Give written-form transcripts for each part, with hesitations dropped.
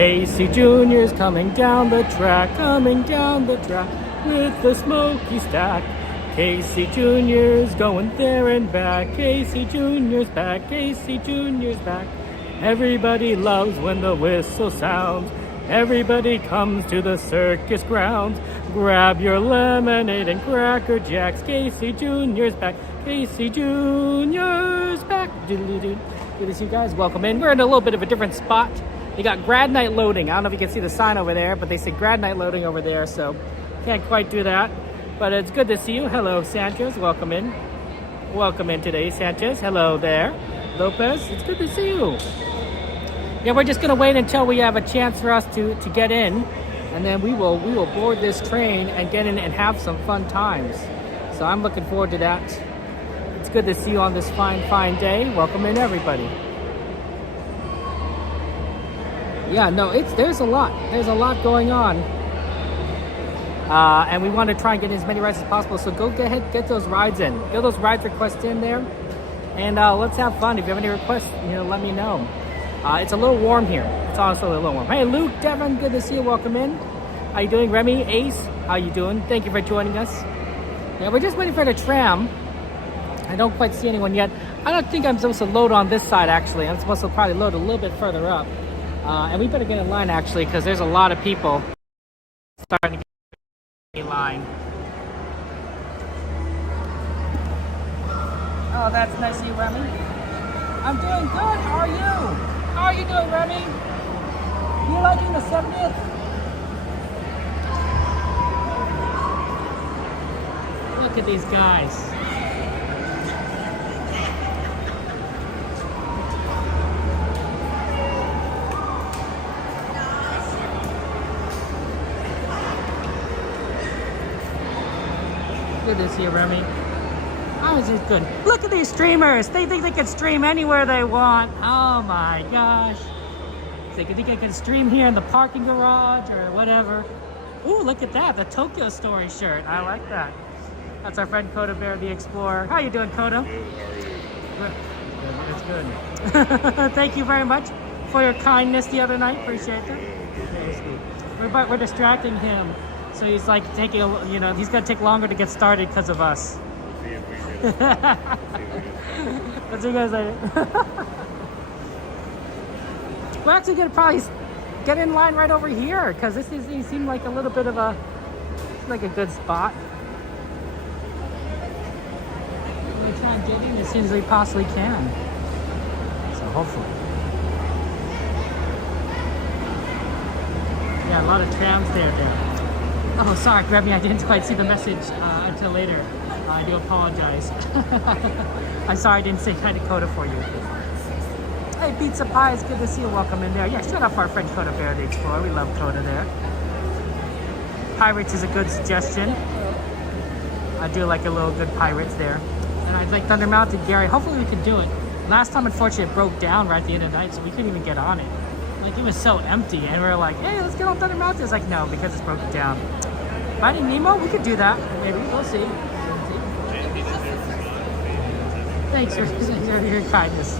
Casey Jr.'s coming down the track with the smoky stack. Casey Jr.'s going there and back. Casey Jr.'s back. Casey Jr.'s back. Everybody loves when the whistle sounds. Everybody comes to the circus grounds. Grab your lemonade and Cracker Jacks. Casey Jr.'s back. Casey Jr.'s back. Good to see you guys. Welcome in. We're in a little bit of a different spot. They got grad night loading. I don't know if you can see the sign over there, but they say grad night loading over there, so can't quite do that. But it's good to see you. Hello, Sanchez. Welcome in. Welcome in today, Sanchez. Hello there. Lopez, it's good to see you. Yeah, we're just gonna wait until we have a chance for us to get in, and then we will board this train and get in and have some fun times. So I'm looking forward to that. It's good to see you on this fine day. Welcome in, everybody. Yeah, no, there's a lot going on, and we want to try and get as many rides as possible. So go ahead, get those rides in, get those ride requests in there, and let's have fun. If you have any requests, let me know. It's a little warm here. It's honestly a little warm. Hey, Luke, Devin, good to see you. Welcome in. How you doing? Remy, Ace, how you doing? Thank you for joining us. Yeah, we're just waiting for the tram. I don't quite see anyone yet. I don't think I'm supposed to load on this side, actually. I'm supposed to probably load a little bit further up. And we better get in line, actually, because there's a lot of people starting to get in line. Oh, that's nice of you, Remy. I'm doing good. How are you? How are you doing, Remy? You liking the 70th? Look at these guys. Good to see you, Remy. How is this good? Look at these streamers. They think they can stream anywhere they want. Oh my gosh. They think they can stream here in the parking garage or whatever. Ooh, look at that. The Tokyo Story shirt. I like that. That's our friend Coda Bear the Explorer. How you doing, Coda? Good. It's good. Thank you very much for your kindness the other night. Appreciate that. Very sweet. We're distracting him. So he's like taking, he's going to take longer to get started because of us. That's you guys later. We're actually gonna probably get in line right over here because this seemed like a little bit of a good spot. We're gonna try and get in as soon as we possibly can. So hopefully. Yeah, a lot of trams there. Oh, sorry, Grebby, I didn't quite see the message until later. I do apologize. I'm sorry I didn't say hi to Coda for you. Hey, Pizza Pie, it's good to see you. Welcome in there. Yeah, shout out for our friend Coda Bear the Explorer. We love Coda there. Pirates is a good suggestion. I do like a little good Pirates there. And I'd like Thunder Mountain, Gary. Hopefully we can do it. Last time, unfortunately, it broke down right at the end of the night, so we couldn't even get on it. Like, it was so empty, and we were like, hey, let's get on Thunder Mountain. It's like, no, because it's broken down. Finding Nemo, we could do that. Maybe, we'll see. Thanks for your kindness.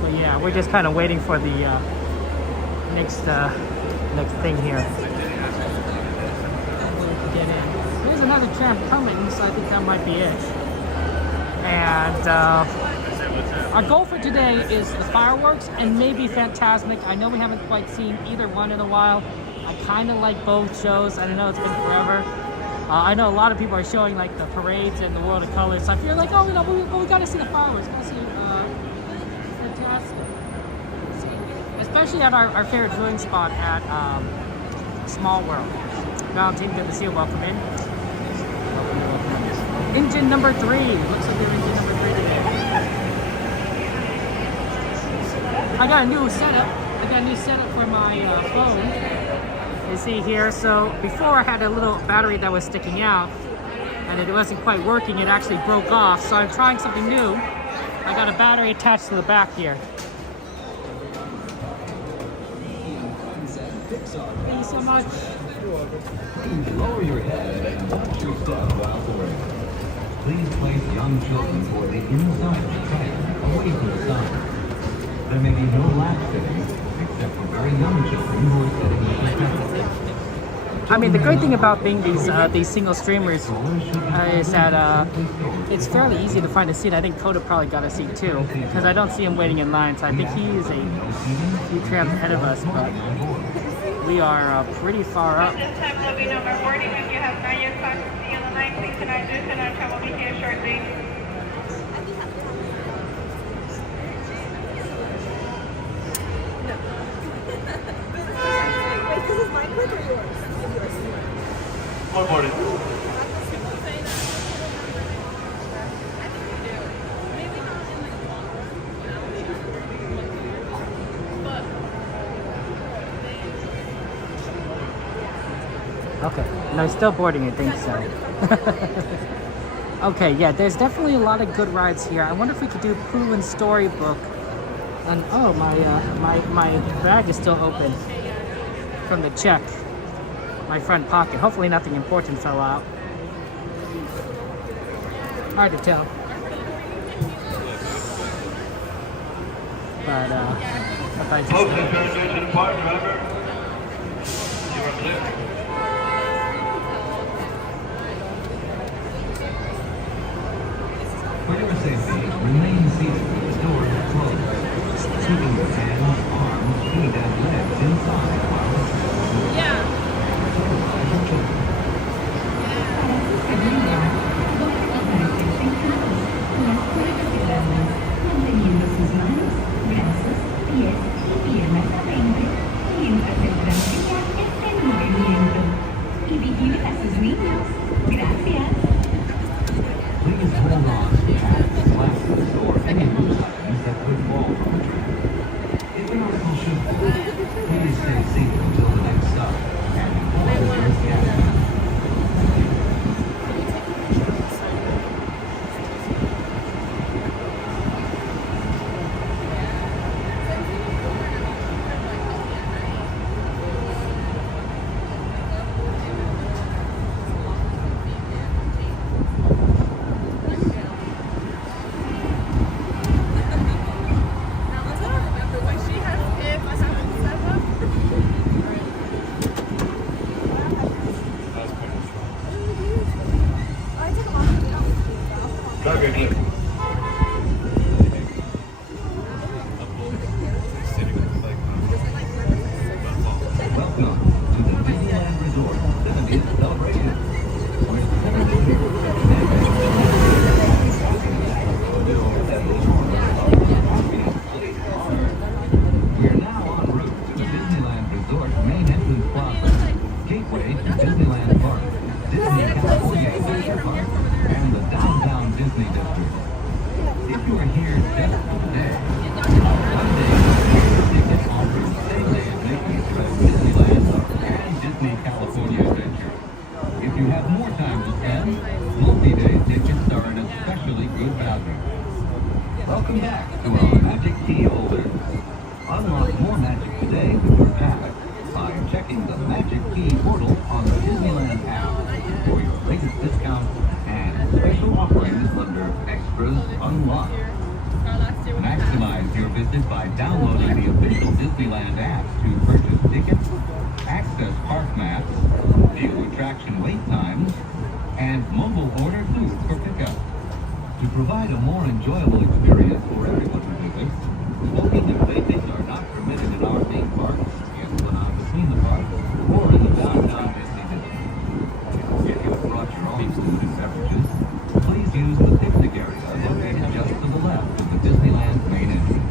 But yeah, we're just kind of waiting for the next thing here. Get in. There's another tram coming, so I think that might be it. And our goal for today is the fireworks and maybe Fantasmic. I know we haven't quite seen either one in a while. I kind of like both shows. I know it's been forever. I know a lot of people are showing like the parades and the World of Colors. So I feel like, we got to see the fireworks. Got to see Fantastic. Especially at our favorite viewing spot at Small World. Valentine, good to see you. Welcome in. Engine number 3. Looks like we're engine number 3 today. I got a new setup for my phone. You see here, so before I had a little battery that was sticking out and it wasn't quite working. It actually broke off, so I'm trying something new. I got a battery attached to the back here. Thank you so much. Lower your head and watch your step while boarding. Please place young children boarding inside the train, away from the sun. There may be no lap fittings except for very young children who are sitting in the center. I mean, the great thing about being these single streamers is that it's fairly easy to find a seat. I think Coda probably got a seat too, because I don't see him waiting in line. So I think he is a few trams ahead of us, but we are pretty far up. This time will be number 40. If you have not yet found a seat on the line, please cannot do so. Our time will be here shortly. Wait, this is my clip or yours? One more. Okay, no, still boarding, I think so. Okay, yeah, there's definitely a lot of good rides here. I wonder if we could do Pooh and Storybook. And oh, my bag is still open from the check. My front pocket. Hopefully nothing important fell out. Hard to tell. But if I just Attention, park driver. You are clear. For your safety, remain seated with the doors closed, keeping your hands, arms, feet, and legs inside while supervise your children. Manteniendo sus manos, brazos, pies y piernas a 20 mientras el transeúnte esté en movimiento. Y vigile a sus niños. Gracias. Please hold on to hats, glasses, or any loose items that could fall from the train. If an article should fall, please stay seated until the next stop and inform the first cabin. Driver clear. Welcome to the Disneyland Resort 70th celebration. We are now en route to the Disneyland Resort main entrance plaza, gateway to Disneyland Park, Disney California Adventure Park, and the downtown Disney District. If you are here just for the day, one day ticket offers same-day admissions to Disneyland and Disney California Adventure. If you have more time to spend, multi-day tickets are an especially good value. Welcome back to our Magic Key holders. Unlock more magic today with your pass by checking the Magic Key portal on the Disneyland app for your latest discounts and special offerings under Extras Unlocked. Maximize your visit by downloading the official Disneyland app to purchase tickets, access park maps, view attraction wait times, and mobile order food for pickup. To provide a more enjoyable experience for everyone who visits, smoking and vaping are not permitted in our theme parks, in between the parks, or in the downtown Disney District. If you have brought your own food and beverages, please use the picnic area located just to the left of the Disneyland main entrance.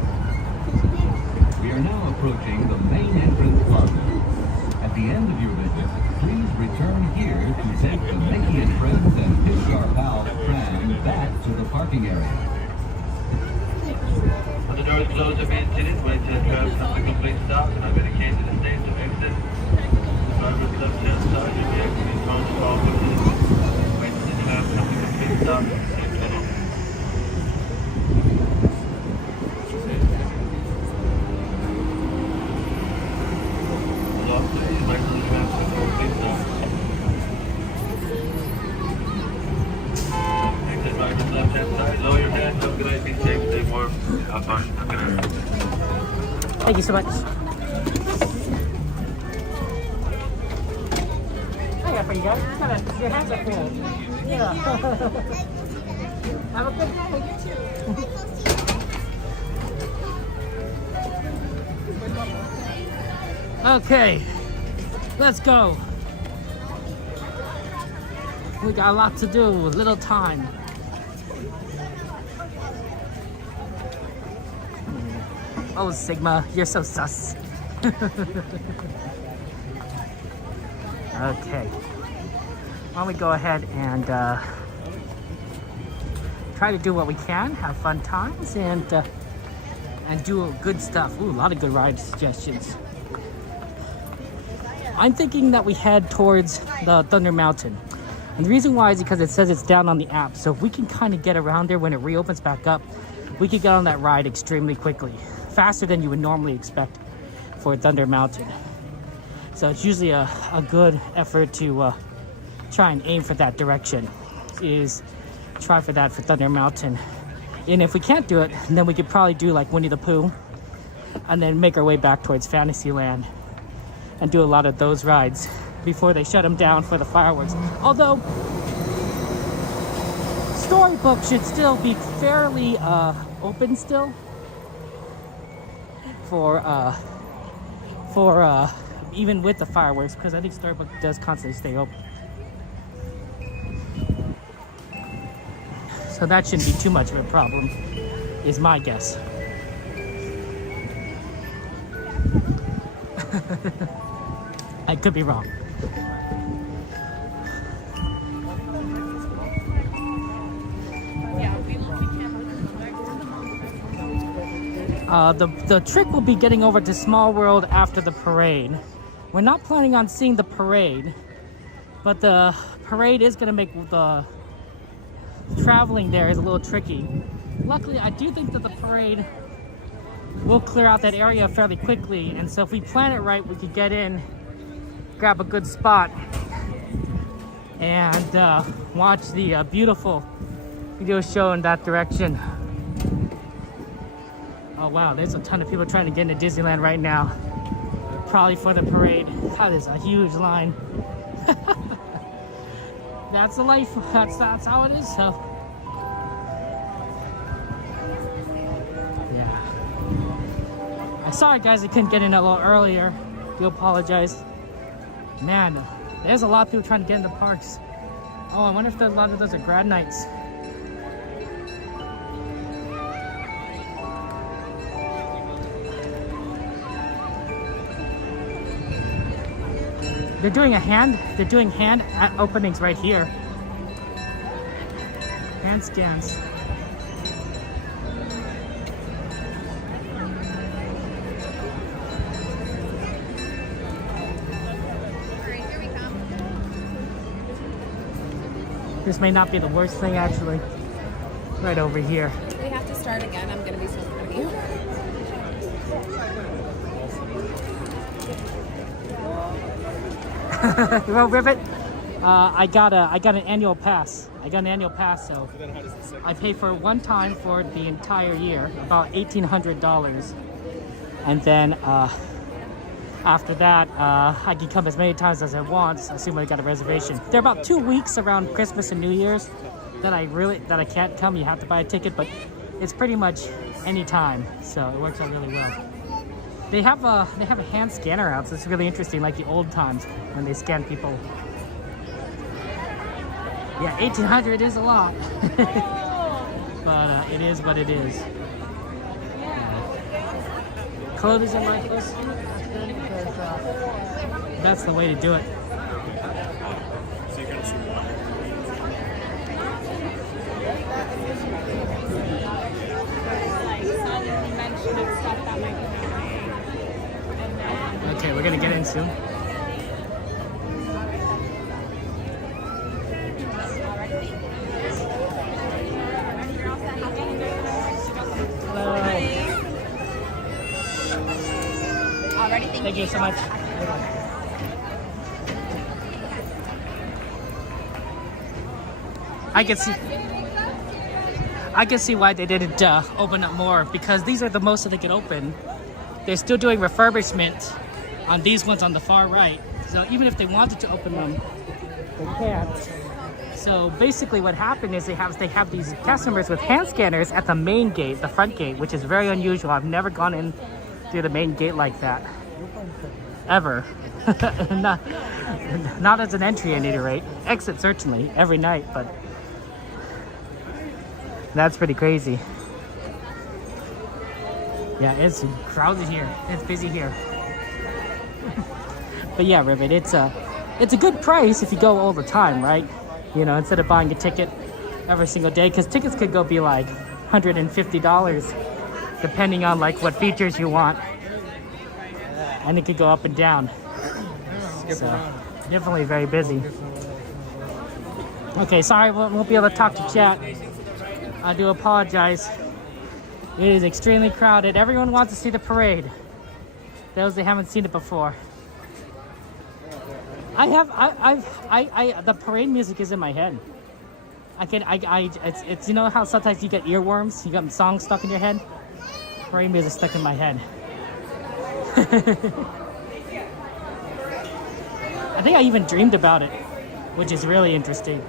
We are now approaching the main entrance plaza. At the end of your visit, please return here to take the Mickey and Friends and Pixar Pals tram back to the parking area. When the doors close, I'm being tinted. Wait till the tram comes to a complete stop, and I've indicated the stage to exit. The driver's left-hand side should be exiting towards the wall. Wait till the tram comes to a complete stop. Same tunnel. Hold on, please. Wait till the tram comes to a complete stop. Exit driver's left-hand side. Lower your head. Have a good night. Be safe. Stay warm. Have fun. Have a good night. Thank you so much. you go. Your hands are full. Yeah. Have a good day. You too. Okay, let's go. We got a lot to do, little time. Oh, Sigma, you're so sus. Okay. Why don't we go ahead and try to do what we can, have fun times, and do good stuff. Ooh, a lot of good ride suggestions. I'm thinking that we head towards the Thunder Mountain. And the reason why is because it says it's down on the app. So if we can kind of get around there when it reopens back up, we could get on that ride extremely quickly. Faster than you would normally expect for Thunder Mountain. So it's usually a good effort to try and aim for that direction. Is try for that for Thunder Mountain. And if we can't do it, then we could probably do like Winnie the Pooh. And then make our way back towards Fantasyland. And do a lot of those rides before they shut them down for the fireworks. Although Storybook should still be fairly open still for even with the fireworks, because I think Storybook does constantly stay open. So that shouldn't be too much of a problem, is my guess. I could be wrong. The trick will be getting over to Small World after the parade. We're not planning on seeing the parade, but the parade is going to make the traveling there is a little tricky. Luckily, I do think that the parade will clear out that area fairly quickly, and so if we plan it right, we could get in, grab a good spot, and watch the beautiful video show in that direction. Oh wow, there's a ton of people trying to get into Disneyland right now. Probably for the parade. That is a huge line. That's the life. That's how it is. So yeah. I'm sorry guys, I couldn't get in a little earlier. Do apologize. Man, there's a lot of people trying to get into parks. Oh, I wonder if a lot of those are grad nights. They're doing hand openings right here. Hand scans. This may not be the worst thing actually. Right over here. We have to start again. I'm gonna be so proud of you. You won't rip it? I got an annual pass. So I pay for one time for the entire year, about $1,800, and then after that, I can come as many times as I want, assuming I got a reservation. There are about 2 weeks around Christmas and New Year's that I can't come. You have to buy a ticket, but it's pretty much any time, so it works out really well. They have a hand scanner out, so it's really interesting, like the old times when they scan people. Yeah, 1,800 is a lot, but it is what it is. Clothes and like this, that's the way to do it. Okay, we're gonna get in soon. Hello. Already, Thank you so much. I can see why they didn't open up more, because these are the most that they could open. They're still doing refurbishment on these ones on the far right. So even if they wanted to open them, They can't. So basically what happened is they have these customers with hand scanners at the main gate, the front gate, which is very unusual. I've never gone in through the main gate like that. Ever. Not as an entry at any rate. Exit certainly, every night, but that's pretty crazy. Yeah, it's crowded here. It's busy here. But yeah, Ribbit, it's a good price if you go all the time, right? You know, instead of buying a ticket every single day, because tickets could be like $150 depending on like what features you want, and it could go up and down. So definitely very busy. Okay, sorry, won't be able to talk to chat. I do apologize. It is extremely crowded. Everyone wants to see the parade. Those that haven't seen it before. The parade music is in my head. It's you know how sometimes you get earworms? You got songs stuck in your head? Parade music stuck in my head. I think I even dreamed about it, which is really interesting.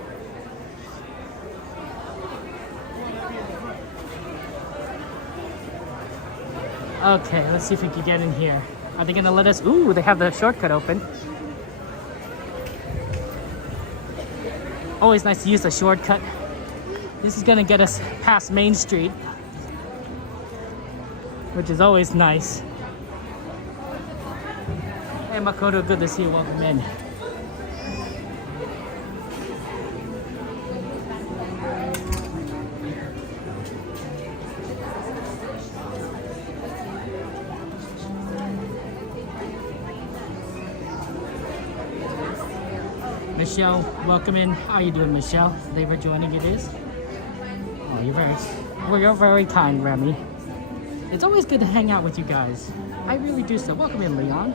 Okay, let's see if we can get in here. Are they gonna let us? Ooh, they have the shortcut open. Always nice to use the shortcut. This is gonna get us past Main Street, which is always nice. Hey Makoto, good to see you. Welcome in. Michelle, welcome in. How are you doing, Michelle? Thank you for joining. It is. Oh, you're very kind, Remy. It's always good to hang out with you guys. I really do so. Welcome in, Leon.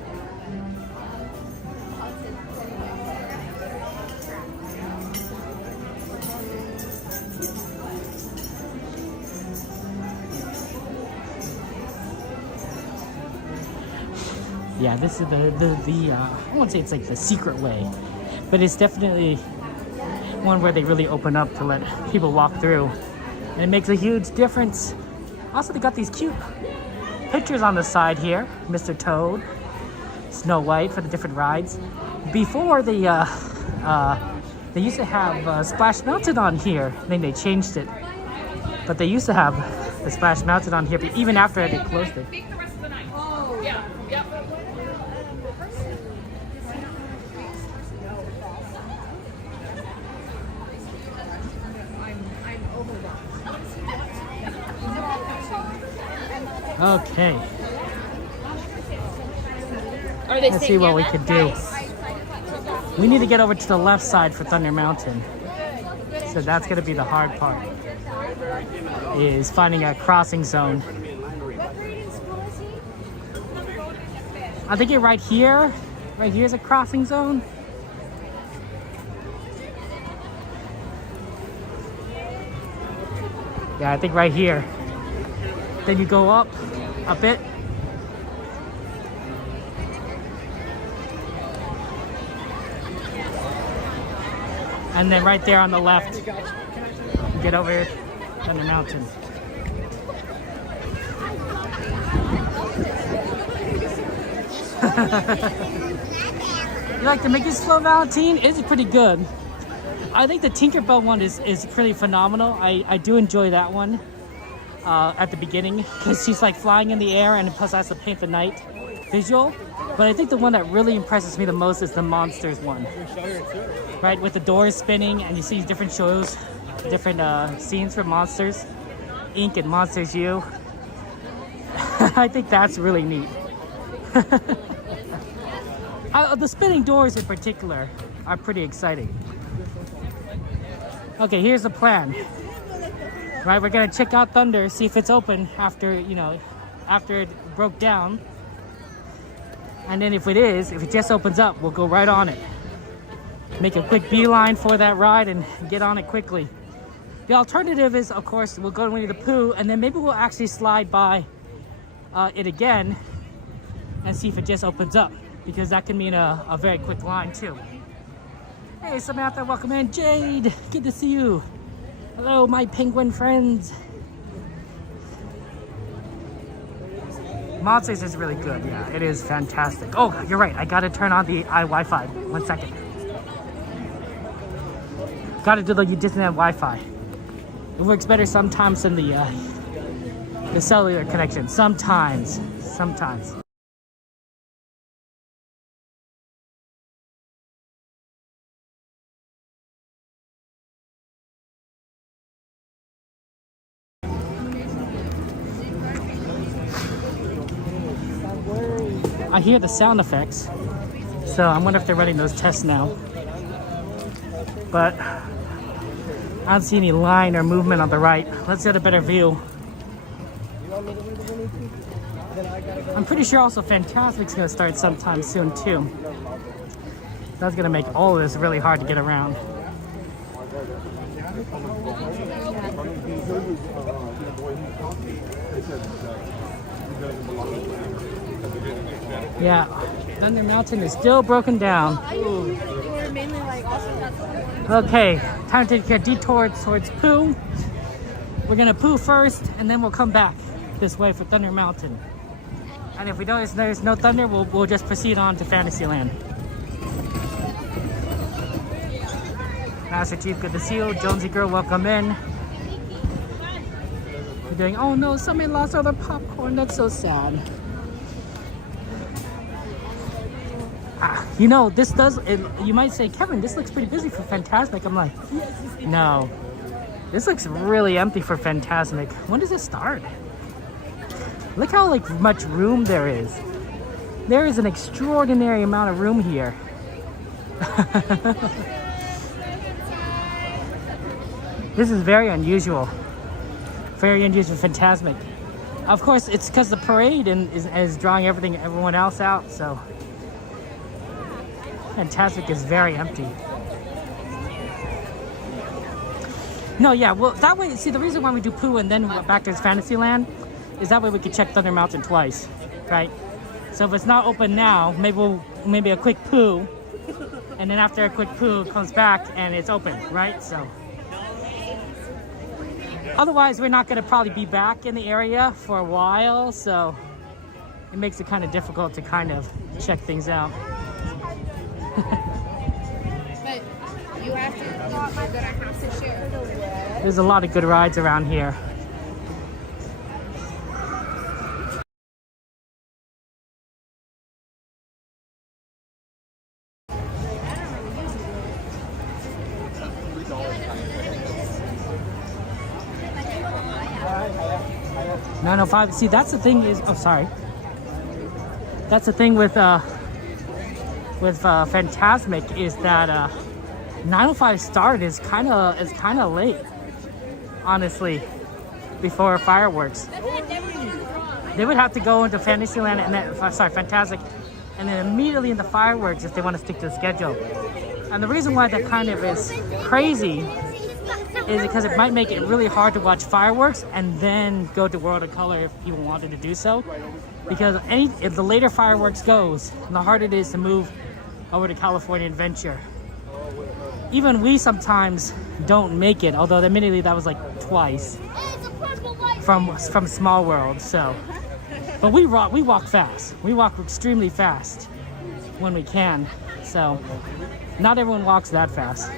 Yeah, this is the I won't say it's like the secret way, but it's definitely one where they really open up to let people walk through, and it makes a huge difference. Also, they got these cute pictures on the side here. Mr. Toad, Snow White for the different rides. Before they used to have Splash Mountain on here. I think they changed it, but they used to have the Splash Mountain on here, but even after they closed it. Okay. Let's see what we can do. We need to get over to the left side for Thunder Mountain. So that's going to be the hard part, is finding a crossing zone. I think you're right here. Right here's a crossing zone. Yeah, I think right here. Then you go up a bit. And then right there on the left, you get over on the mountain. You like the Mickey's Flow, Valentine? It's pretty good. I think the Tinkerbell one is pretty phenomenal. I do enjoy that one. At the beginning, because she's like flying in the air and plus has to paint the night visual. But I think the one that really impresses me the most is the Monsters one, right, with the doors spinning and you see different shows, different scenes from Monsters Inc. and Monsters U. I think that's really neat. The spinning doors in particular are pretty exciting. Okay, here's the plan. Right, we're gonna check out Thunder, see if it's open after it broke down. And then if it just opens up, we'll go right on it. Make a quick beeline for that ride and get on it quickly. The alternative is, of course, we'll go to Winnie the Pooh and then maybe we'll actually slide by it again and see if it just opens up, because that can mean a very quick line too. Hey Hey Samantha, welcome in. Jade, good to see you. Hello, my penguin friends. Monsters is really good, yeah, it is fantastic. Oh, you're right, I gotta turn on the Wi-Fi. 1 second. Gotta do the Disneyland Wi-Fi. It works better sometimes than the cellular connection. Sometimes. I hear the sound effects, so I wonder if they're running those tests now. But I don't see any line or movement on the right. Let's get a better view. I'm pretty sure also Fantasmic's gonna start sometime soon too. That's gonna make all of this really hard to get around. Yeah, Thunder Mountain is still broken down. Okay, time to take a detour towards Pooh. We're gonna Pooh first, and then we'll come back this way for Thunder Mountain. And if we notice there's no thunder, we'll just proceed on to Fantasyland. Master Chief, good to see you. Jonesy girl, welcome in. We're doing, oh no, somebody lost all their popcorn. That's so sad. You know, this does, you might say, Kevin, this looks pretty busy for Fantasmic. I'm like, no. This looks really empty for Fantasmic. When does it start? Look how much room there is. There is an extraordinary amount of room here. This is very unusual. Very unusual for Fantasmic. Of course, it's because the parade is drawing everyone else out, so. Fantasmic is very empty. No, yeah, well, that way, see, the reason why we do Pooh and then back to Fantasyland is that way we can check Thunder Mountain twice, right? So if it's not open now, maybe a quick Pooh, and then after a quick Pooh comes back and it's open, right? So otherwise, we're not going to probably be back in the area for a while, so it makes it kind of difficult to kind of check things out. But you have to go to House and Share. There's a lot of good rides around here. $905. See, that's the thing is, oh, sorry. That's the thing with Fantasmic is that 905 start is kind of late, honestly, before fireworks. They would have to go into Fantasyland and then, Fantasmic, and then immediately into fireworks if they want to stick to the schedule. And the reason why that kind of is crazy is because it might make it really hard to watch fireworks and then go to World of Color if people wanted to do so. Because if the later fireworks goes, the harder it is to move over to California Adventure. Even we sometimes don't make it, although admittedly that was like twice from Small World. So, but we walk fast. We walk extremely fast when we can. So, not everyone walks that fast.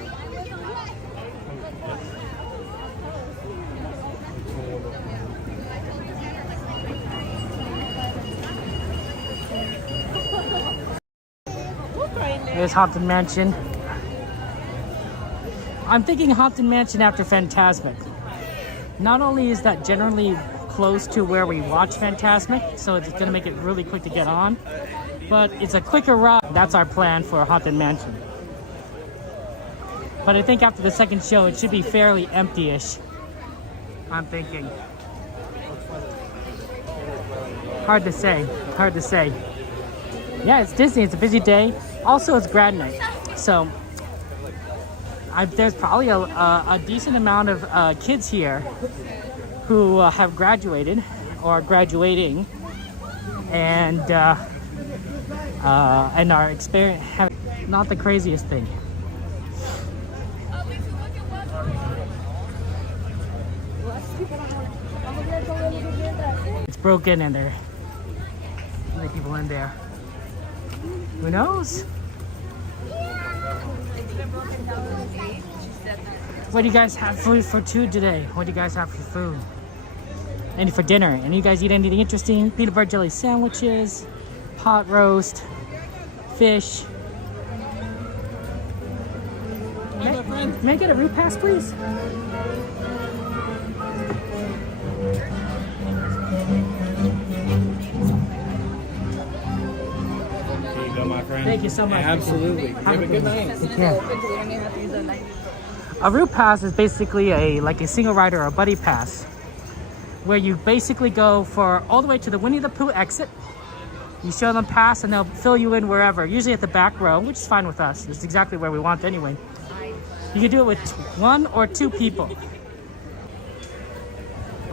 There's Haunted Mansion. I'm thinking Haunted Mansion after Fantasmic. Not only is that generally close to where we watch Fantasmic, so it's going to make it really quick to get on, but it's a quicker ride. That's our plan for Haunted Mansion. But I think after the second show, it should be fairly empty-ish. I'm thinking. Hard to say. Hard to say. Yeah, it's Disney. It's a busy day. Also, it's grad night, so there's probably a decent amount of kids here who have graduated or are graduating, and are experiencing not the craziest thing. It's broken and there are other people in there. Who knows? What do you guys have food for today? What do you guys have for food? And for dinner? And you guys eat anything interesting? Peanut butter jelly sandwiches, pot roast, fish. May I get a route pass, please? There you go, my friend. Thank you so much. Absolutely. Have a good night. Take care. A route pass is basically a single rider or a buddy pass, where you basically go for all the way to the Winnie the Pooh exit. You show them pass and they'll fill you in wherever, usually at the back row, which is fine with us. It's exactly where we want anyway. You can do it with 1 or 2 people.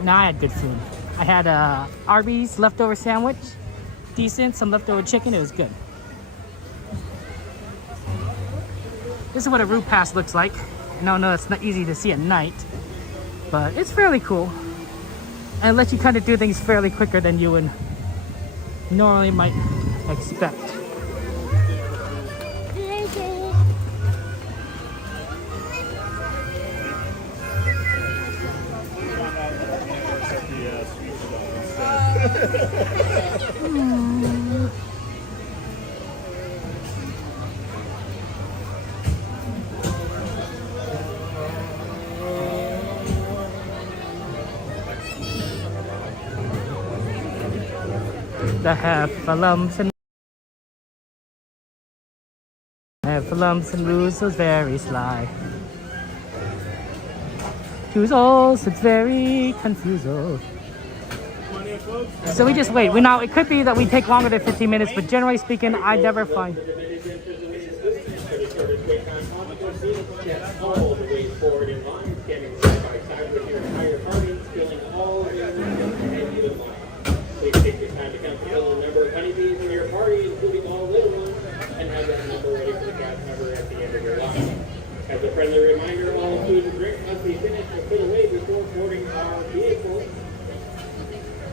Now I had good food. I had a Arby's leftover sandwich, decent, some leftover chicken, it was good. This is what a route pass looks like. No, it's not easy to see at night, but it's fairly cool. And lets you kind of do things fairly quicker than you would normally might expect. The heffalumps and Ruse was very sly. Choozles, it's very confused. So we just wait. It could be that we take longer than 15 minutes, but generally speaking, I never find. As a friendly reminder, all food and drink must be finished or put away before boarding our vehicle.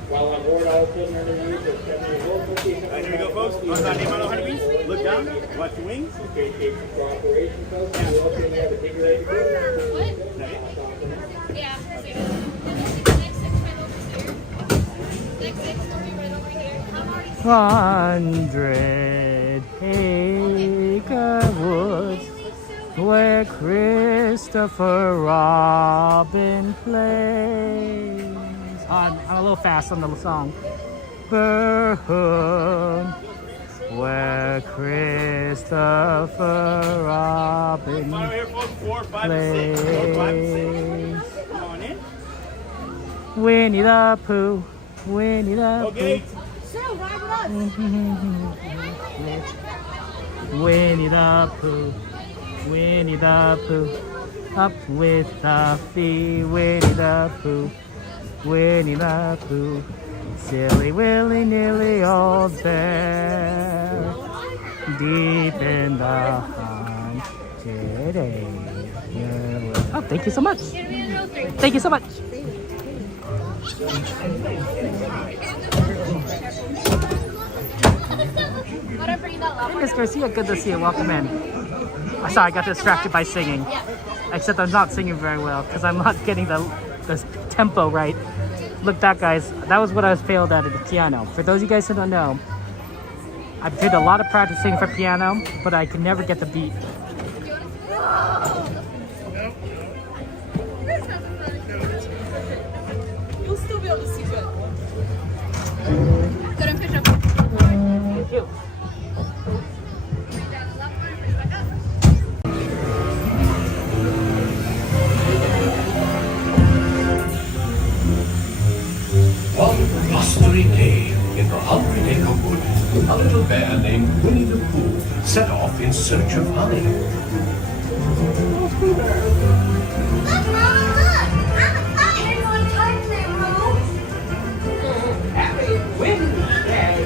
While on board, all children are removed of 7 years old. Here we go, folks. On that Nemo honeybees. Look down. Watch your wings. Appreciate your cooperation, folks. We also have a ticket ready to go. Yeah. Next 6 will be right over here. 100 acre woods where Christopher Robin plays. I'm a little fast on the song. Burn, where Christopher Robin Here, folks. 4, 5, and 6. 4, 5, and 6. Come on in. Winnie the Pooh, Winnie the Okay. Pooh. So, ride with us. Winnie the Pooh, Winnie the Pooh, up with the fee. Winnie the Pooh, Winnie the Pooh, silly willy nilly old bear, deep in the haunted area. Oh, thank you so much. Thank you so much. Hey, Miss Garcia, good to see you. Welcome in. I'm sorry, I got distracted by singing. Except I'm not singing very well because I'm not getting the tempo right. Look, that guys, that was what I was failed at the piano. For those of you guys who don't know, I did a lot of practicing for piano, but I could never get the beat. You'll still be able to see good. Thank you. One blustery day in the 100-acre wood, a little bear named Winnie the Pooh set off in search of honey. Look, Mama, look! I'm a kite! Anyone touch that rope? Happy Wednesday.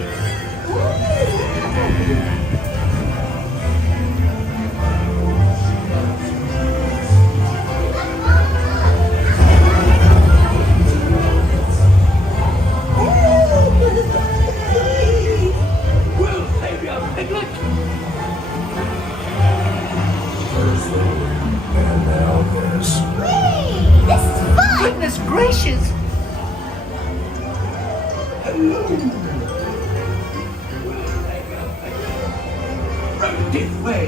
And now this. This is fun! Goodness gracious! Give way.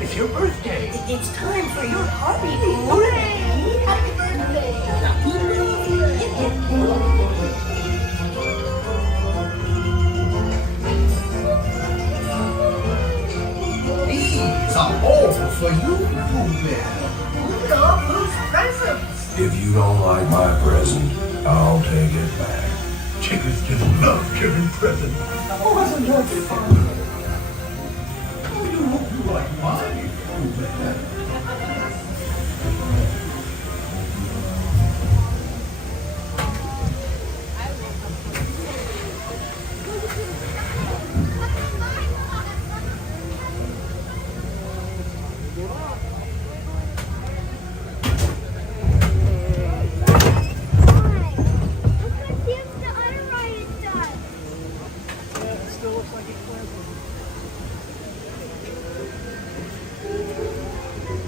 It's your birthday. It's time for your party. Hooray! Happy birthday! These are all for you, Pooh Bear. Look at all those presents. If you don't like my present, I'll take it back. Chickens just love giving presents. Wasn't that fun? Oh, you hope you like mine, Pooh Bear.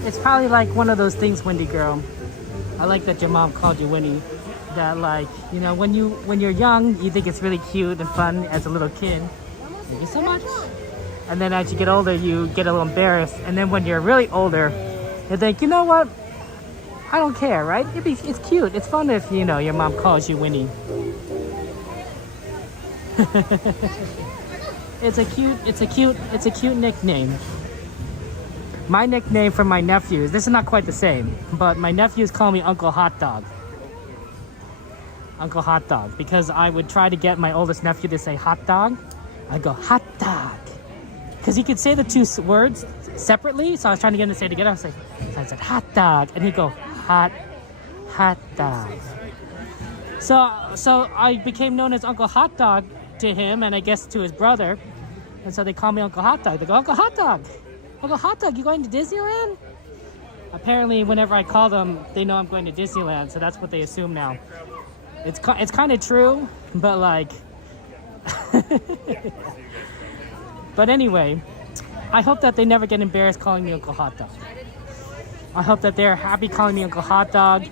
It's probably like one of those things, Wendy girl. I like that your mom called you Winnie. That, like, you know, when you're young, you think it's really cute and fun as a little kid. Thank you so much. And then as you get older, you get a little embarrassed. And then when you're really older, you think, you know what? I don't care, right? It's cute. It's fun if, you know, your mom calls you Winnie. It's a cute nickname. My nickname for my nephews, this is not quite the same, but my nephews call me Uncle Hot Dog. Uncle Hot Dog, because I would try to get my oldest nephew to say hot dog. I'd go, hot dog. Because he could say the two words separately, so I was trying to get him to say it together. So I said, hot dog, and he'd go, hot dog. So I became known as Uncle Hot Dog to him, and I guess to his brother. And so they call me Uncle Hot Dog. They go, Uncle Hot Dog. Uncle Hot Dog, you going to Disneyland? Apparently, whenever I call them, they know I'm going to Disneyland, so that's what they assume now. It's kind of true, but like... But anyway, I hope that they never get embarrassed calling me Uncle Hot Dog. I hope that they're happy calling me Uncle Hot Dog,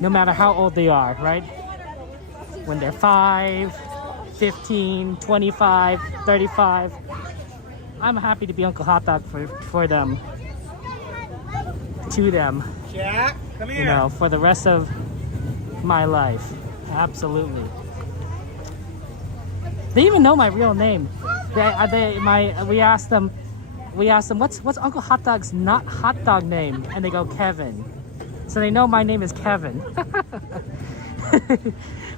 no matter how old they are, right? When they're 5, 15, 25, 35... I'm happy to be Uncle Hot Dog for them, to them. Jack, come here. You know, for the rest of my life. Absolutely. They even know my real name. We asked them, what's Uncle Hot Dog's not hot dog name? And they go, Kevin. So they know my name is Kevin.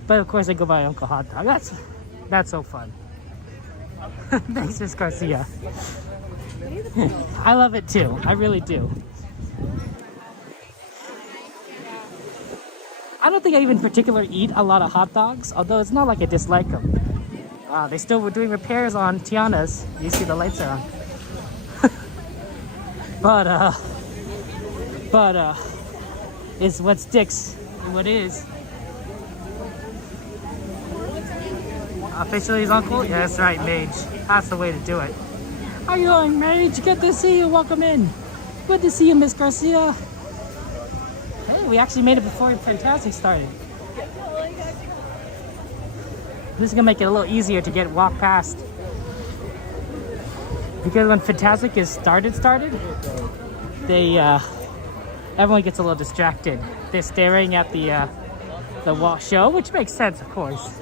But of course I go by Uncle Hot Dog. That's so fun. Thanks, Miss Garcia. I love it too. I really do. I don't think I even particularly eat a lot of hot dogs, although it's not like I dislike them. They still were doing repairs on Tiana's. You see the lights are on. But is what sticks and what is. Officially his uncle? Yeah, that's right, Mage. That's the way to do it. How you doing, Mage? Good to see you. Welcome in. Good to see you, Miss Garcia. Hey, we actually made it before Fantasmic started. This is gonna make it a little easier to walk past. Because when Fantasmic is started, they everyone gets a little distracted. They're staring at the show, which makes sense, of course.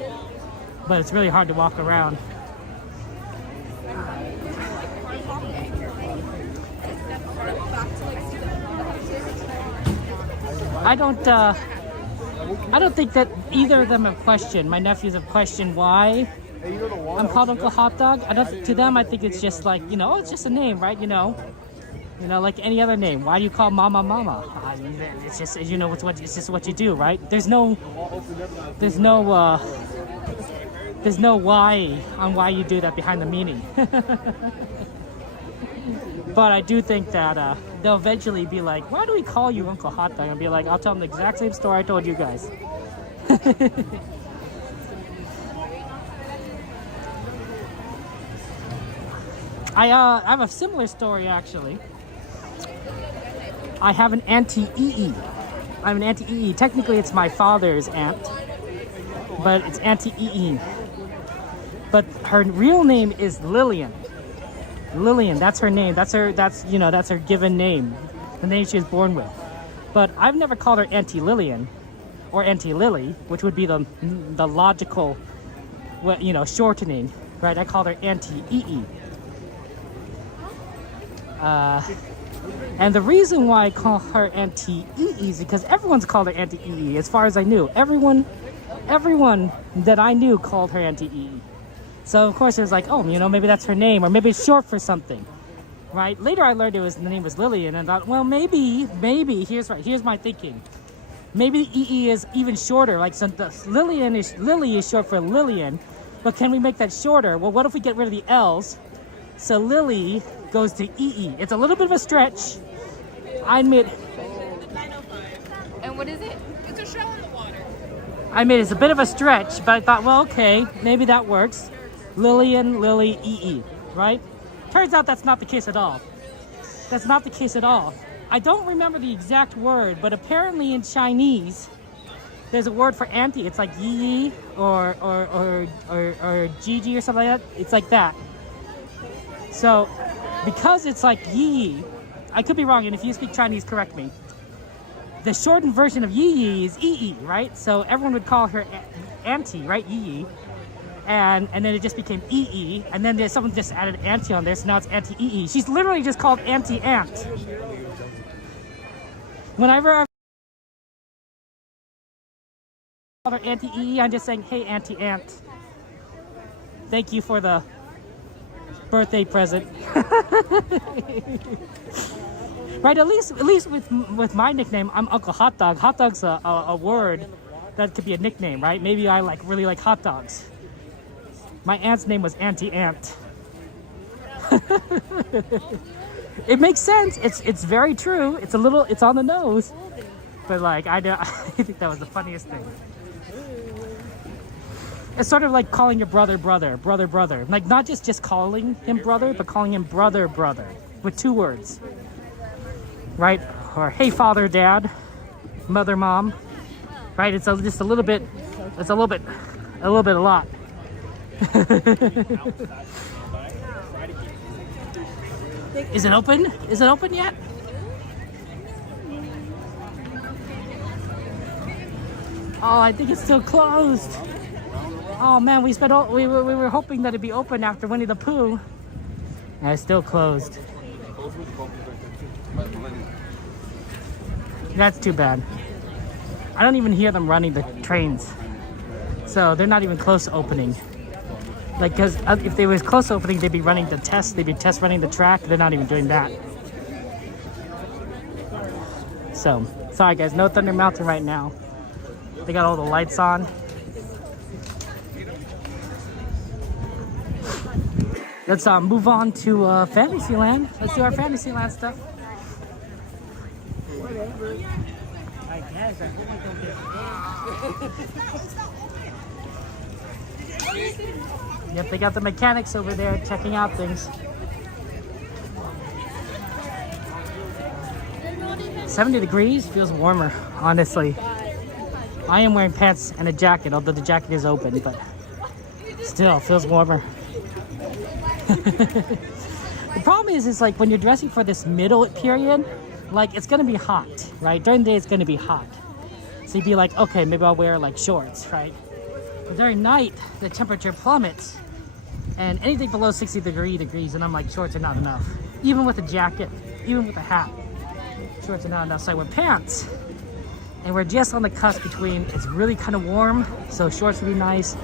But it's really hard to walk around. I don't think that either of them have questioned. My nephews have questioned why I'm called Uncle Hot Dog. To them, I think it's just like, oh, it's just a name, right? Like any other name. Why do you call Mama Mama? It's just, it's just what you do, right? There's no why on why you do that behind the meaning. But I do think that they'll eventually be like, why do we call you Uncle Hot Dog? And be like, I'll tell them the exact same story I told you guys. I have a similar story, actually. I have an Auntie EE. I have an Auntie EE. Technically, it's my father's aunt, but it's Auntie EE. But her real name is Lillian. Lillian, that's her name. That's her given name, the name she was born with. But I've never called her Auntie Lillian or Auntie Lily, which would be the logical, shortening, right? I called her Auntie EE. And the reason why I call her Auntie EE is because everyone's called her Auntie EE, as far as I knew. Everyone that I knew called her Auntie EE. So of course it was like, oh, maybe that's her name, or maybe it's short for something, right? Later I learned the name was Lillian, and I thought, well, maybe, here's my thinking. Maybe EE is even shorter, like Lily is short for Lillian, but can we make that shorter? Well, what if we get rid of the L's? So Lily goes to EE. It's a little bit of a stretch, I admit. And what is it? It's a shell in the water. I admit it's a bit of a stretch, but I thought, well, okay, maybe that works. Lillian, Lily, EE, right? Turns out that's not the case at all. That's not the case at all. I don't remember the exact word, but apparently in Chinese, there's a word for auntie. It's like yi or Gigi or something like that. It's like that. So, because it's like yi, I could be wrong, and if you speak Chinese, correct me. The shortened version of yi is ee, right? So everyone would call her auntie, right? Yi. And then it just became EE, and then someone just added auntie on there, so now it's Auntie EE. She's literally just called Auntie Aunt. Whenever I call her Auntie EE, I'm just saying, hey, Auntie Aunt. Thank you for the birthday present. Right, at least with my nickname, I'm Uncle Hot Dog. Hot Dog's a word that could be a nickname, right? Maybe I really like hot dogs. My aunt's name was Auntie Aunt. It makes sense. It's very true. It's on the nose. But I think that was the funniest thing. It's sort of like calling your brother. Like not just calling him brother, but calling him brother with two words. Right? Or hey father, dad, mother, mom. Right? It's just a little bit. It's a lot. Is it open? Is it open yet? Oh, I think it's still closed. Oh man, we were hoping that it'd be open after Winnie the Pooh. And it's still closed. That's too bad. I don't even hear them running the trains. So they're not even close to opening. Because if they was close to opening, they'd be running the test. They'd be test running the track. They're not even doing that. So, sorry guys, no Thunder Mountain right now. They got all the lights on. Let's move on to Fantasyland. Let's do our Fantasyland stuff. I guess. Yep, they got the mechanics over there checking out things. 70 degrees feels warmer, honestly. I am wearing pants and a jacket, although the jacket is open, but still feels warmer. The problem is like when you're dressing for this middle period, like it's gonna be hot, right? During the day it's gonna be hot. So you'd be like, okay, maybe I'll wear like shorts, right? But during night, the temperature plummets and anything below 60 degrees, and I'm like, shorts are not enough. Even with a jacket, even with a hat, shorts are not enough. So I wear pants. And we're just on the cusp between it's really kind of warm, so shorts would be nice.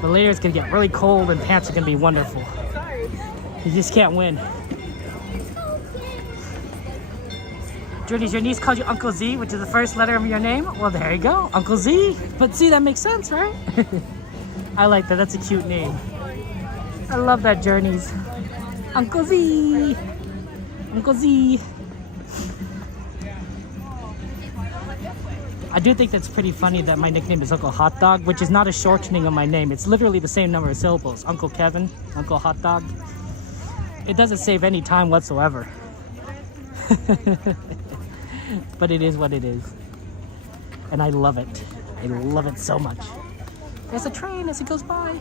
But later it's gonna get really cold and pants are gonna be wonderful. You just can't win. Jordy, your niece called you Uncle Z, which is the first letter of your name? Well, there you go, Uncle Z. But see, that makes sense, right? I like that, that's a cute name. I love that, Journeys. Uncle Z. Uncle Z. I do think that's pretty funny that my nickname is Uncle Hot Dog, which is not a shortening of my name. It's literally the same number of syllables. Uncle Kevin, Uncle Hot Dog. It doesn't save any time whatsoever. But it is what it is. And I love it. I love it so much. There's a train as it goes by.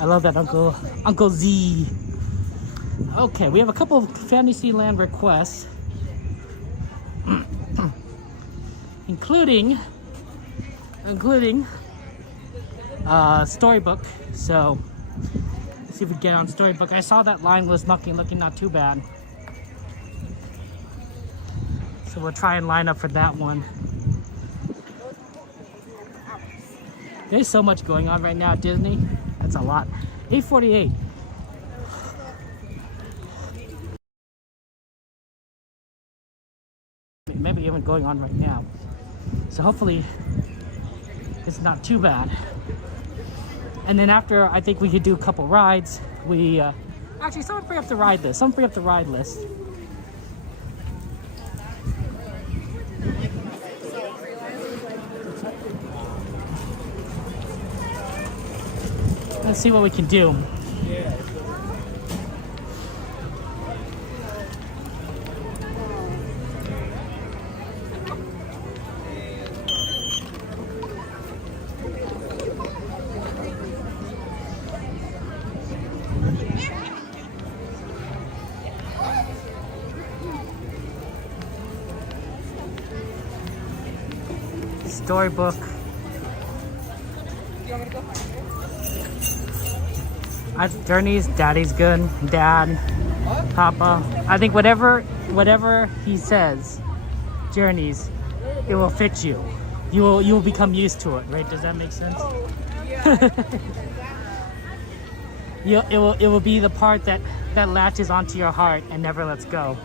I love that, Uncle Z. Okay, we have a couple of Fantasyland requests, including Storybook. So let's see if we can get on Storybook. I saw that line was looking not too bad, so we'll try and line up for that one. There's so much going on right now at Disney. That's a lot. 8:48. Maybe even going on right now. So hopefully it's not too bad. And then after, I think we could do a couple rides. Actually, someone bring up the ride list. Someone bring up the ride list. Let's see what we can do. Storybook. Journeys, Daddy's good. Dad, Papa. I think whatever he says, Journeys, it will fit you. You will become used to it, right? Does that make sense? It will be the part that latches onto your heart and never lets go.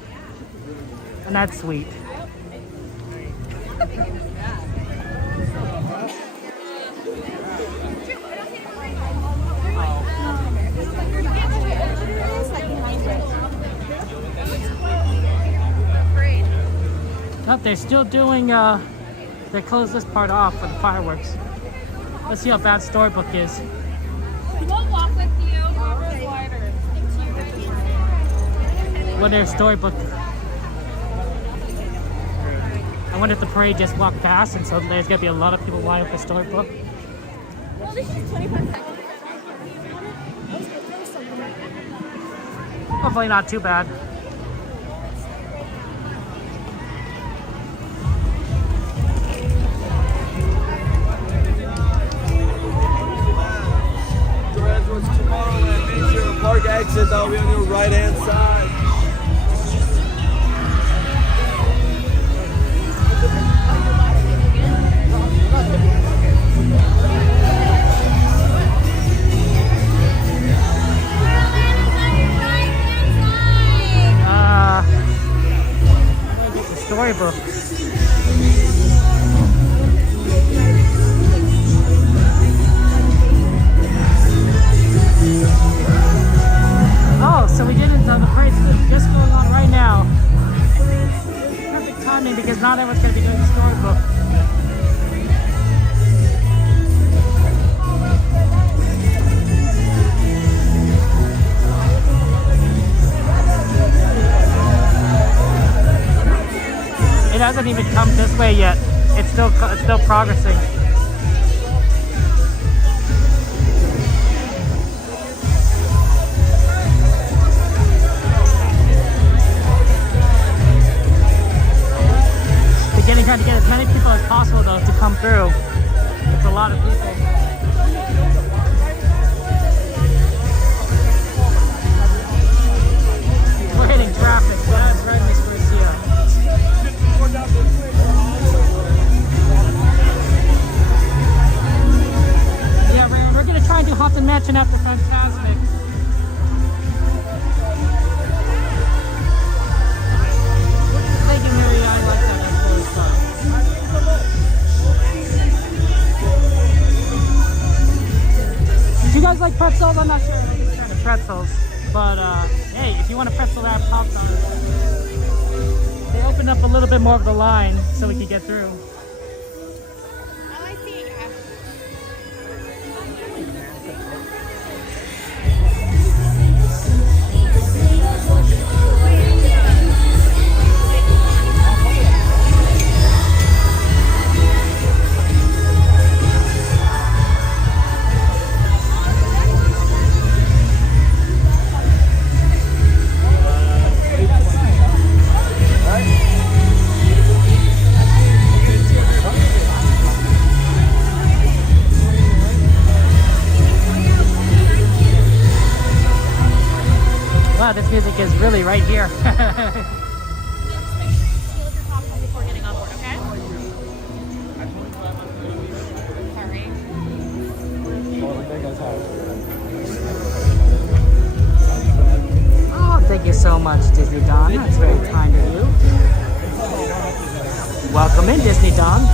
And that's sweet. Oh, they're still doing, they closed this part off for the fireworks. Let's see how bad Storybook is. We'll walk with you. What is Storybook? I wonder if the parade just walked past, and so there's gonna be a lot of people lining up for Storybook. Well, this is 25 seconds. Hopefully not too bad. Park exit, that'll be on your right hand side. The Storybook. interesting because not everyone's going to be doing the storybook. It hasn't even come this way yet. It's still progressing. Trying to get as many people as possible though to come through. It's a lot of people. We're hitting traffic. That's right, Miss Garcia. Yeah, man, we're gonna try and do Haunted Mansion after Fantasmic. Thank you, Mary. I like that. Do you guys like pretzels? I'm not sure I'm a big fan of pretzels, but hey, if you want a pretzel wrap popcorn, they opened up a little bit more of the line so we could get through. Wow, this music is really right here. Oh, thank you so much, Disney Don. That's very kind of you. Welcome in, Disney Don.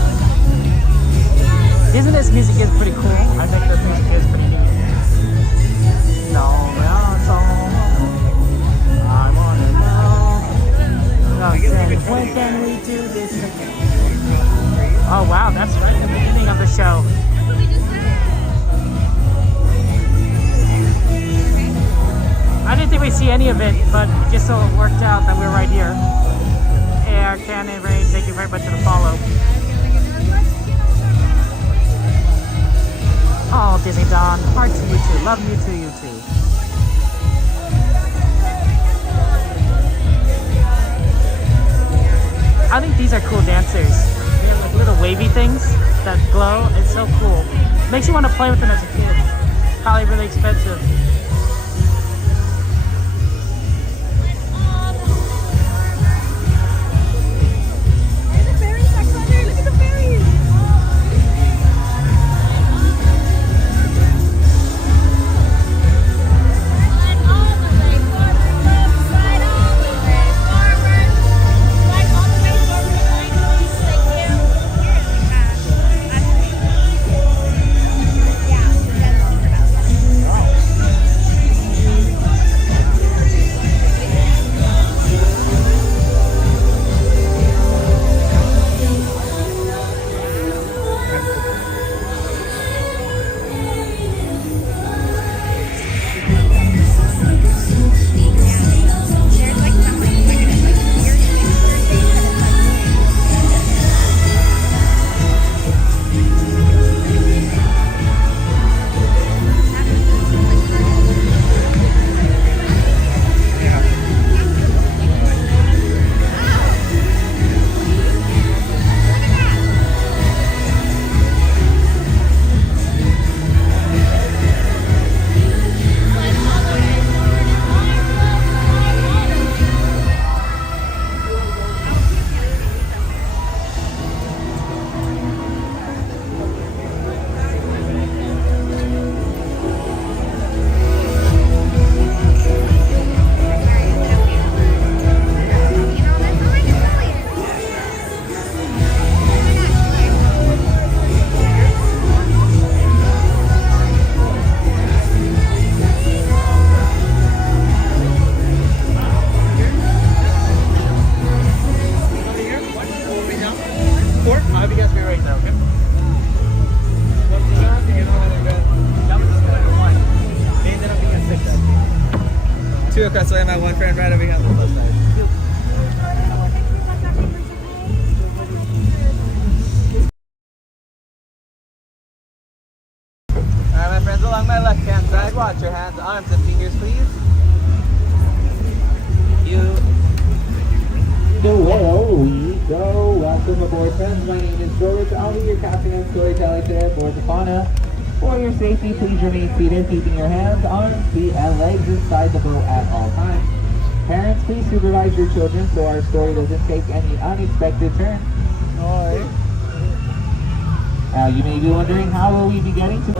Isn't this music is pretty cool? I think this music is pretty neat. No, I wanna know. When can we do this again? Oh wow, that's right at the beginning of the show. I didn't think we'd see any of it, but it just so worked out that we were right here. Air Cannon Rain, thank you very much for the follow. Oh, Disney Don, heart to you too. Love you too, you too. I think these are cool dancers. They have like little wavy things that glow. It's so cool. Makes you want to play with them as a kid. Probably really expensive. Two across the way, my one friend right over here on the left side. Alright, my friends, along my left hand side, watch your hands, arms, and fingers, please. You. So we go. Welcome aboard, friends. My name is George. I'll be your captain and storyteller today aboard the Fauna. For your safety, please remain seated, keeping your hands, arms, feet, and legs inside the boat at all times. Parents, please supervise your children so our story doesn't take any unexpected turns. Now, you may be wondering, how will we be getting to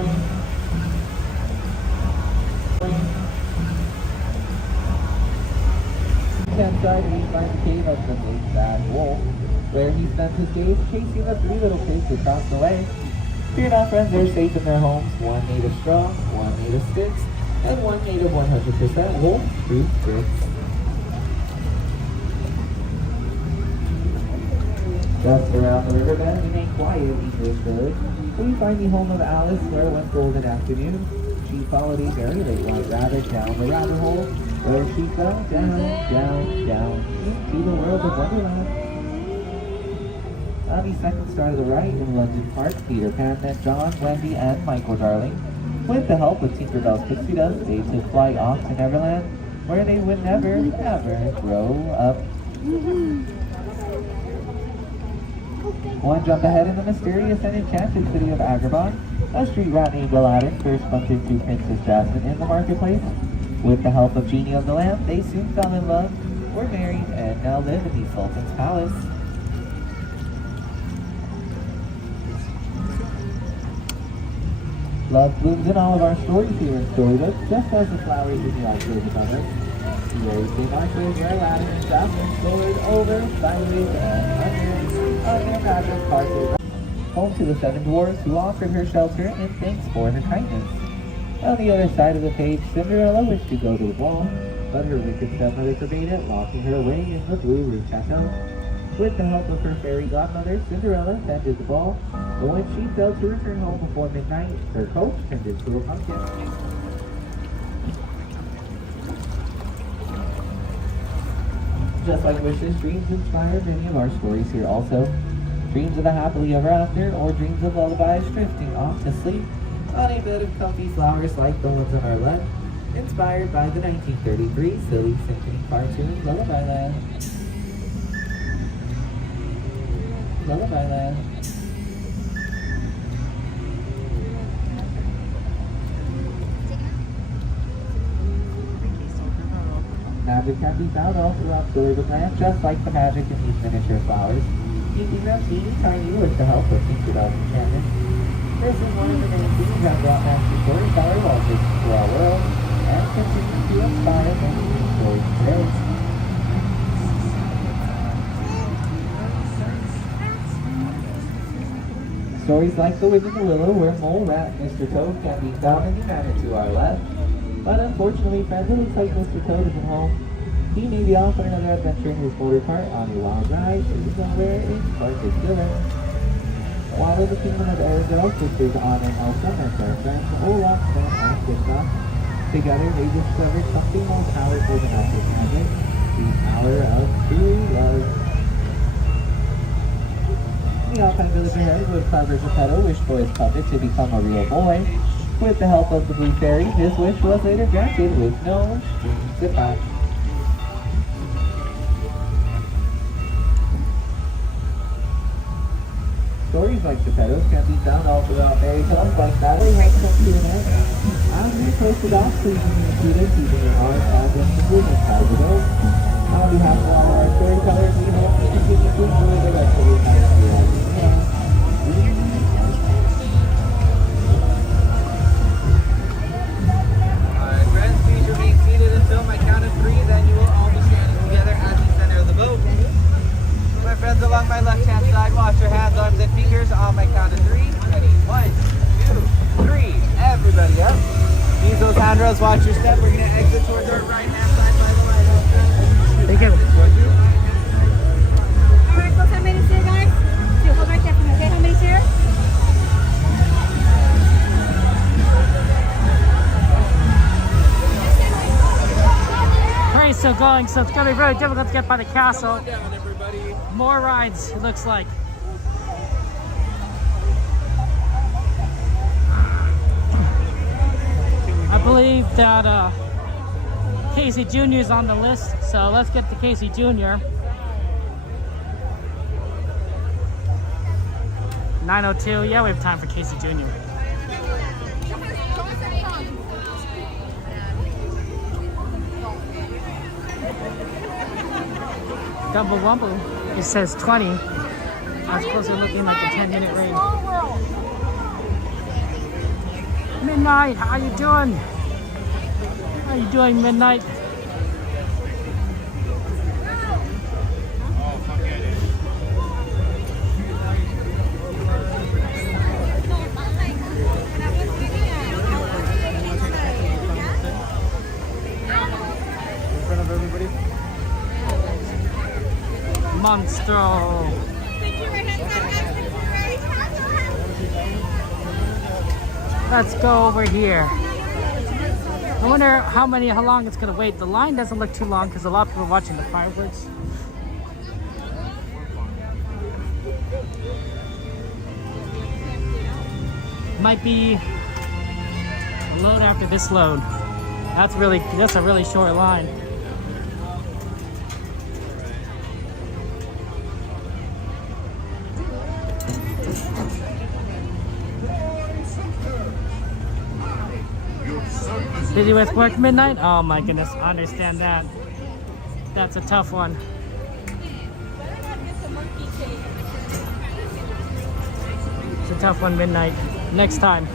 inside, we find the cave of the big bad wolf, where he spent his days chasing the three little pigs across the way. Fear not, friends, they're safe in their homes, one made of straw, one made of sticks, and one made of 100% wolf-proof bricks. Just around the riverbed in a quiet English village, we find the home of Alice, where one golden afternoon, she followed a very late white rabbit down the rabbit hole, where she fell down, down, down, into the world of Wonderland. On the second star to the right, in London Park, Peter Pan met John, Wendy, and Michael Darling. With the help of Tinkerbell's pixie dust, they took flight off to Neverland, where they would never, ever grow up. One jump ahead in the mysterious and enchanted city of Agrabah, a street rat named Aladdin first bumped into Princess Jasmine in the marketplace. With the help of Genie of the Lamp, they soon fell in love, were married, and now live in the Sultan's palace. Love blooms in all of our stories here in Storybook, just as the flowers in the outdoors above us. Here is the market where Aladdin and Jasmine soared over, sideways, and under their magic castle. Home to the 7 dwarves who offered her shelter in thanks for her kindness. On the other side of the page, Cinderella wished to go to the ball, but her wicked stepmother forbade it, locking her away in the blue room chateau. With the help of her fairy godmother, Cinderella attended the ball, but when she failed to return home before midnight, her coach turned into a pumpkin. Just like wishes, dreams inspire many of our stories here also. Dreams of a happily ever after, or dreams of lullabies drifting off to sleep on a bed of comfy flowers like the ones on our left, inspired by the 1933 silly symphony cartoon Lullaby Land. Lullaby Land. Magic can be found all throughout Storybook Land, just like the magic in these miniature flowers, keeping them teeny tiny with the help of Tinkerbell's enchantment. This is one of the many themes that brought Master Storyteller Walters to our world and continue to inspire many new stories today. Stories like The Witch in the Willow, where Mole Rat and Mr. Toad can be found in the manor to our left. But unfortunately, friends, it looks like Mr. Toad isn't home. He may be off on another adventure in his motor cart on a wild ride to somewhere in particular. While in the kingdom of Arendelle, sisters Anna and Elsa met their friends Olaf, Sven, and Kristoff. Together, they discovered something more powerful than magic, the power of true love. The Alpine village ahead would clever Geppetto wished for his puppet to become a real boy. With the help of the Blue Fairy, this wish was later granted with no strings attached. Stories like Geppetto's can be found all throughout fairy tales like that. We might come to an end. I'm here posted off, please be included, keeping your arms as improvement as it is. On behalf of all our storytellers, we hope you continue to enjoy the rest of your time here at Disneyland. Alright, friends, please remain seated until my count of 3, then you will all be standing together at the center of the boat. My friends along my left-hand side, wash your hands, arms, and fingers on my count of 3. Ready? 1, 2, 3. Everybody up. Use those handrails, watch your step. We're going to exit towards our right-hand side by the lighthouse. Thank you. Alright, folks, how many here, guys? You hold right there for me, okay? How many here? still going, so it's gonna be very difficult to get by the castle. Come on down, everybody. More rides, it looks like. I believe that Casey Jr. is on the list, so let's get to Casey Jr. 9:02, yeah, we have time for Casey Jr. Double Wumble, it says 20. I suppose we're looking like a 10-minute range. Midnight, how you doing? How you doing, Midnight? Monstro. Let's go over here. I wonder how long it's gonna wait. The line doesn't look too long because a lot of people are watching the fireworks. Might be a load after this load. That's a really short line. Busy with work midnight? Oh my goodness, I understand that. That's a tough one. It's a tough one, midnight. Next time.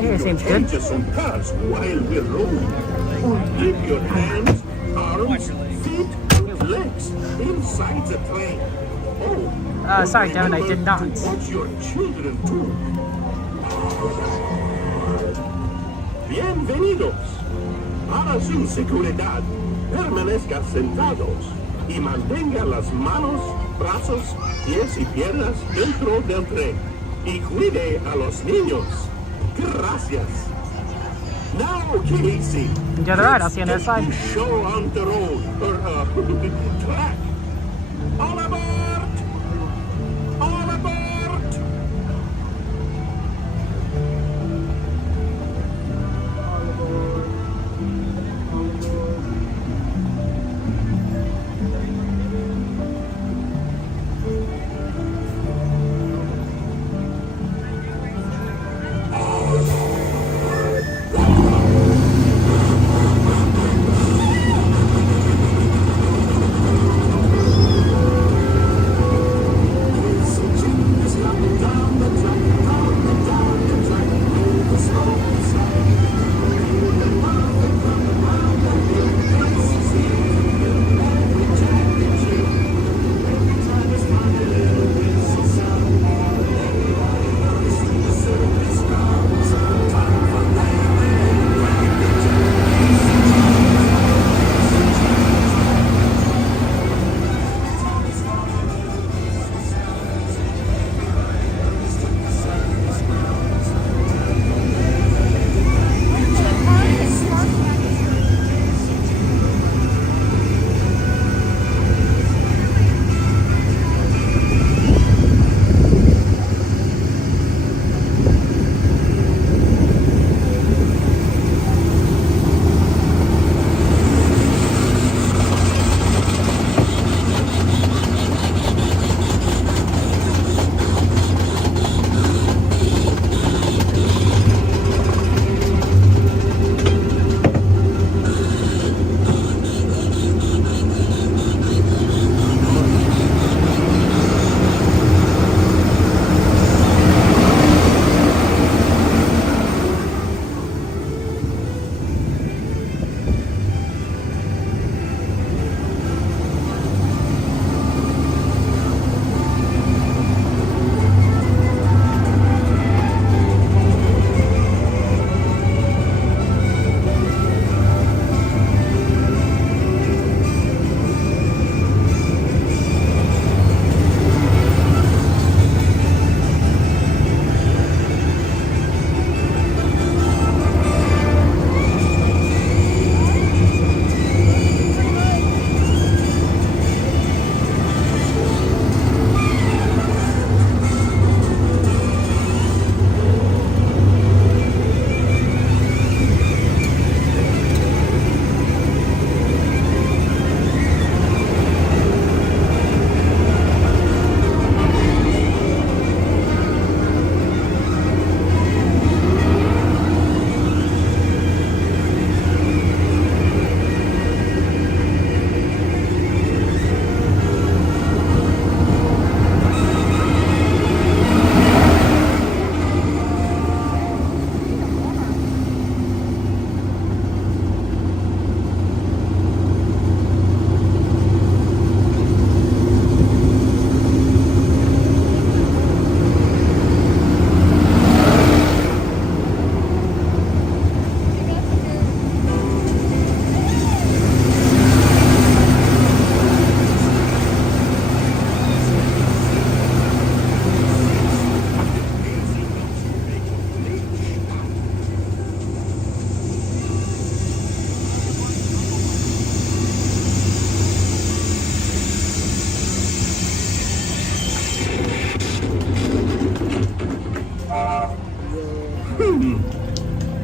Yeah, seems good. Just some cars while we're rolling. Keep your hands, arms, feet, and legs inside the train. Oh, Sorry, Devin, I did not. Watch your children too. Bienvenidos. Para su seguridad, permanezcan sentados y mantengan las manos, brazos, pies y piernas dentro del tren. Y cuide a los niños. Gracias. Now, Casey. Enjoy the ride. I'll see you on the other side. Show on the road or track. All aboard! All aboard!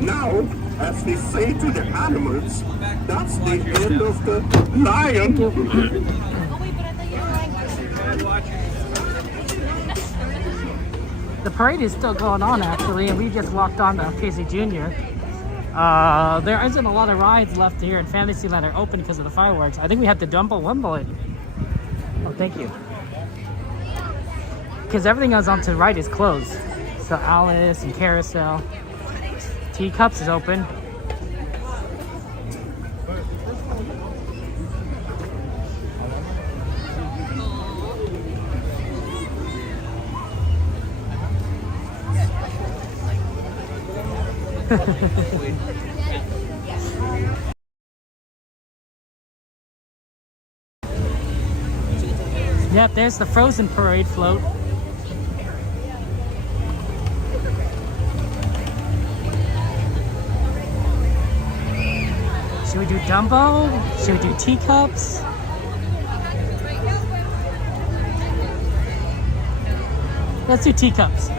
now, as they say to the animals, that's the end of the lion. The parade is still going on actually, and we just walked on to Casey Jr. There isn't a lot of rides left here in Fantasyland are open because of the fireworks. I think we have to Dumbo Wimble it. Oh, thank you. Because everything else on to the right is closed. So Alice and Carousel. Teacups is open. Yep, there's the Frozen Parade float. Should we do Dumbo? Should we do Teacups? Let's do Teacups.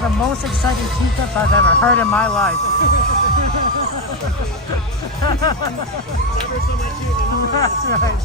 The most exciting teacups I've ever heard in my life. That's right.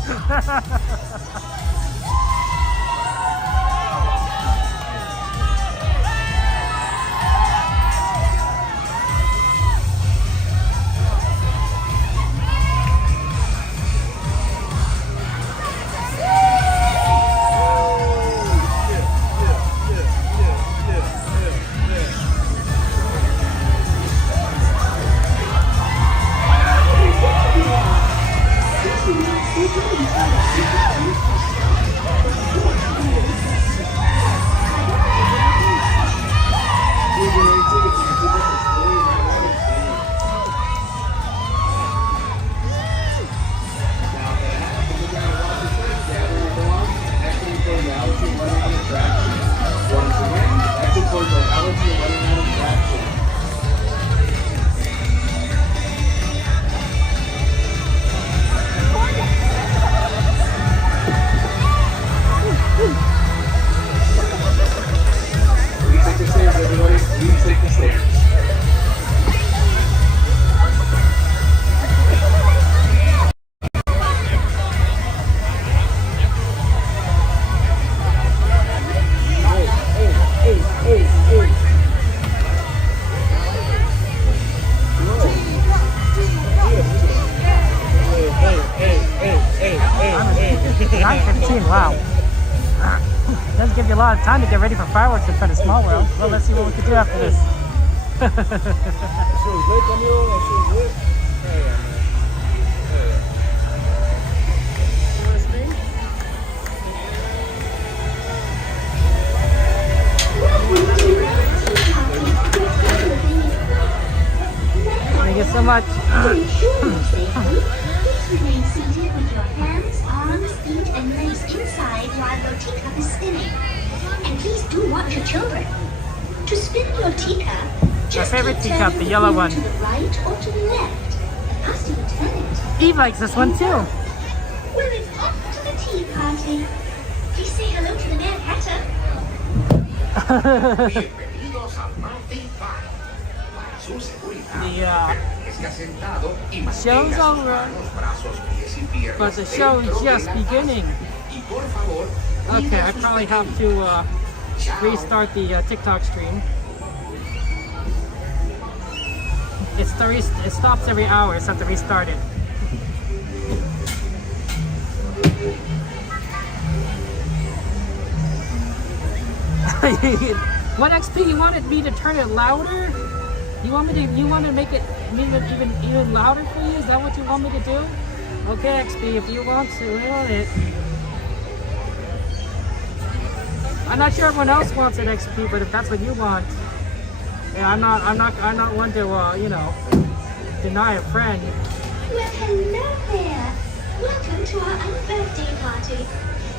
a lot of time to get ready for fireworks in front of Small World. Well, let's see what we can do after this. Thank you so much. Please remain seated with your hands, arms, feet, and legs inside while your teacup is spinning. And please do watch your children. To spin your teacup, just My favorite keep teacup, turning the yellow one. To the right or to the left. After you turn it, Eve likes this one too. well, it's off to the tea party. Please say hello to the Mad Hatter. Bienvenidos a Party Time. Para su seguridad, esté sentado y show's mantenga sus over, manos, brazos, pies y piernas but the show is dentro de just la beginning. taza. Y por favor, Okay, I probably have to restart the TikTok stream. It stops every hour, so I have to restart it. What XP? You wanted me to turn it louder? You want to make it even louder for you? Is that what you want me to do? Okay, XP, if you want to, I want it. I'm not sure everyone else wants it, XP, but if that's what you want, yeah, I'm not one to you know, deny a friend. Well, hello there. Welcome to our birthday party.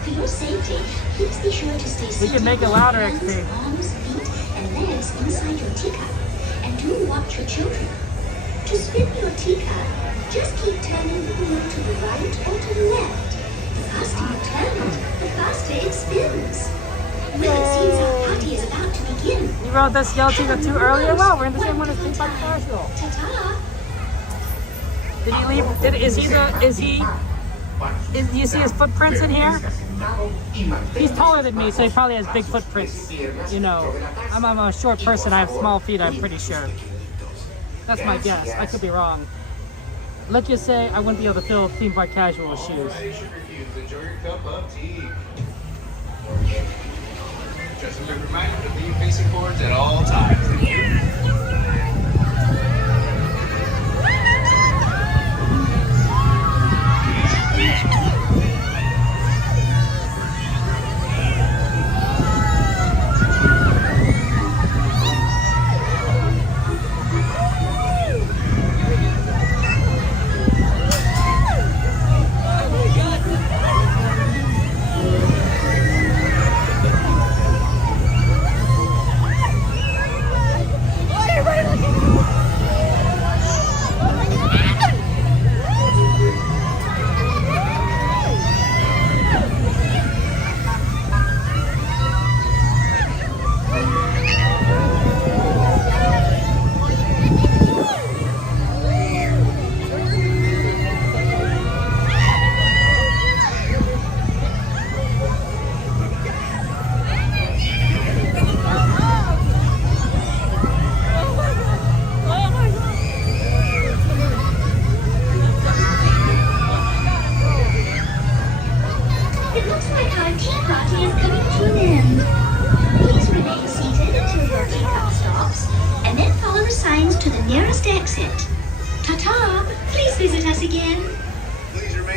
For your safety, please be sure to stay seated can make it with louder, your hands, XP. arms, feet, and legs inside your teacup. And do watch your children. To spin your teacup, just keep turning the wheel to the right or to the left. The faster you turn it, the faster it spins. Well, it seems our party is about to begin. You wrote this yellow teacup too earlier? Wow, we're in the same one as Pink Park Casual. Ta-ta! Did he leave? Do you see his footprints in here? He's taller than me, so he probably has big footprints. You know, I'm a short person, I have small feet, I'm pretty sure. That's my guess, I could be wrong. Look, you say I wouldn't be able to fill Theme Park Casual shoes. Enjoy your cup of tea. Just a reminder to leave facing forwards at all times. Thank you.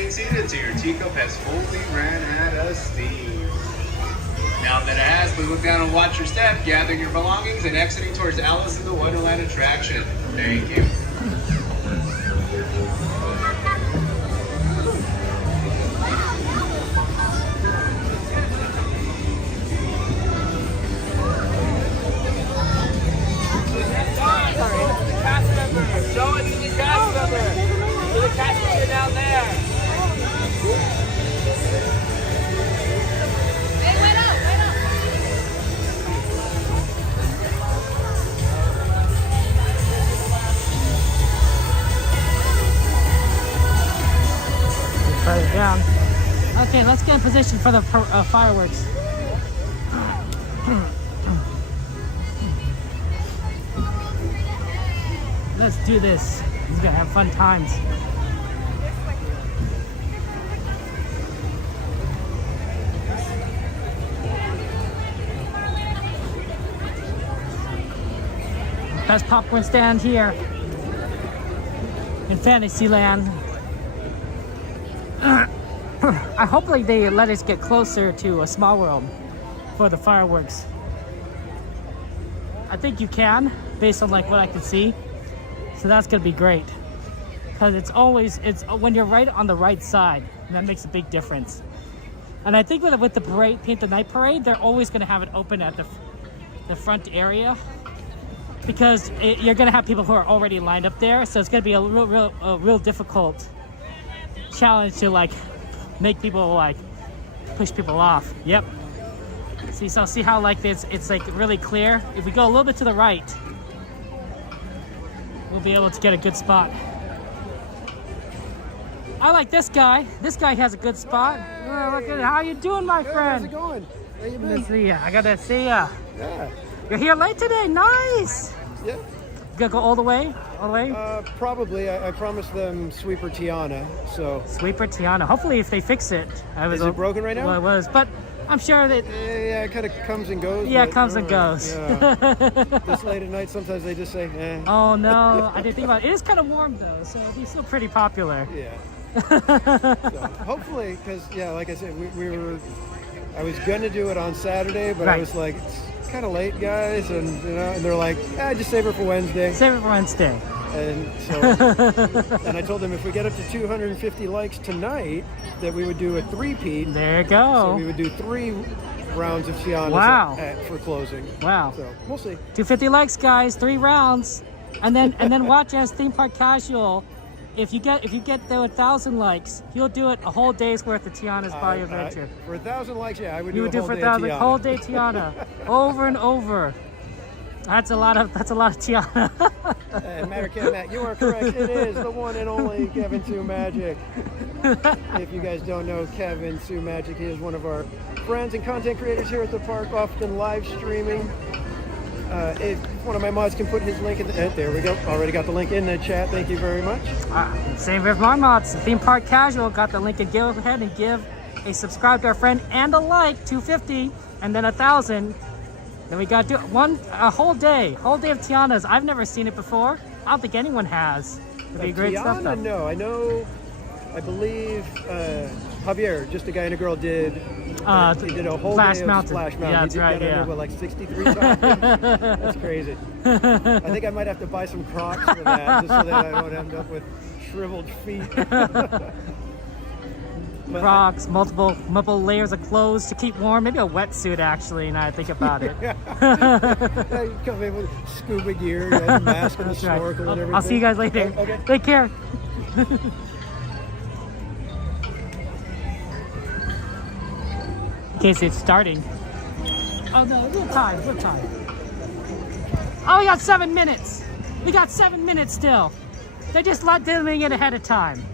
seated, so your teacup has fully ran out of steam. Now that it has, please look down and watch your step, gathering your belongings and exiting towards Alice in the Wonderland attraction. Thank you. Show it to the cast member. To the cast member down there. Hey, wait up, wait up. Put it down. Okay, let's get in position for the fireworks. Let's do this. He's gonna have fun times. Best popcorn stand here in Fantasyland. I hopefully they let us get closer to a Small World for the fireworks. I think you can, based on like what I can see. So that's gonna be great. Because it's when you're right on the right side, and that makes a big difference. And I think with the parade, Paint the Night Parade, they're always gonna have it open at the front area. Because you're gonna have people who are already lined up there, so it's gonna be a real difficult challenge to like make people like push people off. Yep. See how like it's like really clear. If we go a little bit to the right, we'll be able to get a good spot. I like this guy. This guy has a good spot. Oh, look at how you doing, my friend? How's it going? How you Good to been? see ya. I gotta see ya. Yeah. You're here late today. Nice. Yeah. You gotta go all the way? All the way? Probably. I promised them Sweeper Tiana, so. Sweeper Tiana. Hopefully, if they fix it. Is it broken right now? Well, it was, but I'm sure that. Yeah, it kind of comes and goes. Yeah, but, it comes and goes. Yeah. This late at night, sometimes they just say, eh. Oh no, I didn't think about it. It is kind of warm though, so he's still pretty popular. Yeah. So, hopefully, because yeah, like I said, I was gonna do it on Saturday, but I was like, it's kind of late, guys, and and they're like, just save it for Wednesday. Save it for Wednesday. And so, and I told them if we get up to 250 likes tonight, that we would do a three-peat. There you go. So we would do 3 rounds of Tianas for closing. Wow. So we'll see. 250 likes, guys. 3 rounds, and then watch as Theme Park Casual. If you get the 1,000 likes, he'll do it a whole day's worth of Tiana's Bayou Adventure. For 1,000 likes, yeah, I would You do would a do whole for day 1,000 of Tiana. whole day Tiana, over and over. That's a lot of Tiana. Matt, you are correct. It is the one and only Kevin Sue Magic. If you guys don't know Kevin Sue Magic, he is one of our friends and content creators here at the park, often live streaming. If one of my mods can put his link in the there we go. Already got the link in the chat. Thank you very much. Same with my mods. Theme Park Casual got the link, and go ahead and give a subscribe to our friend and a like. 250 and then 1,000. Then we got a whole day of Tianas. I've never seen it before. I don't think anyone has. It'd be great stuff. Though. No, I believe Javier, just a guy and a girl, did. He did a whole Splash day of Mountain. Splash Mountain. Yeah, that's he did right. that Yeah. under, like 63 times. That's crazy. I think I might have to buy some Crocs for that, just so that I don't end up with shriveled feet. Crocs, multiple layers of clothes to keep warm. Maybe a wetsuit, actually, now I think about it. Yeah, you come in with scuba gear, and mask and the snorkel and everything. I'll see you guys later. Okay. Take care. In case it's starting. Oh no, we have time. Oh, we got 7 minutes. We got 7 minutes still. They just doing it ahead of time.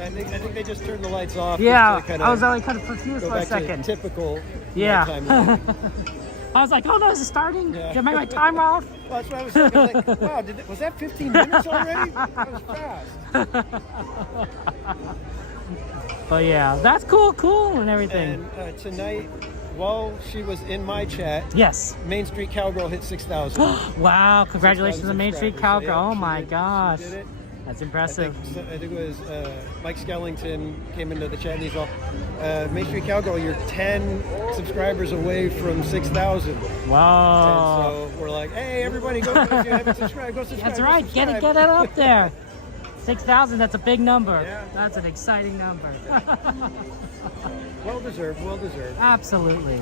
I think they just turned the lights off. Yeah, just to I was only kind of confused for a second. Typical. Yeah. nighttime I was like, oh no, is it starting? Yeah. Did I make my timer off? Well, that's what I was thinking. Like, wow, was that 15 minutes already? That was fast. But yeah, that's cool and everything. And tonight, while she was in my chat, yes, Main Street Cowgirl hit 6,000. Wow, congratulations on Main Street Cowgirl. Yeah, oh my gosh. She did it. That's impressive. I think it was Mike Skellington came into the chat and he's all, Main Street Cowgirl, you're 10 subscribers away from 6,000. Wow. And so we're like, hey, everybody, go if you haven't subscribed, go subscribe. That's go right, subscribe. get it up there. 6,000, that's a big number. Yeah. That's an exciting number. Well deserved. Absolutely.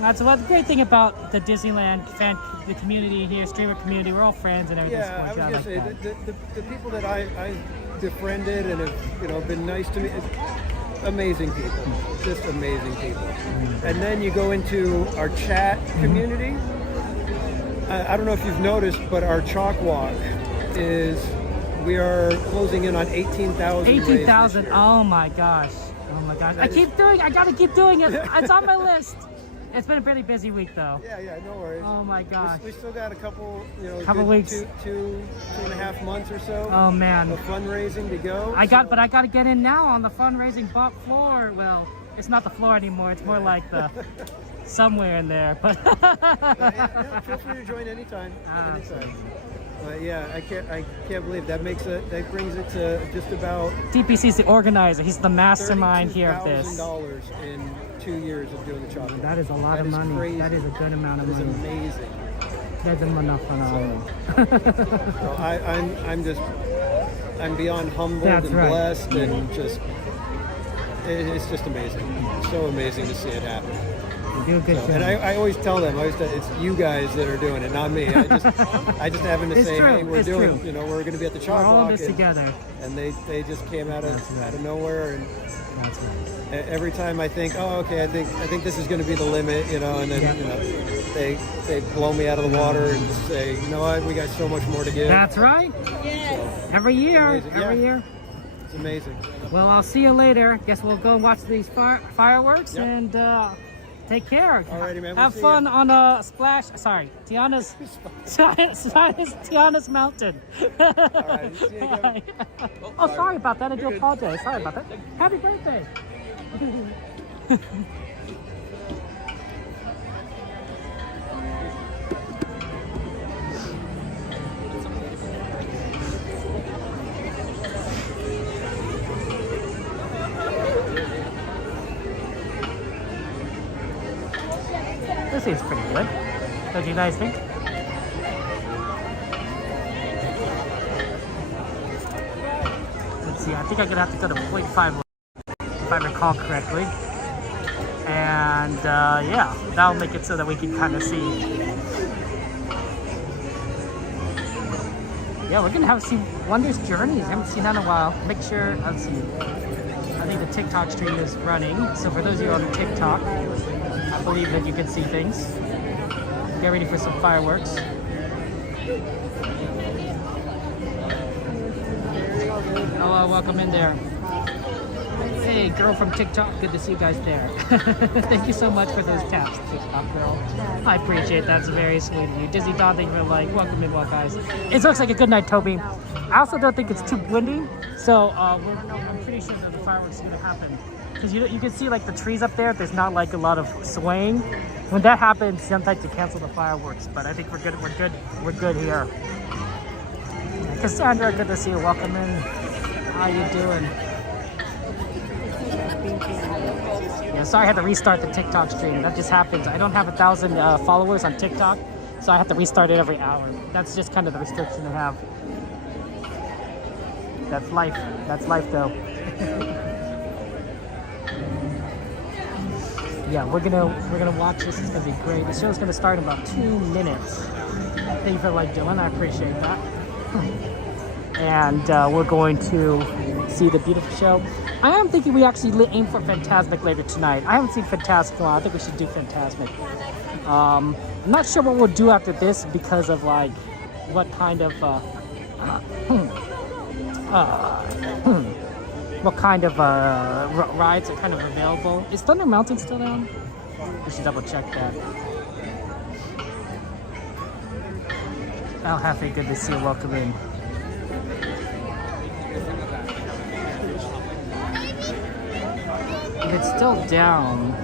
That's the great thing about the Disneyland the community here, streamer community. We're all friends and everything. Yeah, I was gonna say the people that I befriended and have been nice to me, amazing people, just amazing people. And then you go into our chat community. I don't know if you've noticed, but our chalk walk we are closing in on 18,000. 18,000. Oh my gosh. I gotta keep doing it. It's on my list. It's been a pretty busy week though. Yeah, no worries. Oh my gosh. We still got a couple weeks. two and a half months or so. Oh man. Of fundraising to go. But I gotta get in now on the fundraising floor. Well, it's not the floor anymore. It's more like the somewhere in there. But yeah, feel free to join anytime. Anytime. But yeah, I can't believe that brings it to just about DPC's the organizer. He's the mastermind here of this. $32,000 in 2 years of doing the chocolate. That is a lot of money. Crazy. That is a good amount of money. money. It's amazing. That's enough for So I'm beyond humbled and blessed, and just it's just amazing. It's so amazing to see it happen. You do a good job. And I always tell them, it's you guys that are doing it, not me. I just happen to say, hey, we're doing, you know, we're going to be at the chocolate. We're all in this together. And they just came out of nowhere, and that's right. Every time I think, oh, okay, I think this is going to be the limit, you know, and then you know, they blow me out of the water and just say, you know what, we got so much more to give. That's right. Yes. So, every year. It's amazing. Well, I'll see you later. Guess we'll go watch these fireworks and take care. Alrighty, man. Have fun on Tiana's mountain. Alright, see you again. Oh, sorry about that. I do apologize. Sorry about that. Happy birthday. This seems pretty good. Don't you guys think? Let's see, I think I'm gonna have to go to 0.5 if I recall correctly. And yeah, that'll make it so that we can kind of see. Yeah, we're gonna have to see Wondrous Journeys. I haven't seen that in a while. Make sure, let's see. I think the TikTok stream is running. So for those of you on TikTok, I believe that you can see things. Get ready for some fireworks. Hello, welcome in there. Hey, girl from TikTok, good to see you guys there. Thank you so much for those taps, TikTok girl. I appreciate that. That's very sweet of you. Dizzy Dawn, thank you for like, welcome in, well, guys. It looks like a good night, Toby. I also don't think it's too windy, so I'm pretty sure that the fireworks are gonna happen. Because you can see like the trees up there, there's not like a lot of swaying. When that happens, sometimes you cancel the fireworks, but I think we're good here. Cassandra, good to see you. Welcome in. How you doing? Yeah, sorry I had to restart the TikTok stream. That just happens. I don't have 1,000 followers on TikTok, so I have to restart it every hour. That's just kind of the restriction I have. That's life. That's life, though. Yeah, we're gonna watch this. It's gonna be great. The show's gonna start in about 2 minutes. Thank you for like Dylan. I appreciate that. And we're going to see the beautiful show. I am thinking we actually aim for Fantasmic later tonight. I haven't seen Fantasmic in a while. I think we should do Fantasmic. I'm not sure what we'll do after this because of like what kind of rides are kind of available. Is Thunder Mountain still down? We should double check that. Al Hafe, good to see you. Welcome in. If it's still down.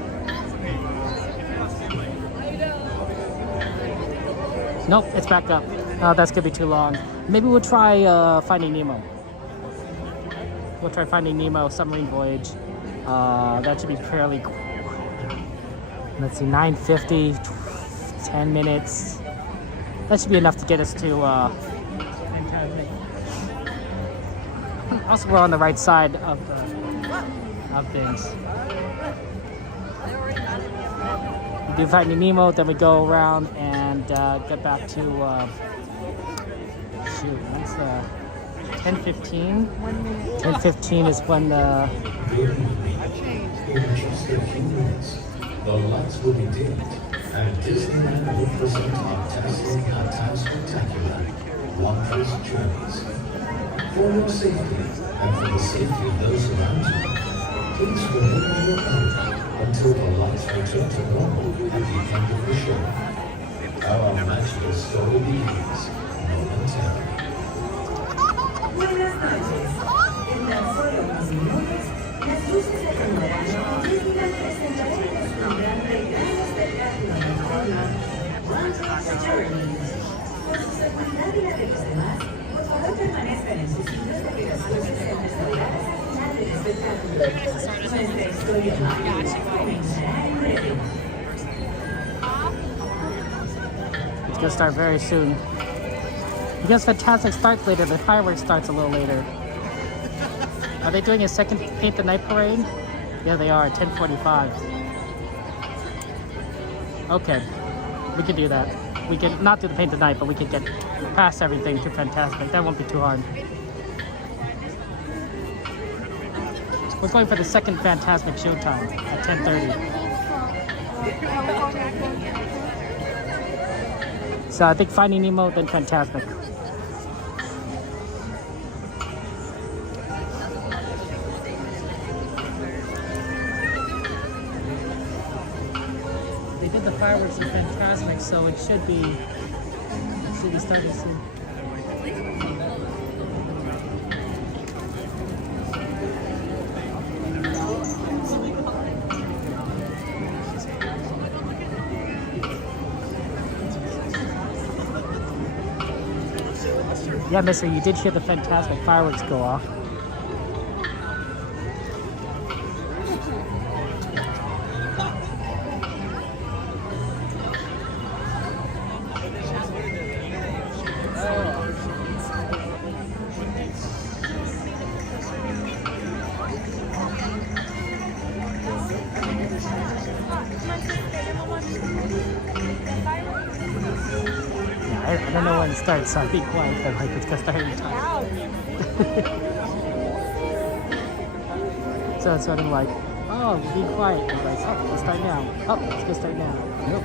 Nope, it's back up. That's gonna be too long. Maybe we'll try Finding Nemo. We'll try Finding Nemo, Submarine Voyage. That should be fairly cool. Let's see, 9:50, 10 minutes. That should be enough to get us to Fantasmic. Also, we're on the right side of things. We do Finding Nemo, then we go around and get back to shoot. That's 10:15. 10:15 is when the lights will be dimmed, and Disneyland will present our dazzling and spectacular Wondrous Journeys. For your safety and for the safety of those around you, please remain on your own until the lights return to normal at the end of the show. Our magical story begins momentarily. Buenas noches. En tan solo unos minutos, las luces de Disneyland presentarán el deslumbrante gran espectáculo Submarine. Por su seguridad y la de los demás, por favor permanezcan en sus sitios de operaciones en las navidades al final del espectáculo. Nuestra historia comenzará en breve. It's gonna start very soon. Because Fantasmic starts later, the fireworks starts a little later. Are they doing a second Paint the Night parade? Yeah, they are, 10:45. Okay, we can do that. We can not do the Paint the Night, but we can get past everything to Fantasmic. That won't be too hard. We're going for the second Fantasmic showtime at 10:30. So I think Finding Nemo, then Fantasmic. They did the fireworks in Fantasmic, so it should be. Let's see, we started soon. Yeah, mister, you did hear the Fantasmic fireworks go off. I don't know when it starts, so I'll be quiet, but like it's gonna start in time. So it's sort of like, oh, be quiet. And like, oh, let's start now. Oh, let's go start now. Nope.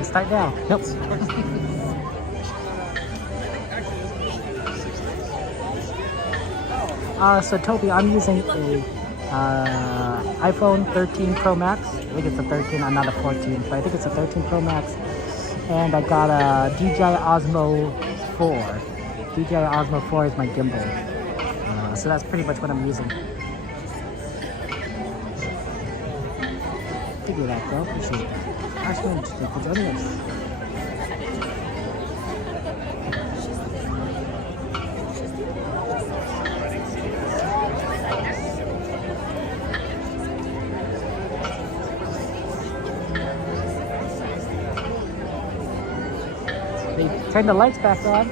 Start now. Nope. So Toby, I'm using a iPhone 13 Pro Max. I think it's a 13, I'm not a 14, but I think it's a 13 Pro Max. And I got a DJI Osmo 4. DJI Osmo 4 is my gimbal. So that's pretty much what I'm using. Figure that, bro. Appreciate it. Ashwin, thank you for joining us. They turned the lights back on.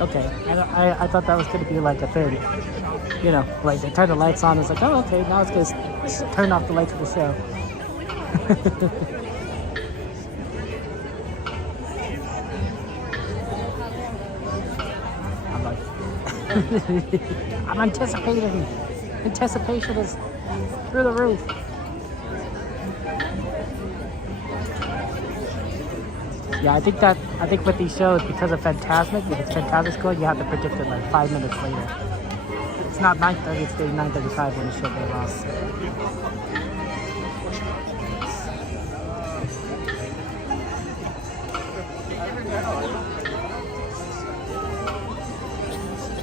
Okay, I thought that was going to be like a thing. You know, like they turn the lights on, it's like, oh, okay, now it's going to turn off the lights of the show. I'm like, I'm anticipating. Anticipation is through the roof. Yeah, I think with these shows, because of Fantasmic, if it's Fantasmic's going, you have to predict it like 5 minutes later. It's not 9:30, it's 9:35 when the show goes off.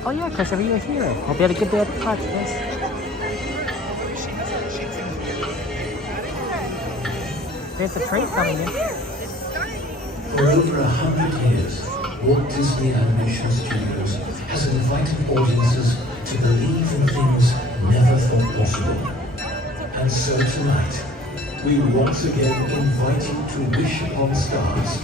Oh yeah, Christopher, you're here. Hope you had a good day at the park, guys. There's a train coming in. For over 100 years, Walt Disney Animation Studios has invited audiences to believe in things never thought possible. And so tonight, we once again invite you to wish upon stars,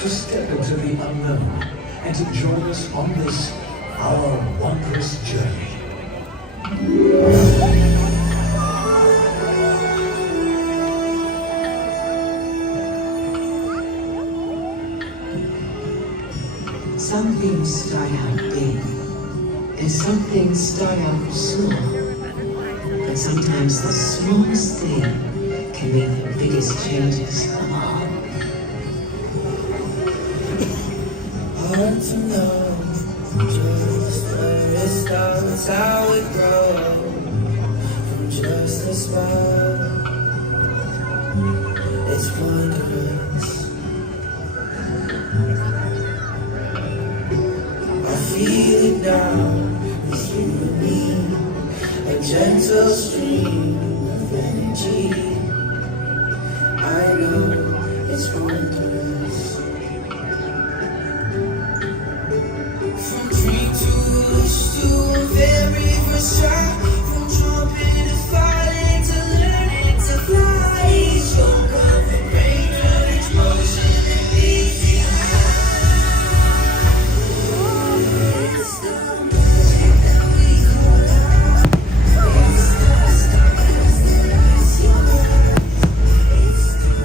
to step into the unknown, and to join us on this, our wondrous journey. Some things start out big, and some things start out small. But sometimes the smallest thing can make the biggest changes of all. Hard to know just where it starts, how it grows from just a spark. It's wondrous. I feel it now with you and me, a gentle stream of energy. I know it's wondrous. From dream to wish to a very first shot, from jumping to falling to learning to fly. Each stroke of the rain, each motion and easy high. It's the magic that we call love. It's the stars that is your life. It's the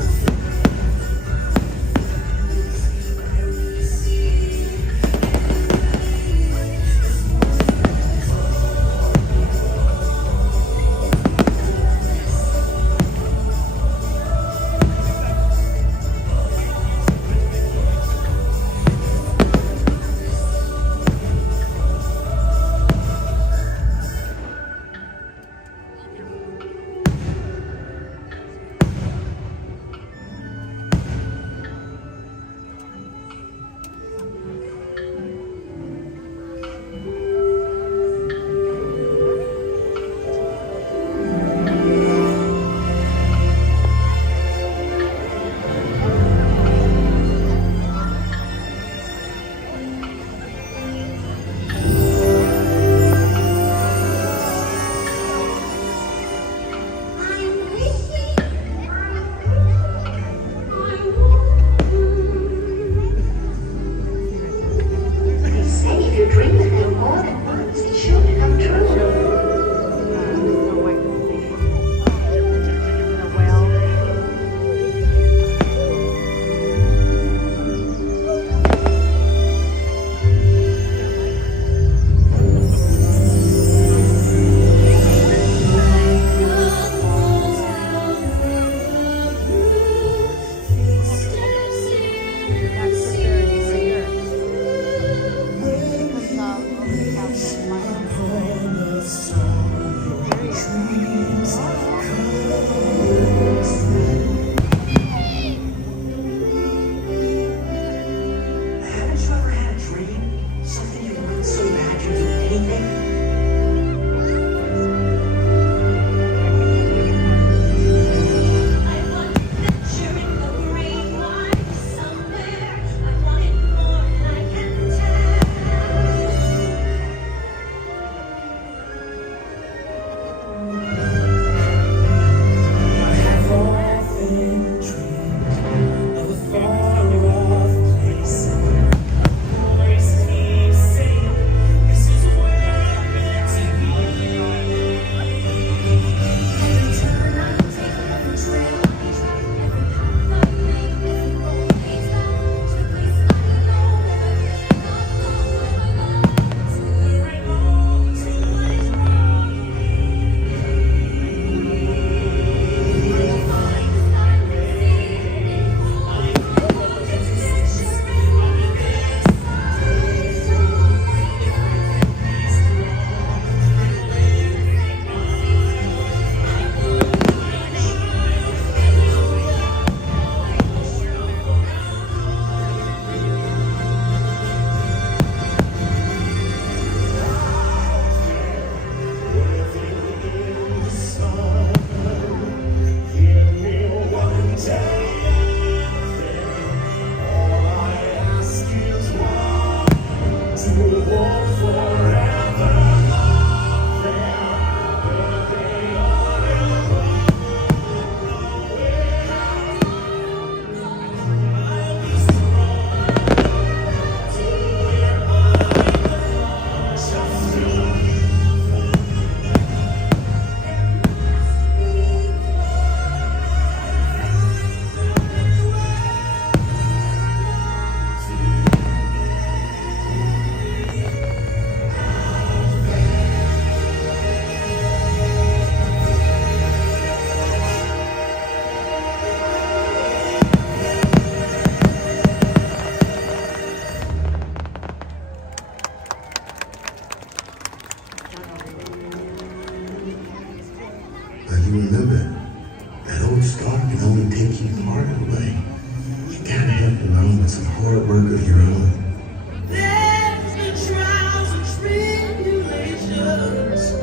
hard work of your own. There's been trials and tribulations.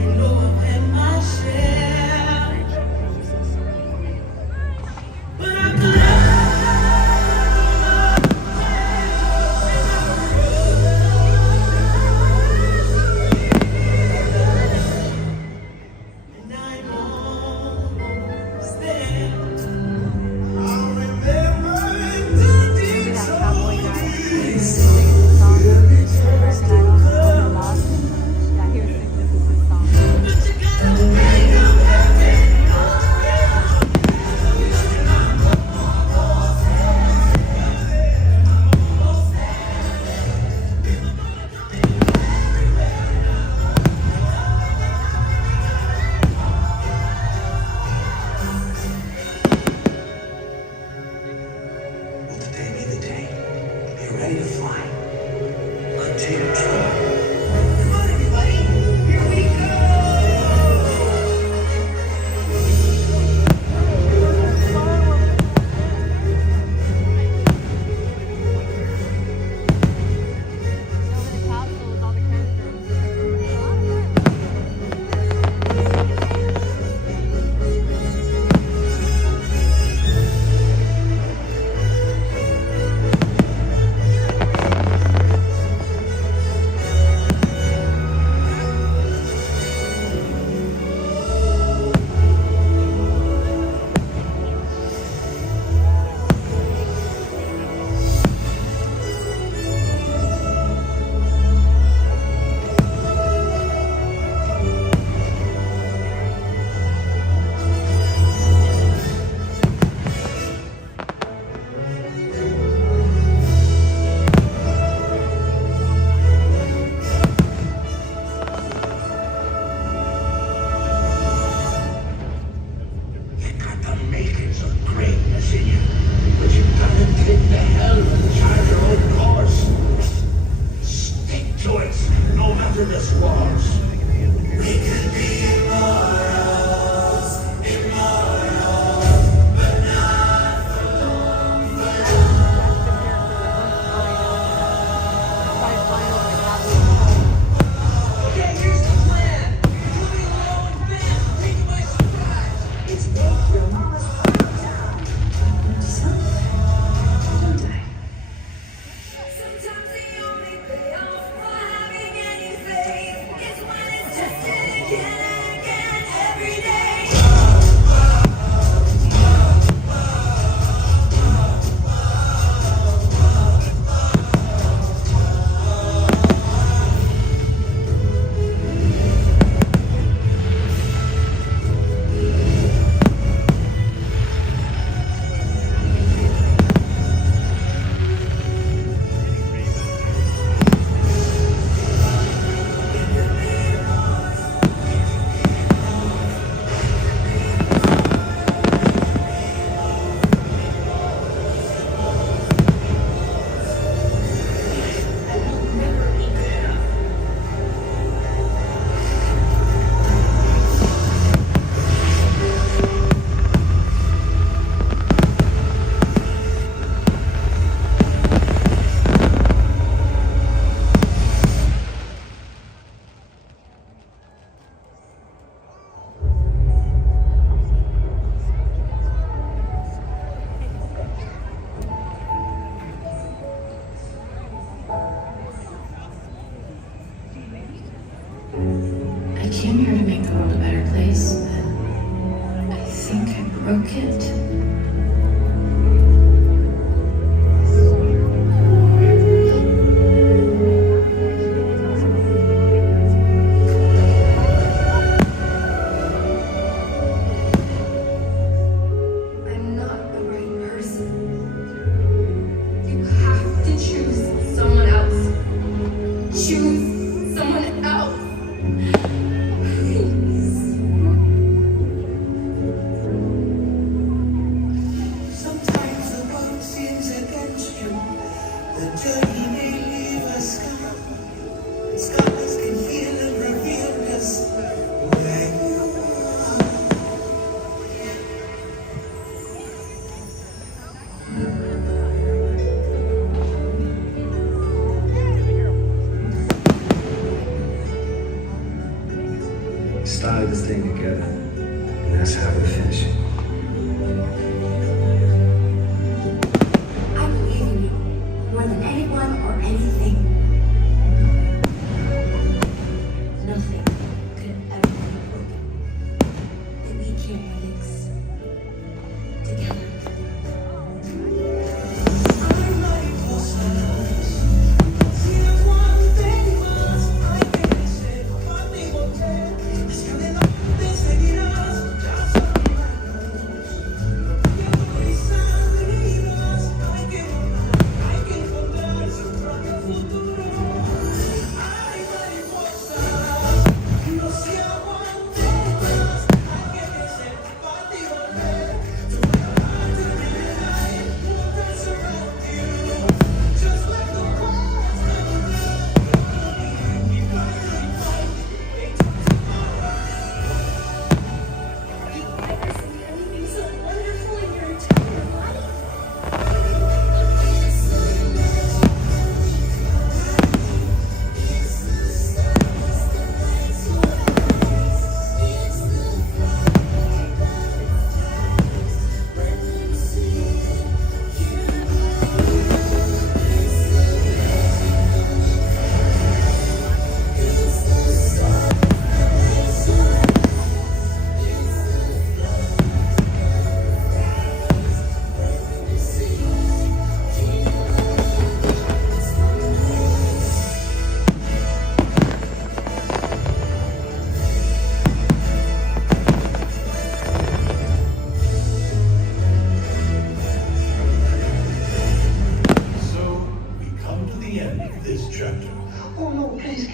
You know I've had my share. But I'm glad. And I'm almost there. I remember the deeds of Will today be the day? Be ready to fly. Continue trying. Come on, everybody. Here we go. You got the makings of greatness in you, but you gotta take the helm and chart your own course. Stick to it, no matter the squalls. We can be immortals, but not for long, Okay, here's the plan. You're moving along fast, taking by surprise. It's no your mama's Sometimes the only payoff for having any faith is when it's tested again and again every day. I came here to make the world a better place, but I think I broke it. I'm not the right person. You have to choose someone else. Choose someone else.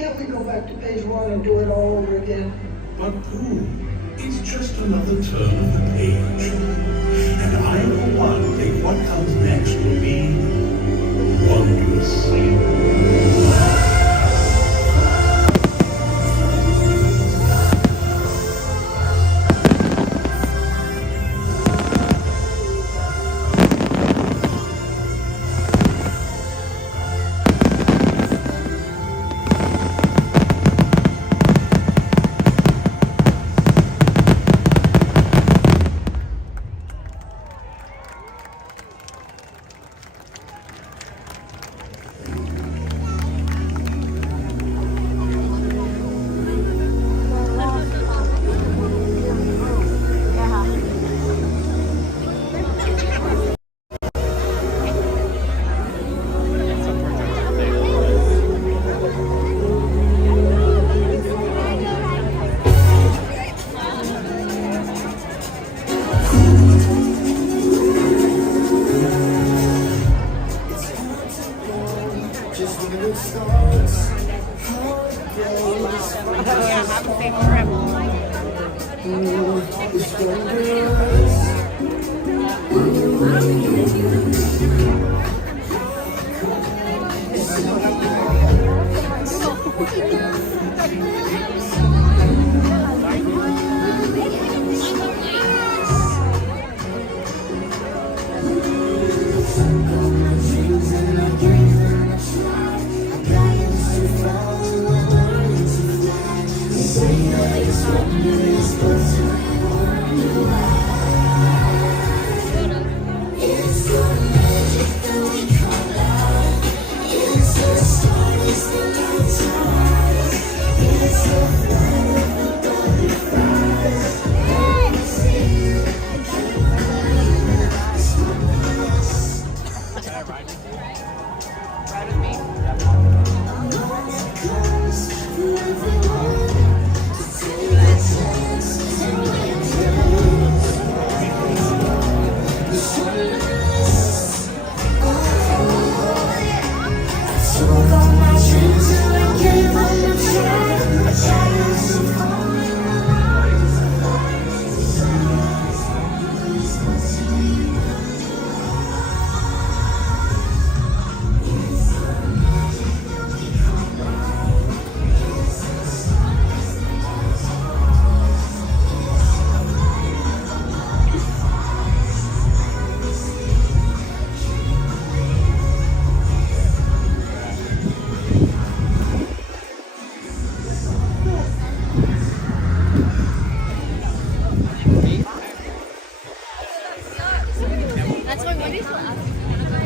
Can't we go back to page 1 and do it all over again? But Pooh, it's just another turn of the page. And I, for one, think what comes next will be wondrous.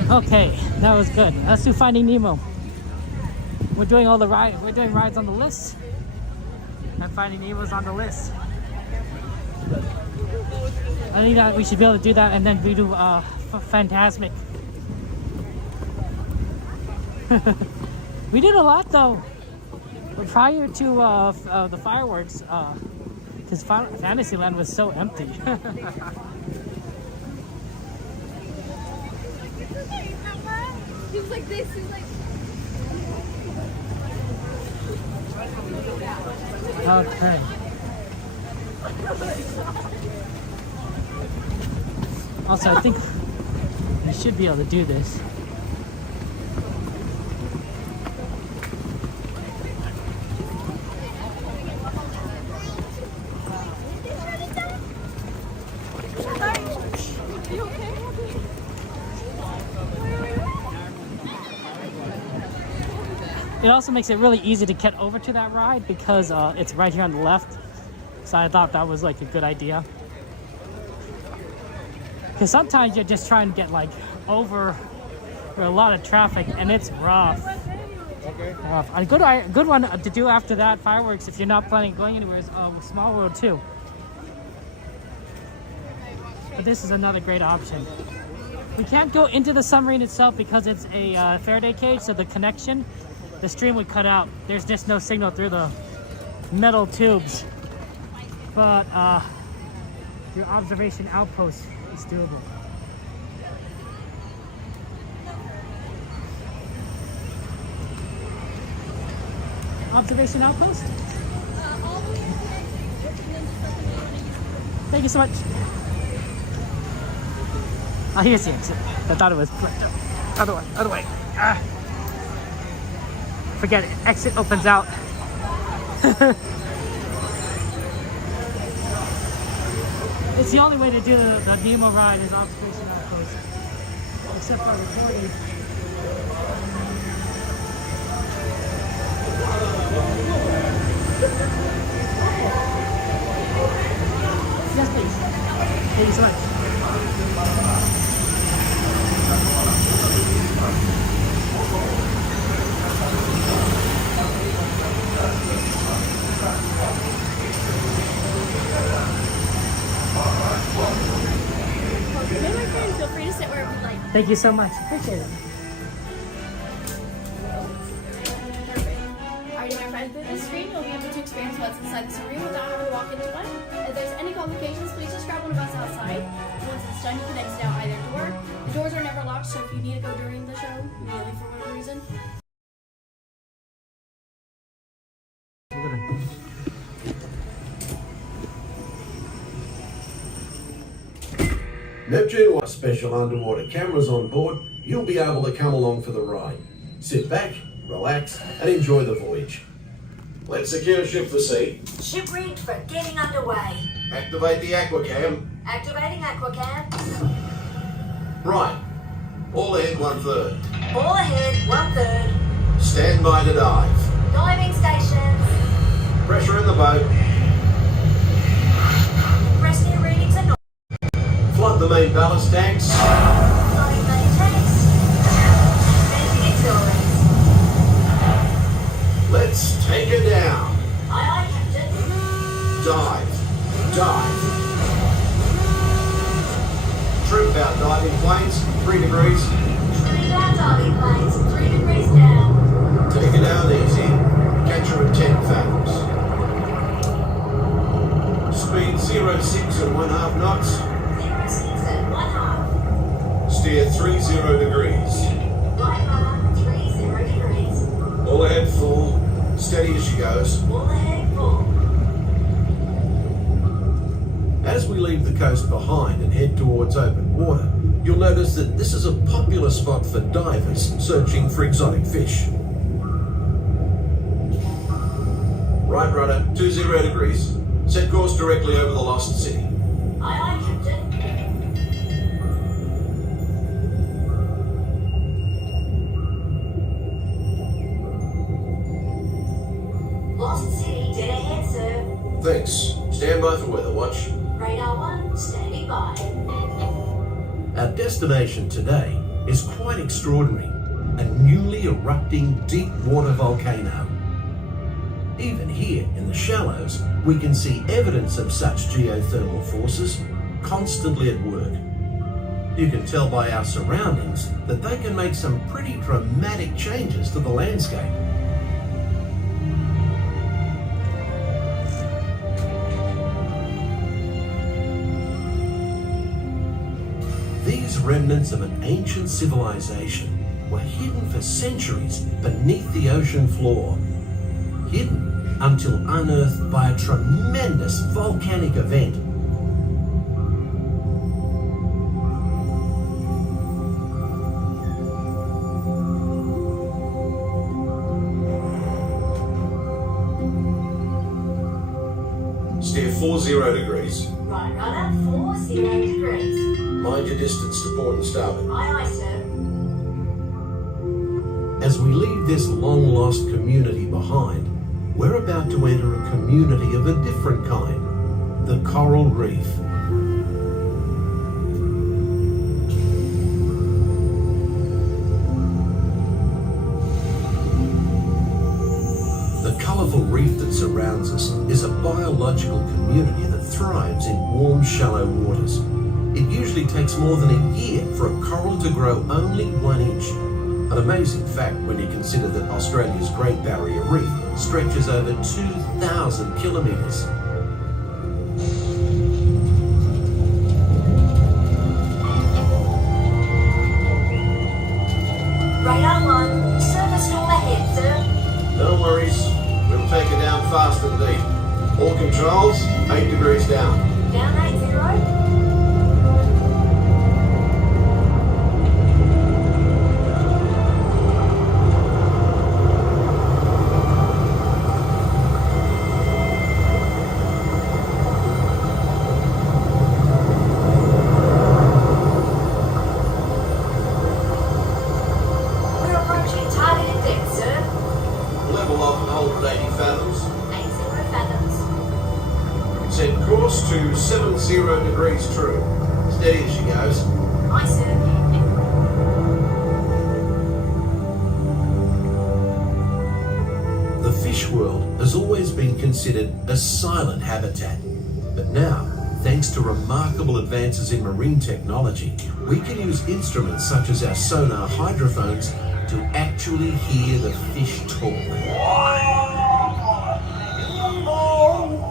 Okay, that was good. Let's do Finding Nemo. We're doing all the rides. We're doing rides on the list, and Finding Nemo's on the list. I think that we should be able to do that, and then we do Fantasmic. We did a lot though. Prior to the fireworks, because Fantasyland was so empty. He was like this, he was like... Okay. Also, I think we should be able to do this. It also makes it really easy to get over to that ride because it's right here on the left. So I thought that was like a good idea. Because sometimes you're just trying to get like over a lot of traffic and it's rough. Rough. A good one to do after that fireworks if you're not planning on going anywhere is Small World 2. But this is another great option. We can't go into the submarine itself because it's a Faraday cage, so the connection, the stream would cut out. There's just no signal through the metal tubes. But your observation outpost is doable. observation outpost? Thank you so much. Oh, here's the exit. I thought it was other way, other way. Ah. Forget it. Exit opens out. It's the only way to do the Nemo ride is observation outpost, except for recording. Yes, please. Thank you so much. Feel free to sit wherever you'd like. Thank you so much. Appreciate it. Perfect. Alrighty, my friend, through this screen, you'll be able to experience what's inside the submarine without having to walk into one. If there's any complications, please just grab one of us outside. Once it's done, you can exit out either door. The doors are never locked, so if you need to go during the show, immediately for whatever reason, Neptune with special underwater cameras on board, you'll be able to come along for the ride. Sit back, relax, and enjoy the voyage. Let's secure ship for sea. Ship rigged for getting underway. Activate the aquacam. Activating aquacam. Right. All ahead 1/3. All ahead 1/3. Stand by to dive. Diving stations. Pressure in the boat. Press new readings and Flood the main ballast tanks. flooding main tanks. Venting auxiliaries. Let's take her down. Aye, Captain. Dive. Dive. Trim out diving planes, 3 degrees. Trimming down diving planes, 3 degrees down. Take her down easy. Catch her at 10 fathoms. Speed 06 and 1/2 knots. 06 and 1/2. Steer 30 degrees. Right rudder, 30 degrees. All ahead full. Steady as she goes. All ahead full. As we leave the coast behind and head towards open water, you'll notice that this is a popular spot for divers searching for exotic fish. Right rudder, 20 degrees. Set course directly over the lost city. Aye, Captain. Lost City, dead ahead, sir. Thanks. Stand by for weather watch. Radar 1, standing by. Our destination today is quite extraordinary. A newly erupting deep water volcano. Even here in the shallows, we can see evidence of such geothermal forces constantly at work. You can tell by our surroundings that they can make some pretty dramatic changes to the landscape. These remnants of an ancient civilization were hidden for centuries beneath the ocean floor. Hidden until unearthed by a tremendous volcanic event. Steer 40 degrees. Right rudder, 40 degrees. Mind your distance to port and starboard. Aye, aye, sir. As we leave this long-lost community behind, we're about to enter a community of a different kind, the coral reef. The colourful reef that surrounds us is a biological community that thrives in warm, shallow waters. It usually takes more than a year for a coral to grow only 1 inch. An amazing fact when you consider that Australia's Great Barrier Reef stretches over 2,000 kilometres. Radar 1, surface storm ahead, sir. No worries, will take her down fast indeed. All controls, 8 degrees down. Down 80. We're approaching targeted depth, sir. Level off and hold at 80 fathoms. 80 fathoms. Set course to 70 degrees true. Steady as she goes. Aye, sir. The fish world has always been considered a silent habitat. But now, thanks to remarkable advances in marine technology, we can use instruments such as our sonar hydrophones to actually hear the fish talk.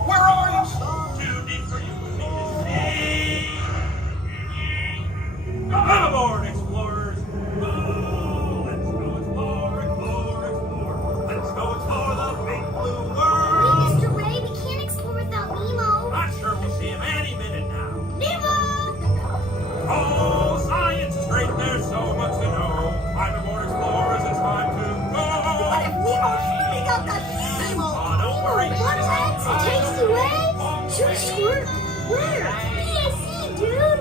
Where are you, Come aboard, explorers! Let's go explore, explore, explore. Let's go explore the big blue world. Mr. Ray, we can't explore without Nemo. I'm sure we'll see him any minute now. Nemo! Oh, science is great, there's so much to know. Climb aboard, explorers, it's time to go. What if Nemo's shooting up the Nemo? Oh, don't worry. What legs? Tasty waves? Shoot a squirt? Where? EAC, dude!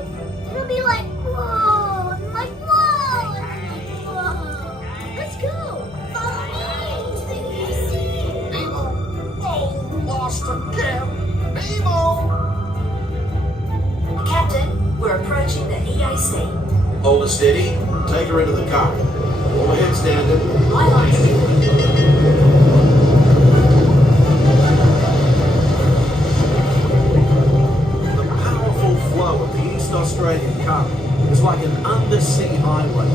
It'll be like, whoa! Like, whoa! Whoa! Let's go! Follow me to the EAC! Nemo? Oh, lost again. Nemo! Captain, we're approaching the EAC. Hold her steady. Take her into the car. All ahead standard. Aye, aye. The powerful flow of the East Australian current is like an undersea highway.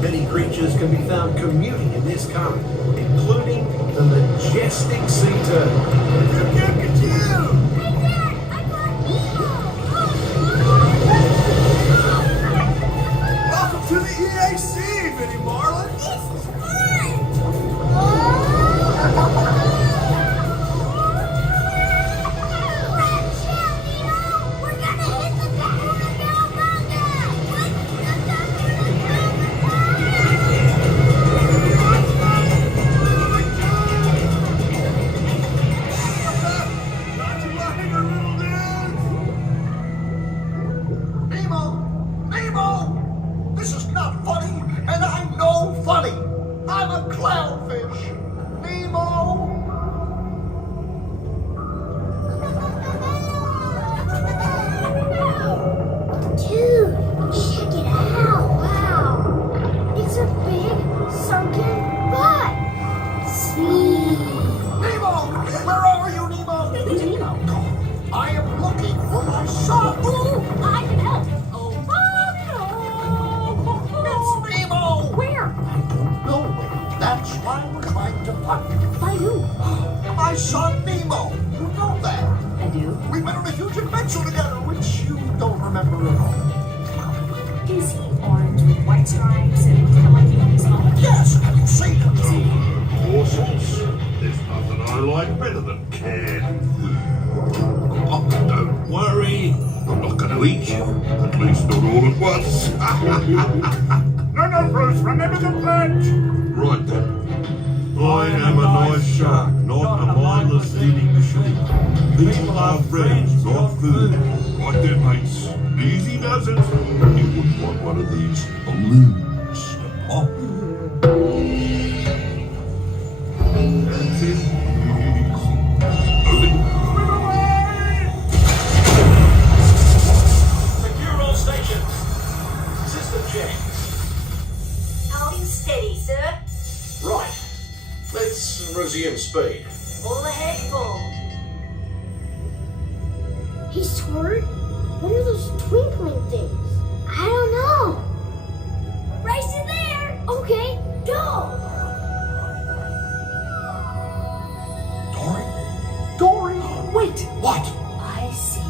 Many creatures can be found commuting in this current, including the majestic sea turtle. Hey, Dad! I got Nemo! Welcome to the EAC, Vinnie Marlin. This is fun! Watch out, Nemo! We're gonna hit the Kahuna Down Mountain! Not you laughing, or little dudes? Nemo! Nemo! This is not funny, and I'm no funny. I'm a clownfish. Nemo! Dude, check it out! Wow! It's a big sunken butt! Sweet! Nemo! Where are you, Nemo? Who's Nemo? I am looking for my son. Ooh, I can help! Oh, It's Nemo! where? I don't know. That's why we're trying to find him. By who? My son, Nemo. You know that. I do. We've been on a huge adventure together, which you don't remember at all. Is he orange with white stripes and kind of like the small? Yes, have you seen him? Of course. There's nothing I like better than canned food. Oh, don't worry. I'm not going to eat you. At least not all at once. No, Bruce, remember the pledge! Right then. I am a nice shark, not a mindless eating machine. People are friends, not food. Right then, mates. Easy does it. You wouldn't want one of these balloons to pop. That's it. Easy. Moving. Secure all stations. System check. Holding steady, sir. Right. Let's resume speed. All ahead full. Hey, Squirt, what are those twinkling things? I don't know. Race in there. Okay, go. Dory! Wait. What? I see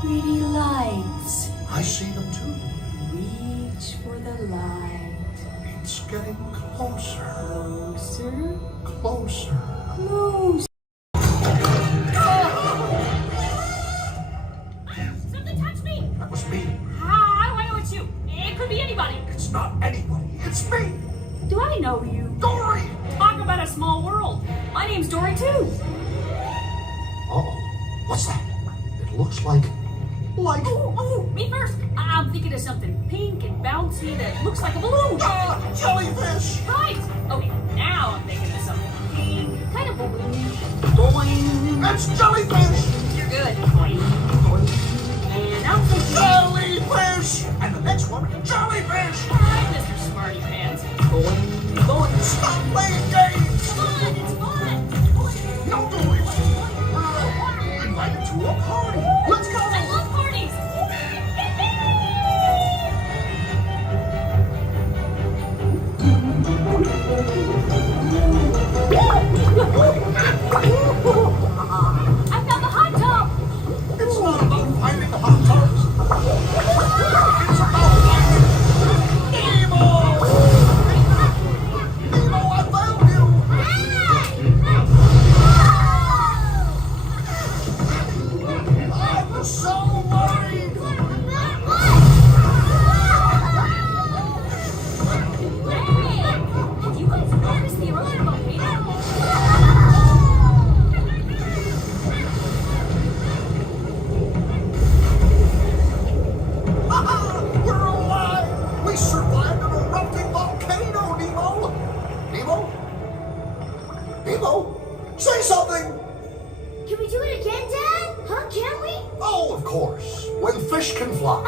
pretty lights. I see them too. Reach for the light. It's getting closer. Closer. Closer. Closer. Do I know you? Dory! Talk about a small world. My name's Dory too. Uh-oh. What's that? It looks like... Oh, me first. I'm thinking of something pink and bouncy that looks like a balloon. Jellyfish! Right. Okay, now I'm thinking of something pink, kind of balloon. Boing. That's jellyfish! You're good. Boing, boing. And I'm thinking... Jellyfish! And the next one, jellyfish! All right, Mr. Smarty Pants. Boing, boing. Stop playing games! Come on, it's fun. No, Dory! We're invited to a party! Let's go! I love parties. I found the hot tub. It's not about finding the hot tubs. It's about finding Nemo! Nemo, I found you! I'm so worried! Did you guys notice the earlier volcano? We're alive! We survived an erupting volcano, Nemo! Nemo? Nemo? Say something! Can we do it again, Dad? Huh? Can we? Oh, of course. When fish can fly.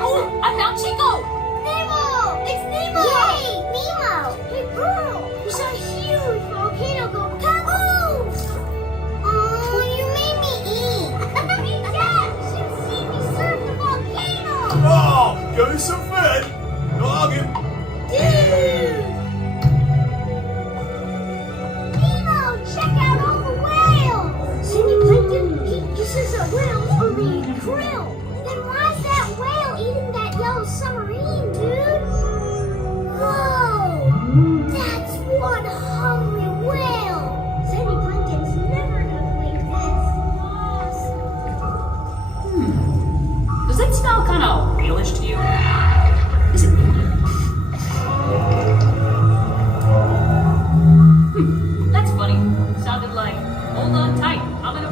Oh, I found Chico. Nemo! It's Nemo! Yay! Nemo! Hey, Pearl! We saw a huge volcano go kaboom! Oh, you made me eat! Dad, you should see me surf the volcano! Oh, give me some fed. Noggin. Dude! Nemo, check out all the whales! Cindy Plankton, he says that whales are made krill. Then why's that whale eating that yellow submarine, dude? Whoa! That's one hungry whale! Cindy Plankton's never gonna believe this. Does that smell kind of whalish to you? Is it me? That's funny. Sounded like, hold on tight. I'm gonna...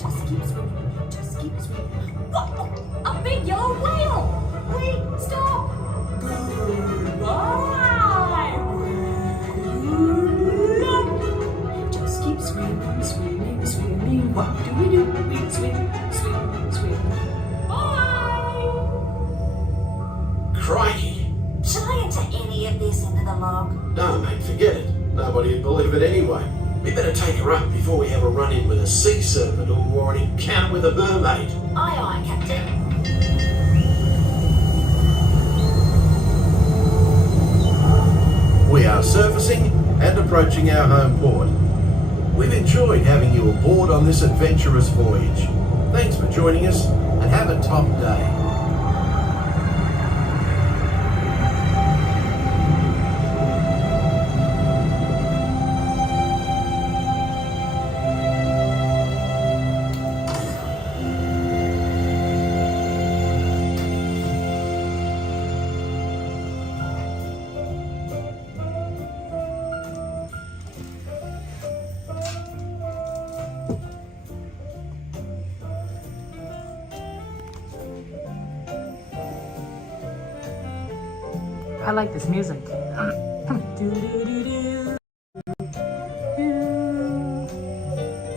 Just keep swimming. Just keep swimming. Whoa! A big yellow whale! Wait, stop! Goodbye! Just keep swimming, swimming, swimming. What do we do? We swim, swim, swim. Bye! Crikey. Shall I enter any of this into the log? No, mate, forget it. Nobody'd believe it anyway. We better take her up before we have a run-in with a sea serpent or an encounter with a mermaid. Aye, aye, Captain. We are surfacing and approaching our home port. We've enjoyed having you aboard on this adventurous voyage. Thanks for joining us and have a top day. I like this music. Do-do-do-do.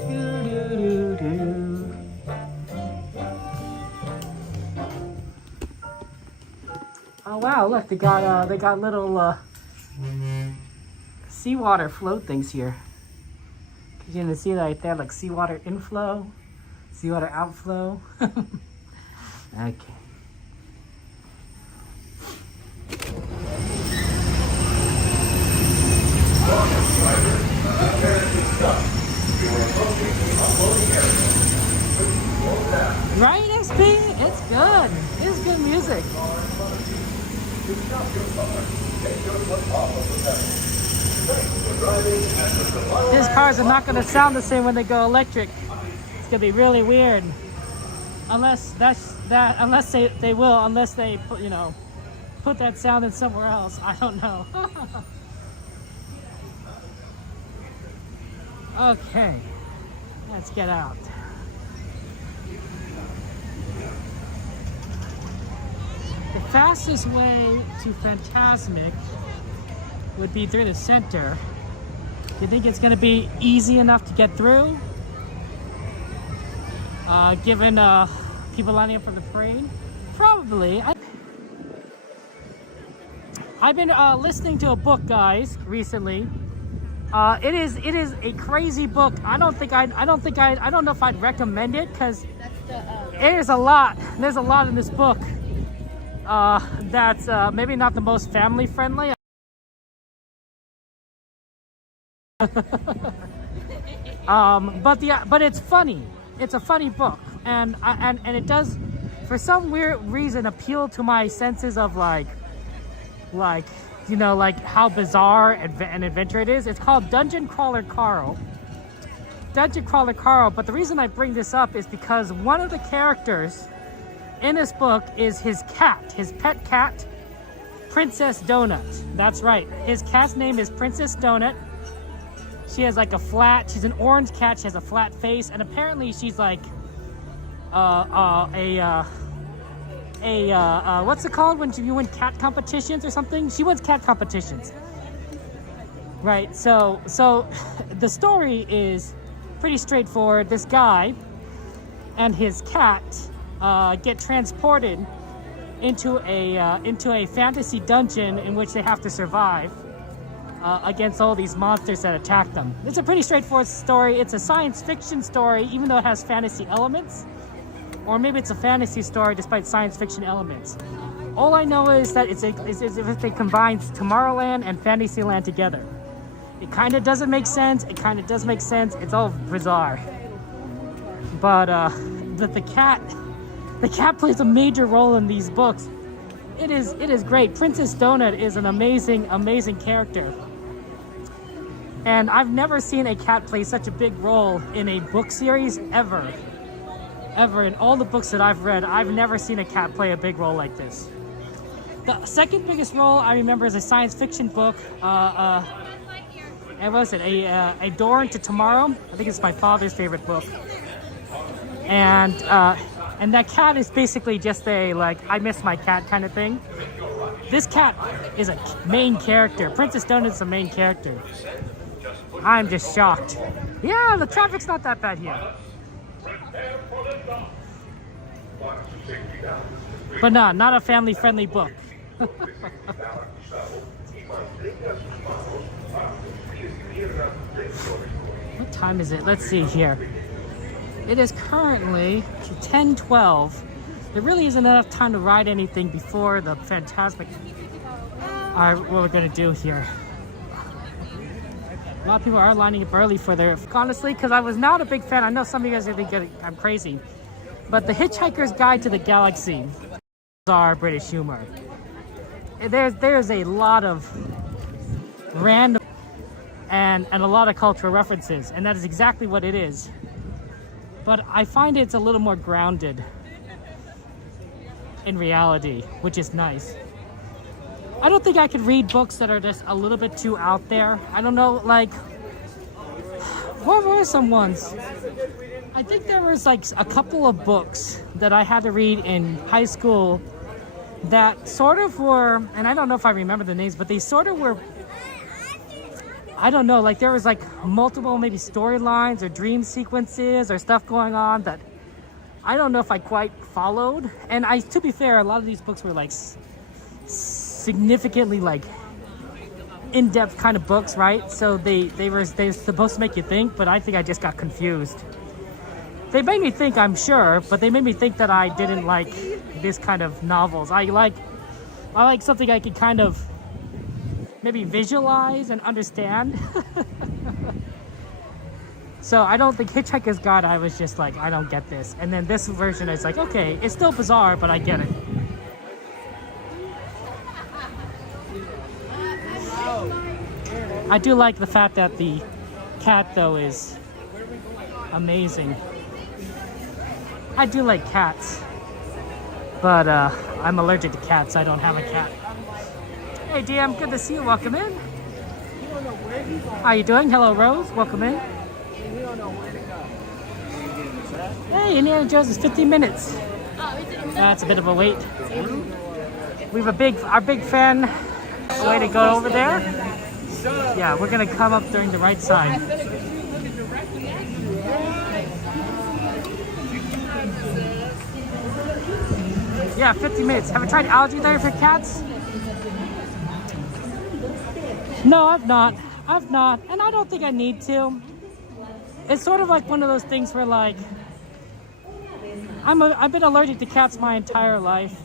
Do-do-do-do. Oh wow! Look, they got little seawater float things here. You can see that right there, like seawater inflow, seawater outflow. Okay. Right, XP? It's good. It's good music. These cars are not going to sound the same when they go electric. gonna be really weird. Unless they will, unless they put, you know, put that sound in somewhere else. I don't know. Okay, let's get out. The fastest way to Fantasmic would be through the center. Do you think it's going to be easy enough to get through? Given people lining up for the parade? Probably. I've been listening to a book, guys, recently. It is a crazy book. I don't know if I'd recommend it because it is a lot. There's a lot in this book that's maybe not the most family friendly. But it's funny. It's a funny book, and it does, for some weird reason, appeal to my senses of like you know, like how bizarre and adventure it is. It's called Dungeon Crawler Carl. But the reason I bring this up is because one of the characters in this book is his cat, his pet cat, Princess Donut. That's right. His cat's name is Princess Donut. She has like she's an orange cat. She has a flat face, and apparently she's like what's it called when you win cat competitions or something? She wins cat competitions, right? So the story is pretty straightforward. This guy and his cat get transported into a fantasy dungeon in which they have to survive against all these monsters that attack them. It's a pretty straightforward story. It's a science fiction story, even though it has fantasy elements. Or maybe it's a fantasy story despite science fiction elements. All I know is that it's if it combines Tomorrowland and Fantasyland together. It kind of doesn't make sense. It kind of does make sense. It's all bizarre. But the cat plays a major role in these books. It is great. Princess Donut is an amazing character. And I've never seen a cat play such a big role in a book series ever. In all the books that I've read, I've never seen a cat play a big role like this. The second biggest role I remember is a science fiction book. And what was it? A Door into Tomorrow. I think it's my father's favorite book. And that cat is basically just a I miss my cat kind of thing. This cat is a main character. Princess Donut's a main character. I'm just shocked. Yeah, the traffic's not that bad here. But no, not a family-friendly book. What time is it? Let's see here. It is currently 10:12. There really isn't enough time to ride anything before the Fantasmic. Alright, what we're gonna do here. A lot of people are lining up early for their... Honestly, because I was not a big fan. I know some of you guys are thinking I'm crazy. But The Hitchhiker's Guide to the Galaxy is our British humor. There's a lot of random and a lot of cultural references. And that is exactly what it is. But I find it's a little more grounded in reality, which is nice. I don't think I could read books that are just a little bit too out there. I don't know, what were some ones? I think there was a couple of books that I had to read in high school that sort of were, and I don't know if I remember the names, but they sort of were, I don't know, there was multiple maybe storylines or dream sequences or stuff going on that I don't know if I quite followed. And to be fair, a lot of these books were significantly in-depth kind of books, right? So they were supposed to make you think, but I think I just got confused. They made me think, I'm sure, but they made me think that I didn't like this kind of novels. I like something I could kind of maybe visualize and understand. So I don't think Hitchhiker's Guide, I was just I don't get this. And then this version is okay, it's still bizarre, but I get it. I do like the fact that the cat, though, is amazing. I do like cats, but I'm allergic to cats. I don't have a cat. Hey DM, good to see you. Welcome in. How you doing? Hello Rose, welcome in. Hey, Indiana Jones is 15 minutes. That's a bit of a wait. We have our big fan way to go over there. Yeah, we're gonna come up during the right side. Yeah, 50 minutes. Have you tried algae there for cats? No, I've not. And I don't think I need to. It's sort of like one of those things where like, I've been allergic to cats my entire life.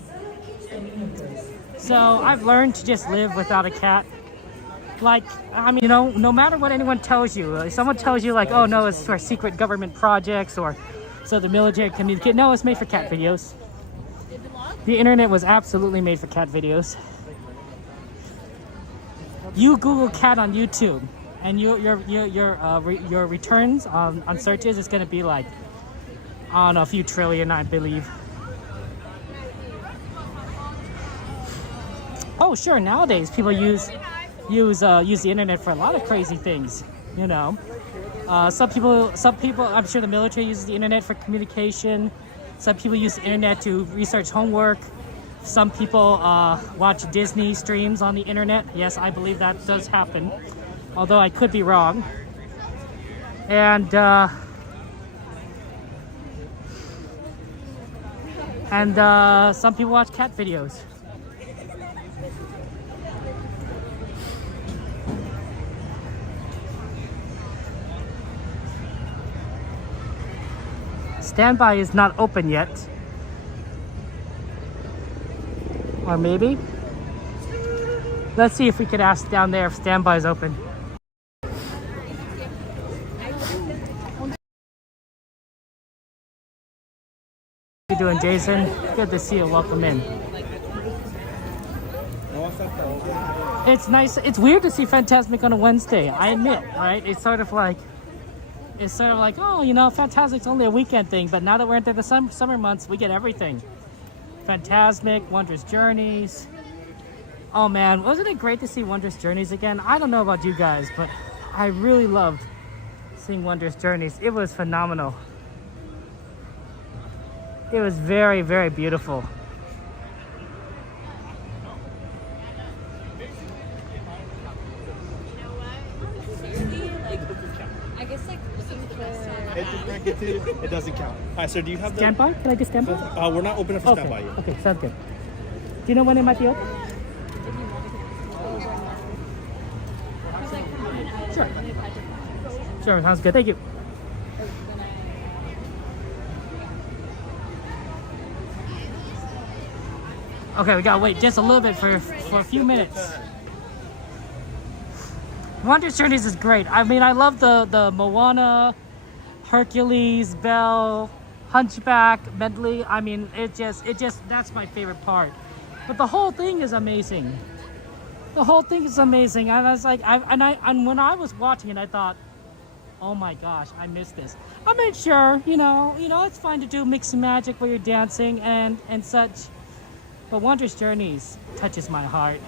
So I've learned to just live without a cat. Like, I mean, you know, no matter what anyone tells you, if someone tells you like, oh no, it's for secret government projects or so the military can communicate. No, it's made for cat videos. The internet was absolutely made for cat videos. You Google cat on YouTube, and your returns on searches is gonna be like, I don't know, a few trillion, I believe. Oh, sure. Nowadays, people use the internet for a lot of crazy things. You know, some people. I'm sure the military uses the internet for communication. Some people use the internet to research homework. Some people watch Disney streams on the internet. Yes, I believe that does happen, although I could be wrong. And some people watch cat videos. Standby is not open yet. Or maybe? Let's see if we could ask down there if standby is open. How you doing, Jason? Good to see you. Welcome in. It's nice. It's weird to see Fantasmic on a Wednesday. I admit, right? It's sort of like, oh, you know, Fantasmic's only a weekend thing. But now that we're into the summer months, we get everything. Fantasmic, Wondrous Journeys. Oh man, wasn't it great to see Wondrous Journeys again? I don't know about you guys, but I really loved seeing Wondrous Journeys. It was phenomenal. It was very, very beautiful. It doesn't count. All right, sir, do you have standby? Can I just stand by? We're not open for standby yet. Okay, sounds good. Do you know when it might be open? Sure. Sure, sounds good. Thank you. Okay, we gotta wait just a little bit for a few minutes. Wondrous Journeys is great. I mean, I love the Moana, Hercules, Belle, Hunchback, Medley. I mean, it just that's my favorite part. But the whole thing is amazing. The whole thing is amazing. And I was like, and when I was watching it, I thought, oh my gosh, I missed this. I mean, sure, you know, it's fine to do mix and magic where you're dancing and such. But Wondrous Journeys touches my heart.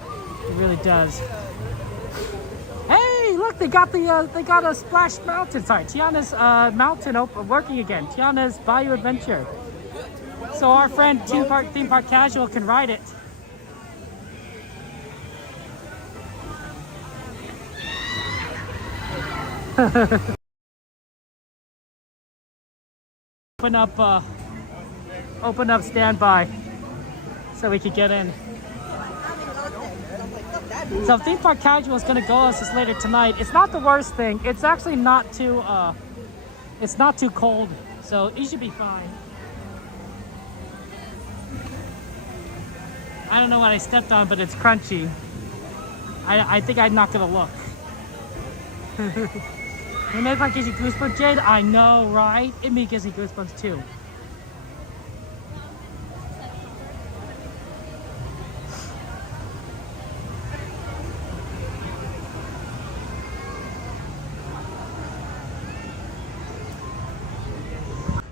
It really does. Hey, look, they got a Splash Mountain. Sorry, Tiana's mountain working again. Tiana's Bayou Adventure. So our friend Theme Park Casual can ride it. Open up standby so we could get in. So Theme Park Casual is going to go us this later tonight. It's not the worst thing. It's actually not too cold, so it should be fine. I don't know what I stepped on, but it's crunchy. I think I'm not going to look. It makes like gives you goosebumps, Jade. I know, right? It me gives me goosebumps too.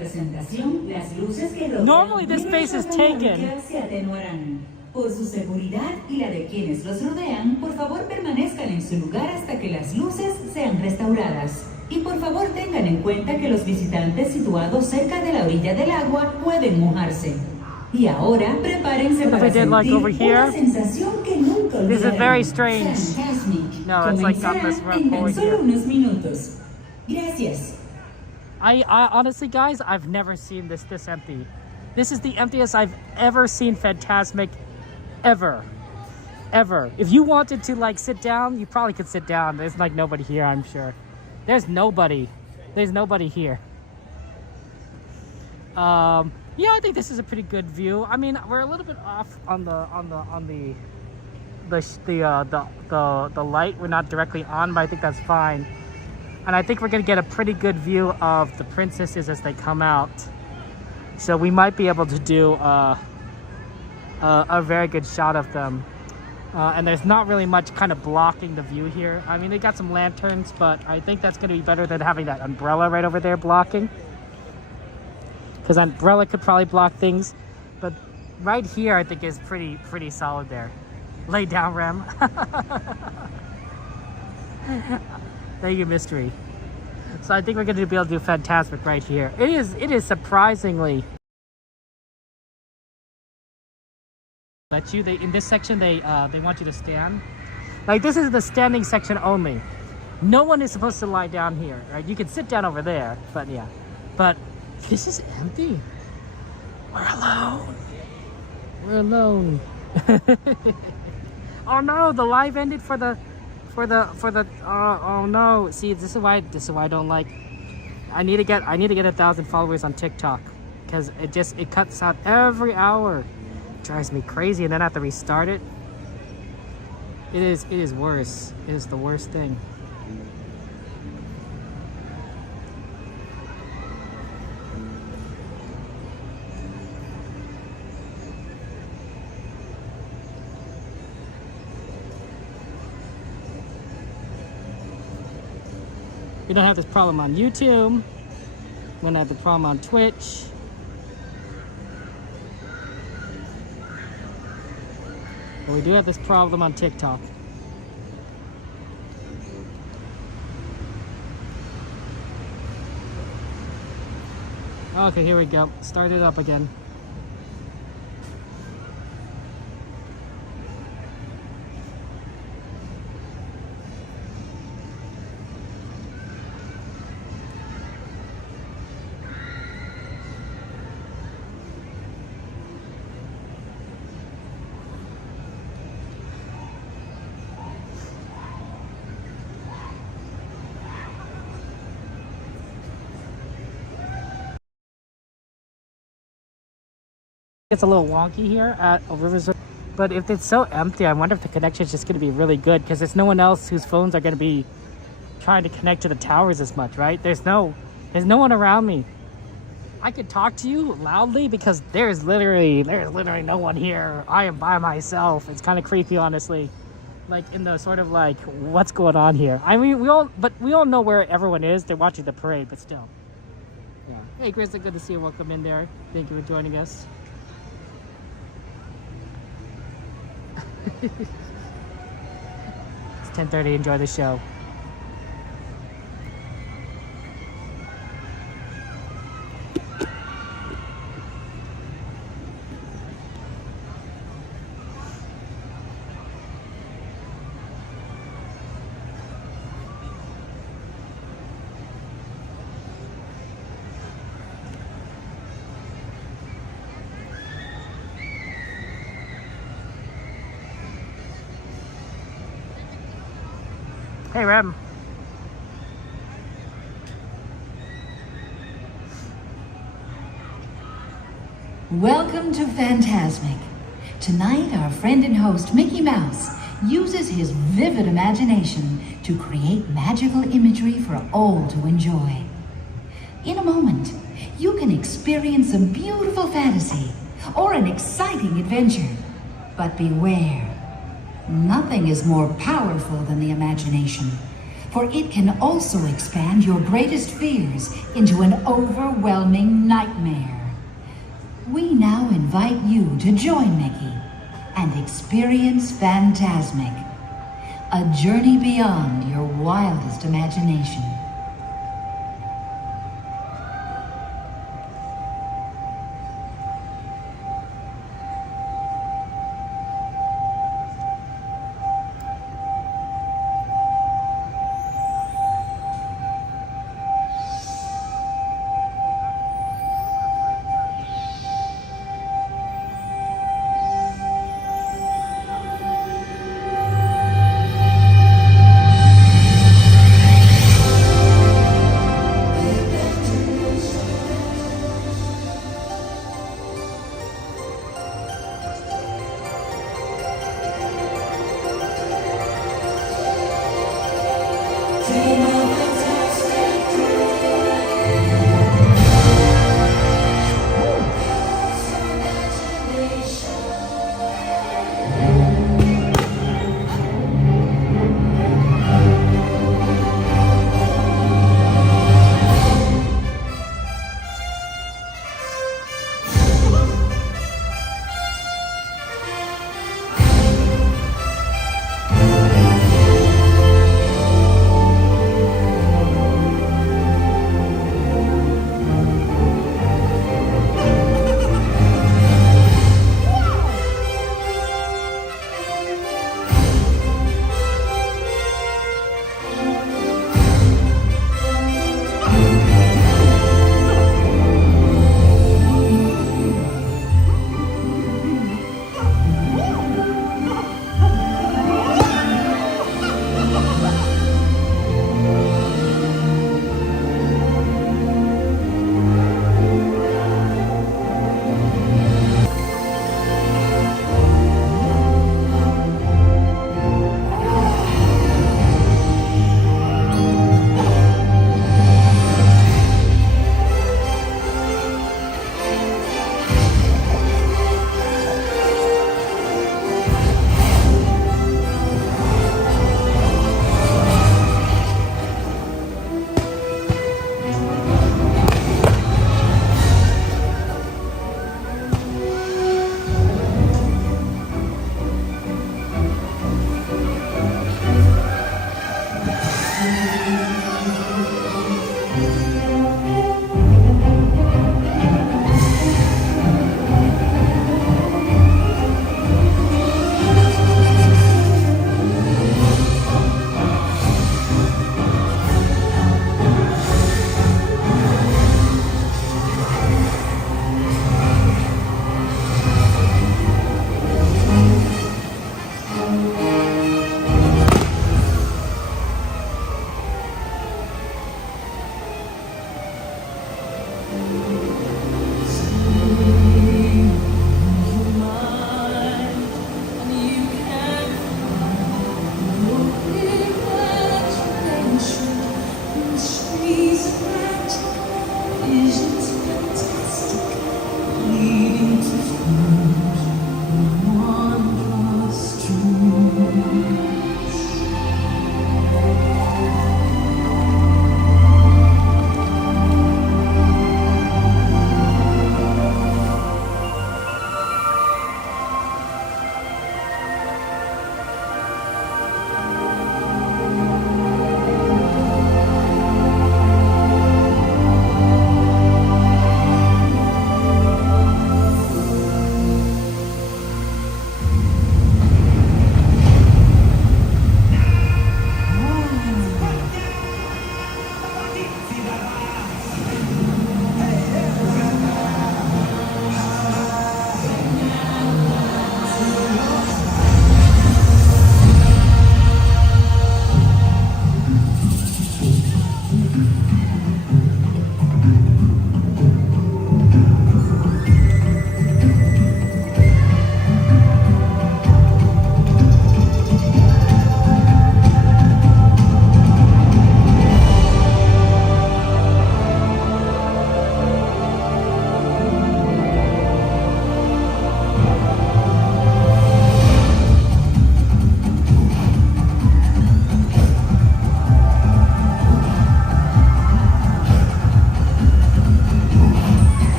presentación, las luces que rodean Normally this space is taken. se atenuarán. Por su seguridad y la de quienes los rodean, por favor permanezcan en su lugar hasta que las luces sean restauradas. Y por favor tengan en cuenta que los visitantes situados cerca de la orilla del agua pueden mojarse. Y ahora prepárense What if para I did like sentir over here? una sensación que nunca olvidarán. This is very strange. Fantasmic. No, it's like got this Comenzará en tan point solo here. unos minutos. Gracias. I honestly, guys, I've never seen this empty. This is the emptiest I've ever seen Fantasmic, ever. If you wanted to like sit down, you probably could sit down. There's like nobody here, I'm sure. There's nobody here. Yeah, I think this is a pretty good view. I mean, we're a little bit off on the light. We're not directly on, but I think that's fine. And I think we're gonna get a pretty good view of the princesses as they come out. So we might be able to do a very good shot of them. And there's not really much kind of blocking the view here. I mean, they got some lanterns, but I think that's gonna be better than having that umbrella right over there blocking. Because umbrella could probably block things. But right here, I think is pretty solid there. Lay down, Rem. Thank you, Mystery. So I think we're going to be able to do Fantasmic right here. It is surprisingly. Let you. In this section they want you to stand. Like this is the standing section only. No one is supposed to lie down here, right? You can sit down over there, but yeah. But this is empty. We're alone. We're alone. Oh no, the live ended for the oh no. See, this is why I don't like. I need to get 1,000 followers on TikTok because it cuts out every hour. It drives me crazy, and then I have to restart it. It is worse. It is the worst thing. We don't have this problem on YouTube. We don't have the problem on Twitch. But we do have this problem on TikTok. Okay, here we go. Start it up again. It's a little wonky here at Riverside, but if it's so empty, I wonder if the connection is just going to be really good because there's no one else whose phones are going to be trying to connect to the towers as much, right? There's no one around me. I could talk to you loudly because there's literally no one here. I am by myself. It's kind of creepy, honestly. Like in the sort of like, what's going on here? I mean, we all know where everyone is. They're watching the parade, but still. Yeah. Hey, Chris, good to see you. Welcome in there. Thank you for joining us. It's 10:30. Enjoy the show. Hey, Rem. Welcome to Fantasmic. Tonight, our friend and host, Mickey Mouse, uses his vivid imagination to create magical imagery for all to enjoy. In a moment, you can experience a beautiful fantasy or an exciting adventure. But beware, nothing is more powerful than the imagination. for it can also expand your greatest fears into an overwhelming nightmare. We now invite you to join Mickey and experience Fantasmic, a journey beyond your wildest imagination.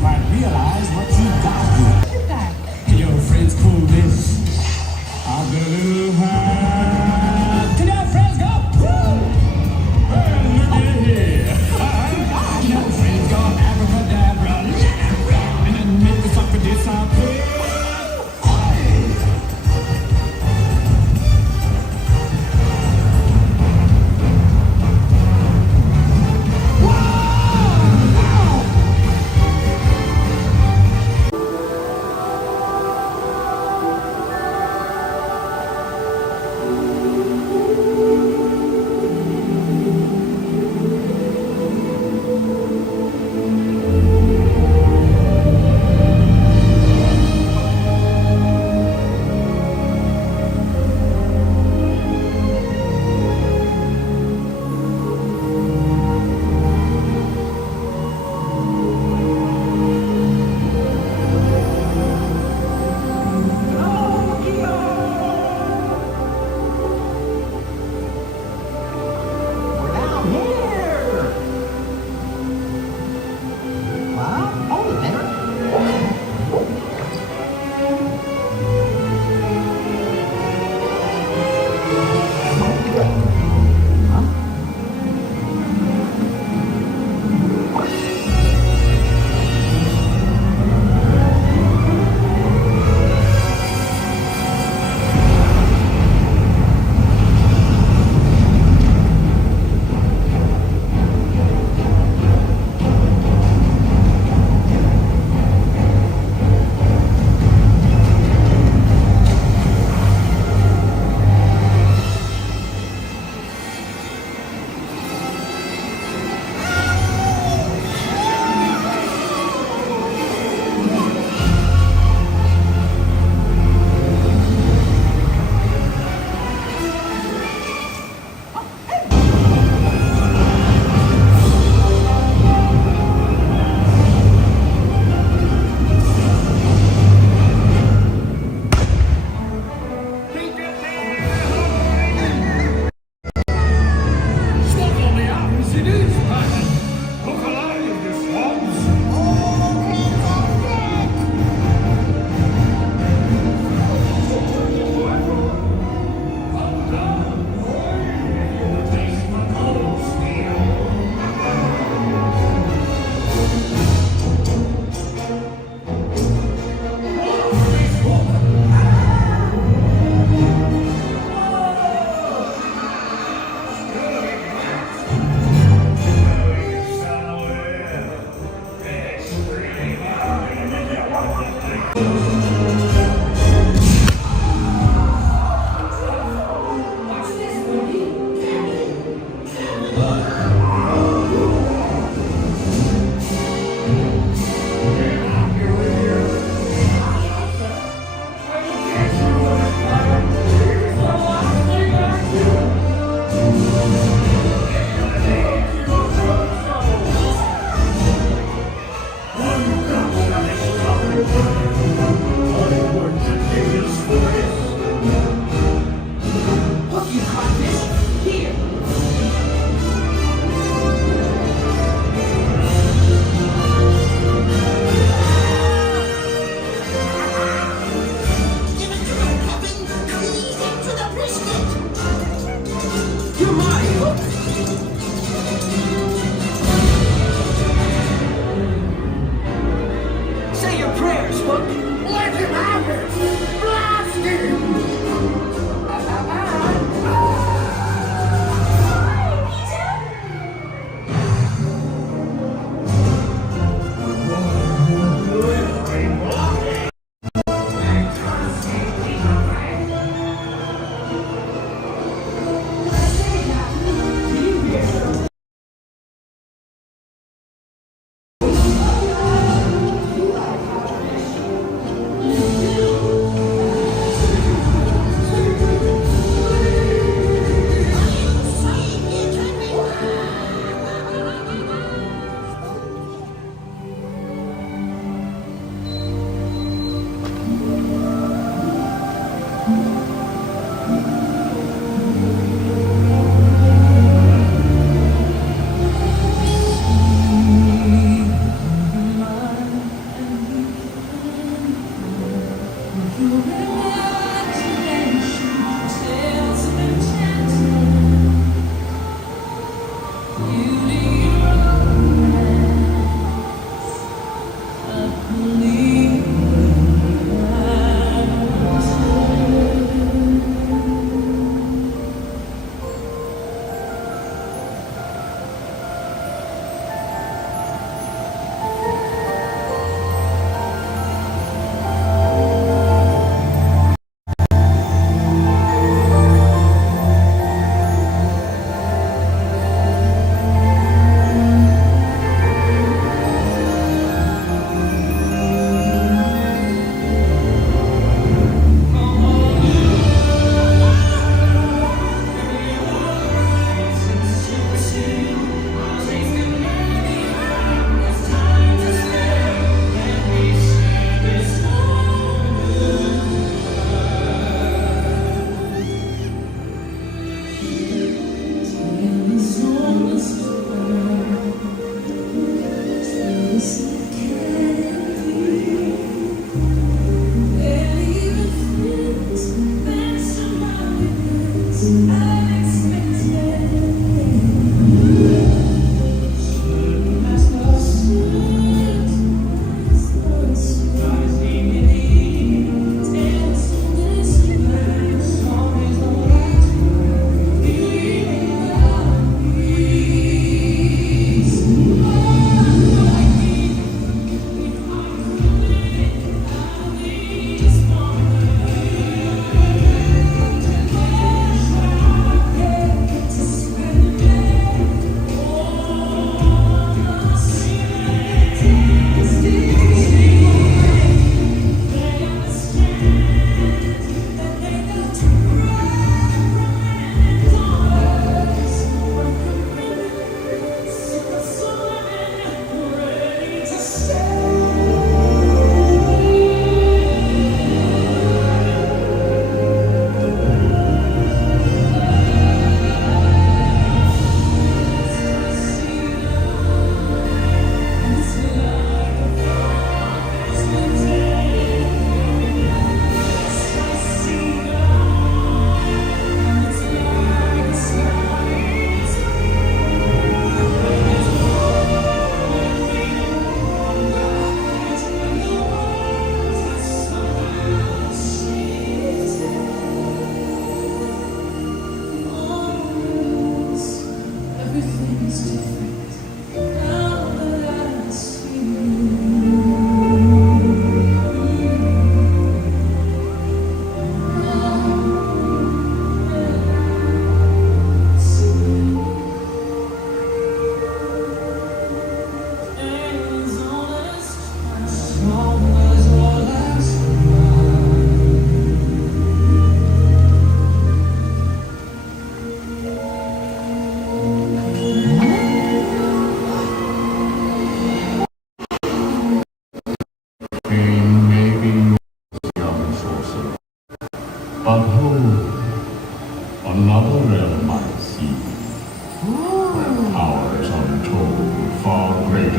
quite realize what you got here. Look at that. Your friends call this I've got a little hand. Can your friends go? Woo! Well, look at here. Your friends go abracadabra, and then make the sucker disappear.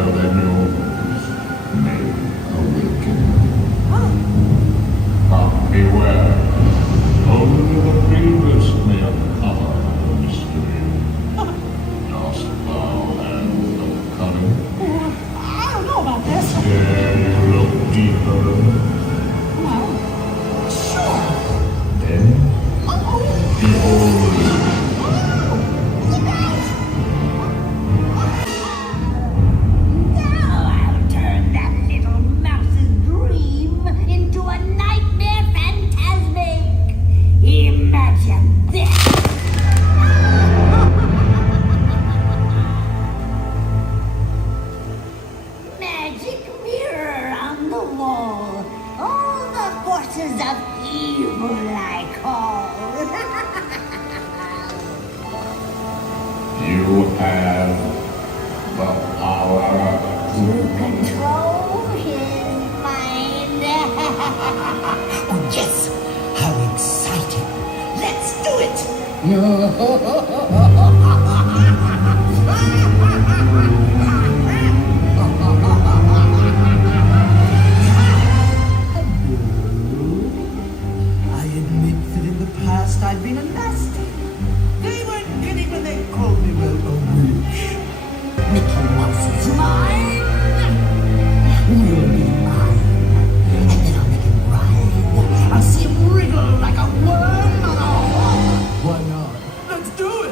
shall the news may awaken. But beware, only the bravest may uncover the mystery. Dost thou have the cunning? I don't know about this. Dare you look deeper? Well, sure. Then, behold. Now I'll turn that little mouse's dream into a nightmare fantasmic. Imagine this. Magic mirror on the wall. All the forces of evil I call. You have the power To control his mind. Oh, yes! How exciting! Let's do it! I admit that in the past I've been a nasty. They weren't kidding when they called me, well, a witch. Mickey Mouse is mine! Will be mine. And then I'll make him writhe. I'll see him wriggle like a worm. Why not? Let's do it!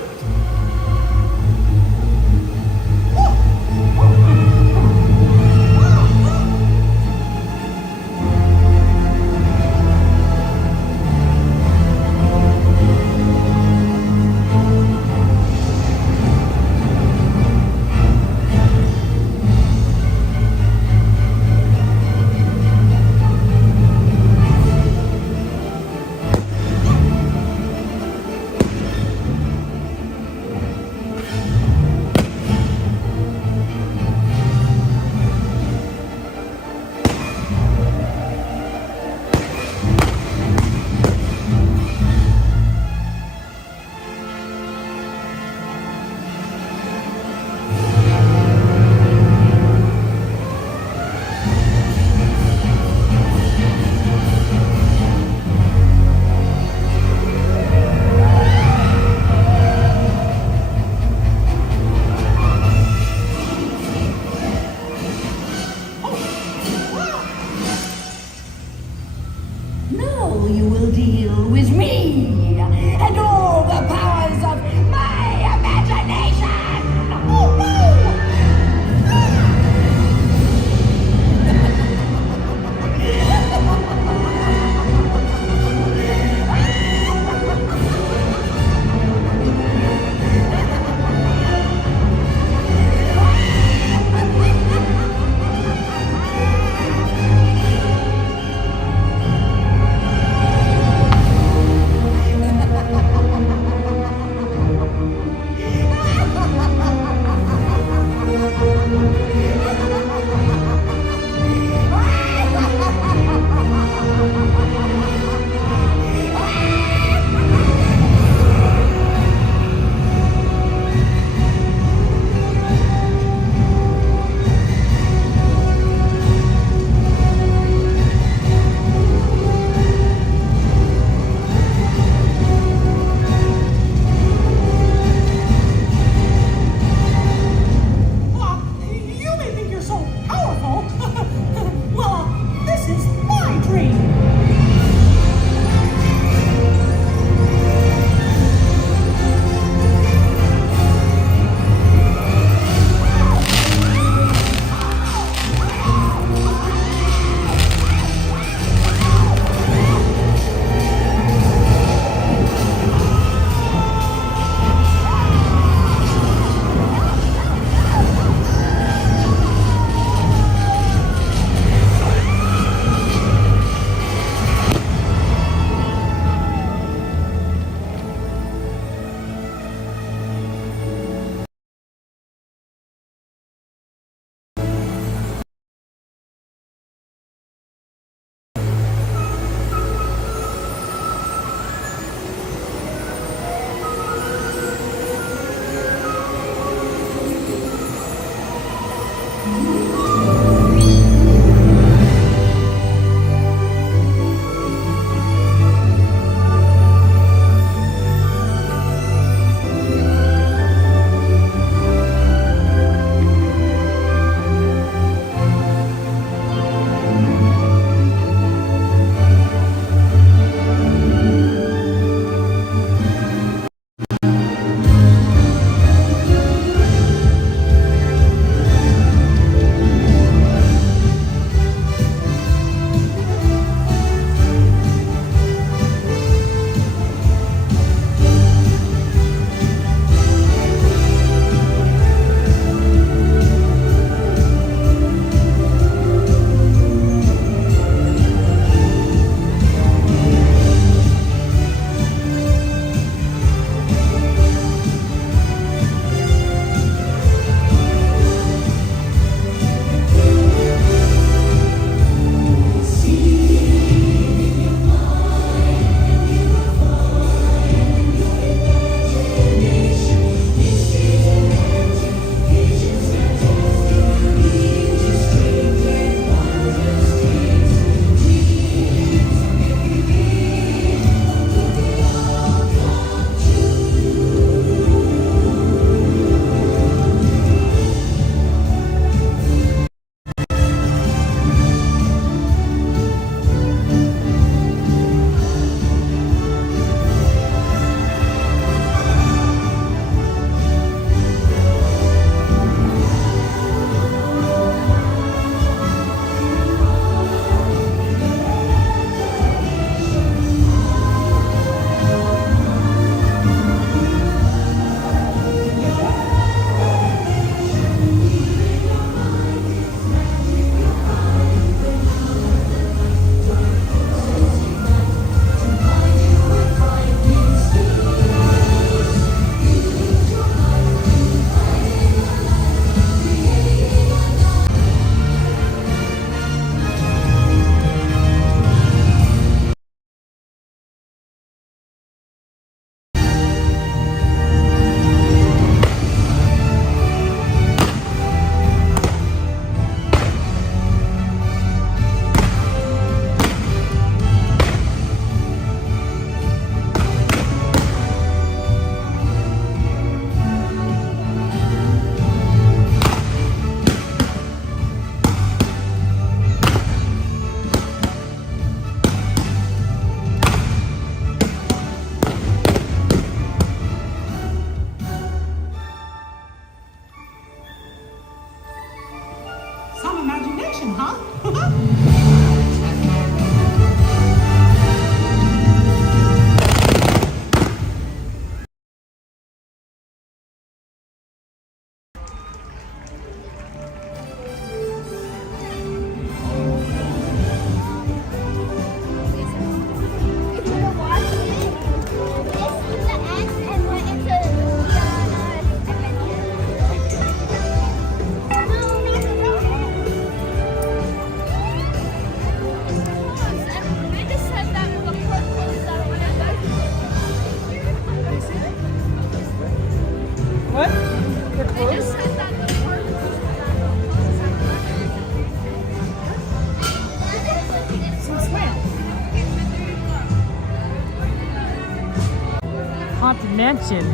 Haunted Mansion.